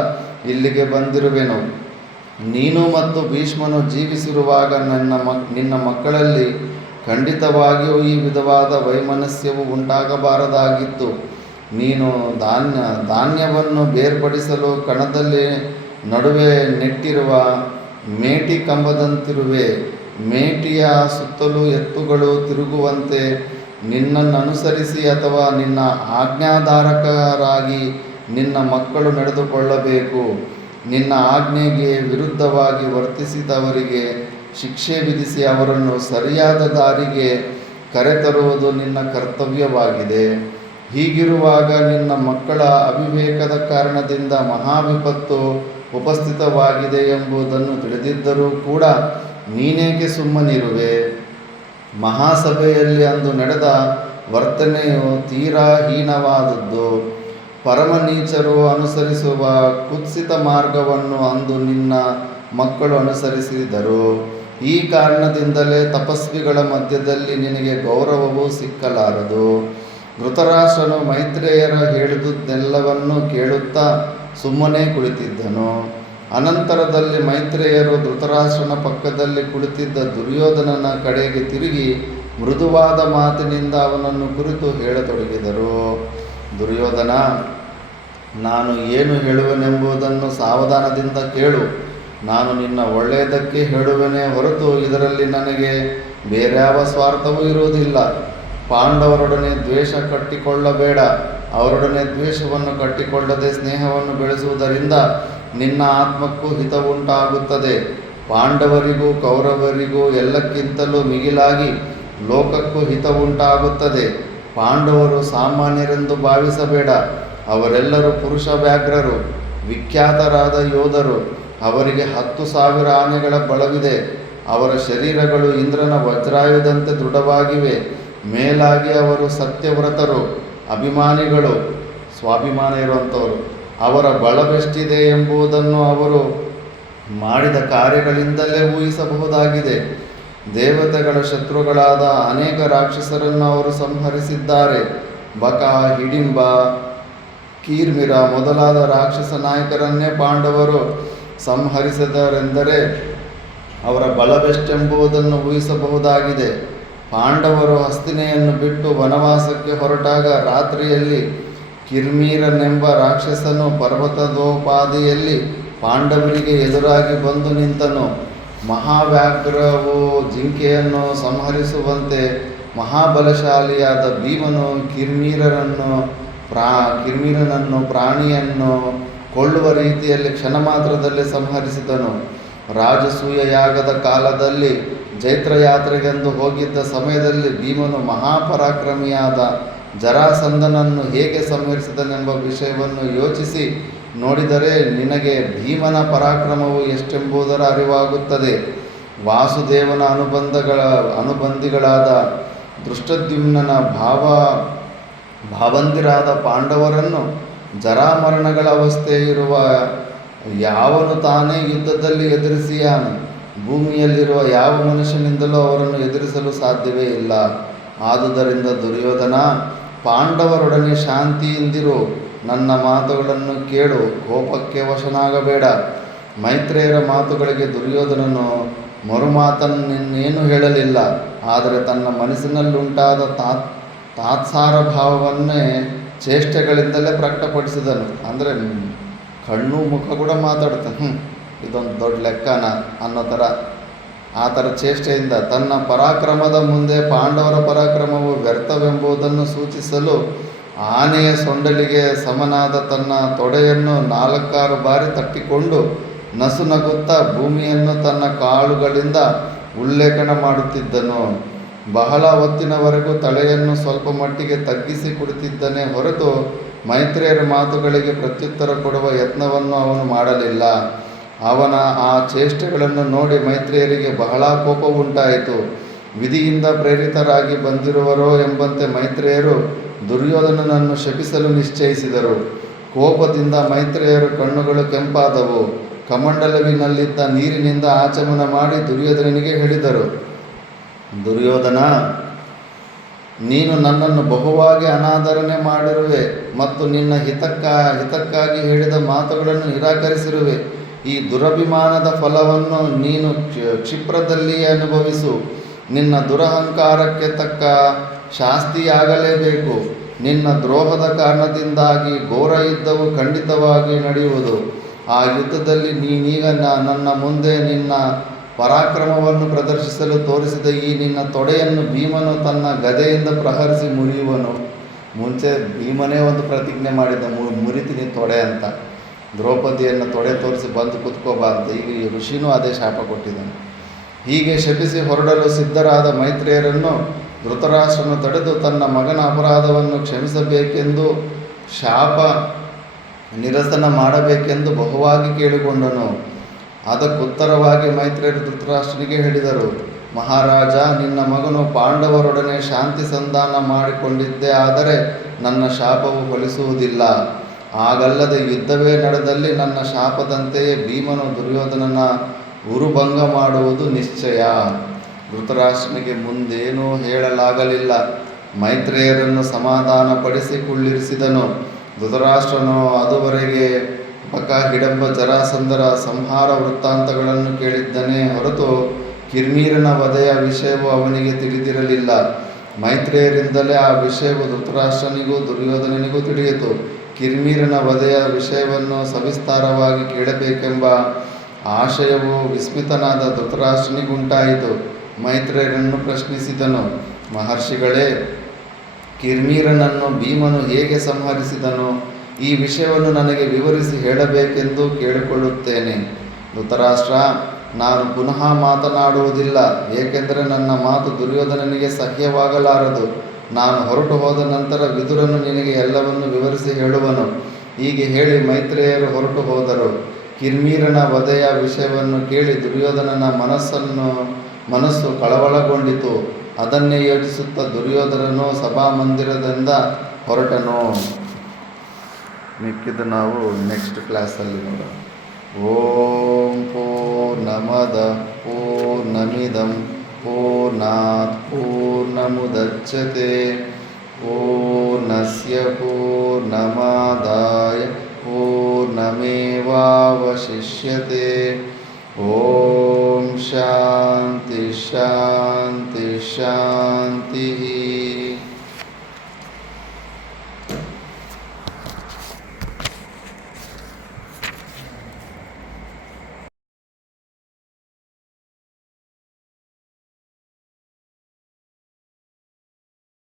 ಇಲ್ಲಿಗೆ ಬಂದಿರುವೆನು. ನೀನು ಮತ್ತು ಭೀಷ್ಮನು ಜೀವಿಸಿರುವಾಗ ನಿನ್ನ ಮಕ್ಕಳಲ್ಲಿ ಖಂಡಿತವಾಗಿಯೂ ಈ ವಿಧವಾದ ವೈಮನಸ್ಯವು ಉಂಟಾಗಬಾರದಾಗಿತ್ತು. ನೀನು ಧಾನ್ಯವನ್ನು ಬೇರ್ಪಡಿಸಲು ಕಣದಲ್ಲಿ ನಡುವೆ ನೆಟ್ಟಿರುವ ಮೇಟಿ ಕಂಬದಂತಿರುವೆ. ಮೇಟಿಯ ಸುತ್ತಲೂ ಎತ್ತುಗಳು ತಿರುಗುವಂತೆ ನಿನ್ನನ್ನನುಸರಿಸಿ ಅಥವಾ ನಿನ್ನ ಆಜ್ಞಾಧಾರಕರಾಗಿ ನಿನ್ನ ಮಕ್ಕಳು ನಡೆದುಕೊಳ್ಳಬೇಕು. ನಿನ್ನ ಆಜ್ಞೆಗೆ ವಿರುದ್ಧವಾಗಿ ವರ್ತಿಸಿದವರಿಗೆ ಶಿಕ್ಷೆ ವಿಧಿಸಿ ಅವರನ್ನು ಸರಿಯಾದ ದಾರಿಗೆ ಕರೆತರುವುದು ನಿನ್ನ ಕರ್ತವ್ಯವಾಗಿದೆ. ಹೀಗಿರುವಾಗ ನಿನ್ನ ಮಕ್ಕಳ ಅವಿವೇಕದ ಕಾರಣದಿಂದ ಮಹಾವಿಪತ್ತು ಉಪಸ್ಥಿತವಾಗಿದೆ ಎಂಬುದನ್ನು ತಿಳಿದಿದ್ದರೂ ಕೂಡ ನೀನೇಕೆ ಸುಮ್ಮನಿರುವೆ? ಮಹಾಸಭೆಯಲ್ಲಿ ಅಂದು ನಡೆದ ವರ್ತನೆಯು ತೀರಾ ಹೀನವಾದದ್ದು. ಪರಮನೀಚರು ಅನುಸರಿಸುವ ಕುತ್ಸಿತ ಮಾರ್ಗವನ್ನು ಅಂದು ನಿನ್ನ ಮಕ್ಕಳು ಅನುಸರಿಸಿದರು. ಈ ಕಾರಣದಿಂದಲೇ ತಪಸ್ವಿಗಳ ಮಧ್ಯದಲ್ಲಿ ನಿನಗೆ ಗೌರವವು ಸಿಕ್ಕಲಾರದು. ಧೃತರಾಷ್ಟ್ರನು ಮೈತ್ರೇಯರ ಹೇಳಿದುದೆಲ್ಲವನ್ನೂ ಕೇಳುತ್ತಾ ಸುಮ್ಮನೆ ಕುಳಿತಿದ್ದನು. ಅನಂತರದಲ್ಲಿ ಮೈತ್ರೇಯರು ಧೃತರಾಷ್ಟ್ರನ ಪಕ್ಕದಲ್ಲಿ ಕುಳಿತಿದ್ದ ದುರ್ಯೋಧನನ ಕಡೆಗೆ ತಿರುಗಿ ಮೃದುವಾದ ಮಾತಿನಿಂದ ಅವನನ್ನು ಕುರಿತು ಹೇಳತೊಡಗಿದರು. ದುರ್ಯೋಧನ, ನಾನು ಏನು ಹೇಳುವೆನೆಂಬುದನ್ನು ಸಾವಧಾನದಿಂದ ಕೇಳು. ನಾನು ನಿನ್ನ ಒಳ್ಳೆಯದಕ್ಕೆ ಹೇಳುವೆನೇ ಹೊರತು ಇದರಲ್ಲಿ ನನಗೆ ಬೇರ್ಯಾವ ಸ್ವಾರ್ಥವೂ ಇರುವುದಿಲ್ಲ. ಪಾಂಡವರೊಡನೆ ದ್ವೇಷ ಕಟ್ಟಿಕೊಳ್ಳಬೇಡ. ಅವರೊಡನೆ ದ್ವೇಷವನ್ನು ಕಟ್ಟಿಕೊಳ್ಳದೆ ಸ್ನೇಹವನ್ನು ಬೆಳೆಸುವುದರಿಂದ ನಿನ್ನ ಆತ್ಮಕ್ಕೂ ಹಿತವುಂಟಾಗುತ್ತದೆ. ಪಾಂಡವರಿಗೂ ಕೌರವರಿಗೂ ಎಲ್ಲಕ್ಕಿಂತಲೂ ಮಿಗಿಲಾಗಿ ಲೋಕಕ್ಕೂ ಹಿತವುಂಟಾಗುತ್ತದೆ. ಪಾಂಡವರು ಸಾಮಾನ್ಯರೆಂದು ಭಾವಿಸಬೇಡ. ಅವರೆಲ್ಲರೂ ಪುರುಷ ವ್ಯಾಘ್ರರು. ವಿಖ್ಯಾತರಾದ ಯೋಧರು. ಅವರಿಗೆ 10,000 ಆನೆಗಳ ಬಲವಿದೆ. ಅವರ ಶರೀರಗಳು ಇಂದ್ರನ ವಜ್ರಾಯುಧಂತೆ ದೃಢವಾಗಿವೆ. ಮೇಲಾಗಿ ಅವರು ಸತ್ಯವ್ರತರು, ಅಭಿಮಾನಿಗಳು, ಸ್ವಾಭಿಮಾನ ಇರುವಂಥವರು. ಅವರ ಬಲವೆಷ್ಟಿದೆ ಎಂಬುದನ್ನು ಅವರು ಮಾಡಿದ ಕಾರ್ಯಗಳಿಂದಲೇ ಊಹಿಸಬಹುದಾಗಿದೆ. ದೇವತೆಗಳ ಶತ್ರುಗಳಾದ ಅನೇಕ ರಾಕ್ಷಸರನ್ನು ಅವರು ಸಂಹರಿಸಿದ್ದಾರೆ. ಬಕ, ಹಿಡಿಂಬ, ಕೀರ್ಮಿರ ಮೊದಲಾದ ರಾಕ್ಷಸ ನಾಯಕರನ್ನೇ ಪಾಂಡವರು ಸಂಹರಿಸಿದರೆಂದರೆ ಅವರ ಬಲವೆಷ್ಟೆಂಬುದನ್ನು ಊಹಿಸಬಹುದಾಗಿದೆ. ಪಾಂಡವರು ಹಸ್ತಿನೆಯನ್ನು ಬಿಟ್ಟು ವನವಾಸಕ್ಕೆ ಹೊರಟಾಗ ರಾತ್ರಿಯಲ್ಲಿ ಕಿರ್ಮೀರನೆಂಬ ರಾಕ್ಷಸನು ಪರ್ವತದೋಪಾದಿಯಲ್ಲಿ ಪಾಂಡವರಿಗೆ ಎದುರಾಗಿ ಬಂದು ನಿಂತನು. ಮಹಾವ್ಯಾಘ್ರವು ಜಿಂಕೆಯನ್ನು ಸಂಹರಿಸುವಂತೆ ಮಹಾಬಲಶಾಲಿಯಾದ ಭೀಮನು ಕಿರ್ಮೀರನನ್ನು ಪ್ರಾಣಿಯನ್ನು ಕೊಳ್ಳುವ ರೀತಿಯಲ್ಲಿ ಕ್ಷಣ ಮಾತ್ರದಲ್ಲಿ ಸಂಹರಿಸಿದನು. ರಾಜಸೂಯ ಯಾಗದ ಕಾಲದಲ್ಲಿ ಜೈತ್ರಯಾತ್ರೆಗೆಂದು ಹೋಗಿದ್ದ ಸಮಯದಲ್ಲಿ ಭೀಮನು ಮಹಾಪರಾಕ್ರಮಿಯಾದ ಜರಾಸಂಧನನ್ನು ಹೇಗೆ ಸಂಹರಿಸಿದನೆಂಬ ವಿಷಯವನ್ನು ಯೋಚಿಸಿ ನೋಡಿದರೆ ನಿನಗೆ ಭೀಮನ ಪರಾಕ್ರಮವು ಎಷ್ಟೆಂಬುದರ ಅರಿವಾಗುತ್ತದೆ. ವಾಸುದೇವನ ಅನುಬಂಧಿಗಳಾದ ದೃಷ್ಟದ್ಯುಮ್ನನ ಭಾವಂದಿರಾದ ಪಾಂಡವರನ್ನು ಜರಾಮರಣಗಳ ಅವಸ್ಥೆ ಇರುವ ಯಾವನು ತಾನೇ ಯುದ್ಧದಲ್ಲಿ ಎದುರಿಸಿಯಾನು. ಭೂಮಿಯಲ್ಲಿರುವ ಯಾವ ಮನುಷ್ಯನಿಂದಲೂ ಅವರನ್ನು ಎದುರಿಸಲು ಸಾಧ್ಯವೇ ಇಲ್ಲ. ಆದುದರಿಂದ ದುರ್ಯೋಧನ, ಪಾಂಡವರೊಡನೆ ಶಾಂತಿಯಿಂದಿರು. ನನ್ನ ಮಾತುಗಳನ್ನು ಕೇಳು, ಕೋಪಕ್ಕೆ ವಶನಾಗಬೇಡ. ಮೈತ್ರೇಯರ ಮಾತುಗಳಿಗೆ ದುರ್ಯೋಧನನು ಮರುಮಾತನ್ನೇನು ಹೇಳಲಿಲ್ಲ. ಆದರೆ ತನ್ನ ಮನಸ್ಸಿನಲ್ಲುಂಟಾದ ತಾತ್ಸಾರ ಭಾವವನ್ನೇ ಚೇಷ್ಟೆಗಳಿಂದಲೇ ಪ್ರಕಟಪಡಿಸಿದನು. ಅಂದರೆ ಕಣ್ಣು ಮುಖ ಕೂಡ ಮಾತಾಡ್ತಾನೆ, ಇದೊಂದು ದೊಡ್ಡ ಲೆಕ್ಕನ ಅನ್ನೋ ಥರ. ಆ ಥರ ಚೇಷ್ಟೆಯಿಂದ ತನ್ನ ಪರಾಕ್ರಮದ ಮುಂದೆ ಪಾಂಡವರ ಪರಾಕ್ರಮವು ವ್ಯರ್ಥವೆಂಬುದನ್ನು ಸೂಚಿಸಲು ಆನೆಯ ಸೊಂಡಲಿಗೆ ಸಮನಾದ ತನ್ನ ತೊಡೆಯನ್ನು 4-6 ಬಾರಿ ತಟ್ಟಿಕೊಂಡು ನಸುನಗುತ್ತಾ ಭೂಮಿಯನ್ನು ತನ್ನ ಕಾಲುಗಳಿಂದ ಉಲ್ಲೇಖನ ಮಾಡುತ್ತಿದ್ದನು. ಬಹಳ ಹೊತ್ತಿನವರೆಗೂ ತಲೆಯನ್ನು ಸ್ವಲ್ಪ ಮಟ್ಟಿಗೆ ತಗ್ಗಿಸಿ ಕುಳಿತಿದ್ದನೇ ಹೊರತು ಮೈತ್ರೇಯರ ಮಾತುಗಳಿಗೆ ಪ್ರತ್ಯುತ್ತರ ಕೊಡುವ ಯತ್ನವನ್ನು ಅವನು ಮಾಡಲಿಲ್ಲ. ಅವನ ಆ ಚೇಷ್ಟೆಗಳನ್ನು ನೋಡಿ ಮೈತ್ರೇಯರಿಗೆ ಬಹಳ ಕೋಪ ಉಂಟಾಯಿತು. ವಿಧಿಯಿಂದ ಪ್ರೇರಿತರಾಗಿ ಬಂದಿರುವರೋ ಎಂಬಂತೆ ಮೈತ್ರೇಯರು ದುರ್ಯೋಧನನನ್ನು ಶಪಿಸಲು ನಿಶ್ಚಯಿಸಿದರು. ಕೋಪದಿಂದ ಮೈತ್ರೇಯರ ಕಣ್ಣುಗಳು ಕೆಂಪಾದವು. ಕಮಂಡಲವಿನಲ್ಲಿದ್ದ ನೀರಿನಿಂದ ಆಚಮನ ಮಾಡಿ ದುರ್ಯೋಧನನಿಗೆ ಹೇಳಿದರು, ದುರ್ಯೋಧನ, ನೀನು ನನ್ನನ್ನು ಬಹುವಾಗಿ ಅನಾದರಣೆ ಮಾಡಿರುವೆ ಮತ್ತು ನಿನ್ನ ಹಿತಕ್ಕಾಗಿ ಹೇಳಿದ ಮಾತುಗಳನ್ನು ನಿರಾಕರಿಸಿರುವೆ. ಈ ದುರಭಿಮಾನದ ಫಲವನ್ನು ನೀನು ಕ್ಷಿಪ್ರದಲ್ಲಿಯೇ ಅನುಭವಿಸು. ನಿನ್ನ ದುರಹಂಕಾರಕ್ಕೆ ತಕ್ಕ ಶಾಸ್ತಿಯಾಗಲೇಬೇಕು. ನಿನ್ನ ದ್ರೋಹದ ಕಾರಣದಿಂದಾಗಿ ಘೋರ ಯುದ್ಧವು ಖಂಡಿತವಾಗಿ ನಡೆಯುವುದು. ಆ ಯುದ್ಧದಲ್ಲಿ ನೀನೀಗ ನನ್ನ ಮುಂದೆ ನಿನ್ನ ಪರಾಕ್ರಮವನ್ನು ಪ್ರದರ್ಶಿಸಲು ತೋರಿಸಿದ ಈ ನಿನ್ನ ತೊಡೆಯನ್ನು ಭೀಮನು ತನ್ನ ಗದೆಯಿಂದ ಪ್ರಹರಿಸಿ ಮುರಿಯುವನು. ಮುಂಚೆ ಭೀಮನೇ ಒಂದು ಪ್ರತಿಜ್ಞೆ ಮಾಡಿದ್ದ, ಮುರಿತೀನಿ ತೊಡೆ ಅಂತ. ದ್ರೌಪದಿಯನ್ನು ತೊಡೆ ತೋರಿಸಿ ಬಂದು ಕುತ್ಕೋಬಾ ಅಂತ. ಈಗ ಈ ಋಷಿನೂ ಅದೇ ಶಾಪ ಕೊಟ್ಟಿದ್ದಾನೆ. ಹೀಗೆ ಶಪಿಸಿ ಹೊರಡಲು ಸಿದ್ಧರಾದ ಮೈತ್ರೇಯರನ್ನು ಧೃತರಾಷ್ಟ್ರನು ತಡೆದು ತನ್ನ ಮಗನ ಅಪರಾಧವನ್ನು ಕ್ಷಮಿಸಬೇಕೆಂದು, ಶಾಪ ನಿರಸನ ಮಾಡಬೇಕೆಂದು ಬಹುವಾಗಿ ಕೇಳಿಕೊಂಡನು. ಅದಕ್ಕುತ್ತರವಾಗಿ ಮೈತ್ರೇಯರು ಧೃತರಾಷ್ಟ್ರನಿಗೆ ಹೇಳಿದರು, ಮಹಾರಾಜ, ನಿನ್ನ ಮಗನು ಪಾಂಡವರೊಡನೆ ಶಾಂತಿ ಸಂಧಾನ ಮಾಡಿಕೊಂಡಿದ್ದೇ ಆದರೆ ನನ್ನ ಶಾಪವು ಫಲಿಸುವುದಿಲ್ಲ. ಹಾಗಲ್ಲದೆ ಯುದ್ಧವೇ ನಡೆದಲ್ಲಿ ನನ್ನ ಶಾಪದಂತೆಯೇ ಭೀಮನು ದುರ್ಯೋಧನನ ಉರುಭಂಗ ಮಾಡುವುದು ನಿಶ್ಚಯ. ಧೃತರಾಷ್ಟ್ರನಿಗೆ ಮುಂದೇನೂ ಹೇಳಲಾಗಲಿಲ್ಲ. ಮೈತ್ರೇಯರನ್ನು ಸಮಾಧಾನಪಡಿಸಿ ಕುಳ್ಳಿರಿಸಿದನು. ಧೃತರಾಷ್ಟ್ರನು ಅದುವರೆಗೆ ಬಕ, ಹಿಡಂಬ, ಜರಾಸಂಧರ ಸಂಹಾರ ವೃತ್ತಾಂತಗಳನ್ನು ಕೇಳಿದ್ದನೇ ಹೊರತು ಕಿರ್ಮೀರನ ವಧೆಯ ವಿಷಯವು ಅವನಿಗೆ ತಿಳಿದಿರಲಿಲ್ಲ. ಮೈತ್ರೇಯರಿಂದಲೇ ಆ ವಿಷಯವು ಧೃತರಾಷ್ಟ್ರನಿಗೂ ದುರ್ಯೋಧನನಿಗೂ ತಿಳಿಯಿತು. ಕಿರ್ಮೀರನ ವಧೆಯ ವಿಷಯವನ್ನು ಸವಿಸ್ತಾರವಾಗಿ ಕೇಳಬೇಕೆಂಬ ಆಶಯವು ವಿಸ್ಮಿತನಾದ ಧೃತರಾಷ್ಟ್ರನಿಗುಂಟಾಯಿತು. ಮೈತ್ರೇಯರನ್ನು ಪ್ರಶ್ನಿಸಿದನು, ಮಹರ್ಷಿಗಳೇ, ಕಿರ್ಮೀರನನ್ನು ಭೀಮನು ಹೇಗೆ ಸಂಹರಿಸಿದನು? ಈ ವಿಷಯವನ್ನು ನನಗೆ ವಿವರಿಸಿ ಹೇಳಬೇಕೆಂದು ಕೇಳಿಕೊಳ್ಳುತ್ತೇನೆ. ಧೃತರಾಷ್ಟ್ರ, ನಾನು ಪುನಃ ಮಾತನಾಡುವುದಿಲ್ಲ, ಏಕೆಂದರೆ ನನ್ನ ಮಾತು ದುರ್ಯೋಧನನಿಗೆ ಸಹ್ಯವಾಗಲಾರದು. ನಾನು ಹೊರಟು ಹೋದ ನಂತರ ವಿದುರನು ನಿನಗೆ ಎಲ್ಲವನ್ನು ವಿವರಿಸಿ ಹೇಳುವನು. ಹೀಗೆ ಹೇಳಿ ಮೈತ್ರೇಯರು ಹೊರಟು ಹೋದರು. ಕಿರ್ಮೀರನ ವಧೆಯ ವಿಷಯವನ್ನು ಕೇಳಿ ದುರ್ಯೋಧನನ ಮನಸ್ಸು ಕಳವಳಗೊಂಡಿತು. ಅದನ್ನೇ ಯೋಚಿಸುತ್ತಾ ದುರ್ಯೋಧನನು ಸಭಾಮಂದಿರದಿಂದ ಹೊರಟನು. ಮಿಕ್ಕಿದ್ದು ನಾವು ನೆಕ್ಸ್ಟ್ ಕ್ಲಾಸಲ್ಲಿ ನೋಡೋಣ. ಓಂ ಪೂರ್ಣಮದ ಪೂರ್ಣಮಿದಂ ಪೂರ್ಣಾತ್ ಪೂರ್ಣಮುದಚ್ಯತೆ ಪೂರ್ಣಸ್ಯ ಪೂರ್ಣಮಾದಾಯ ಪೂರ್ಣಮೇವಾವಶಿಷ್ಯತೆ. ಓಂ ಶಾಂತಿ ಶಾಂತಿ ಶಾಂತಿ.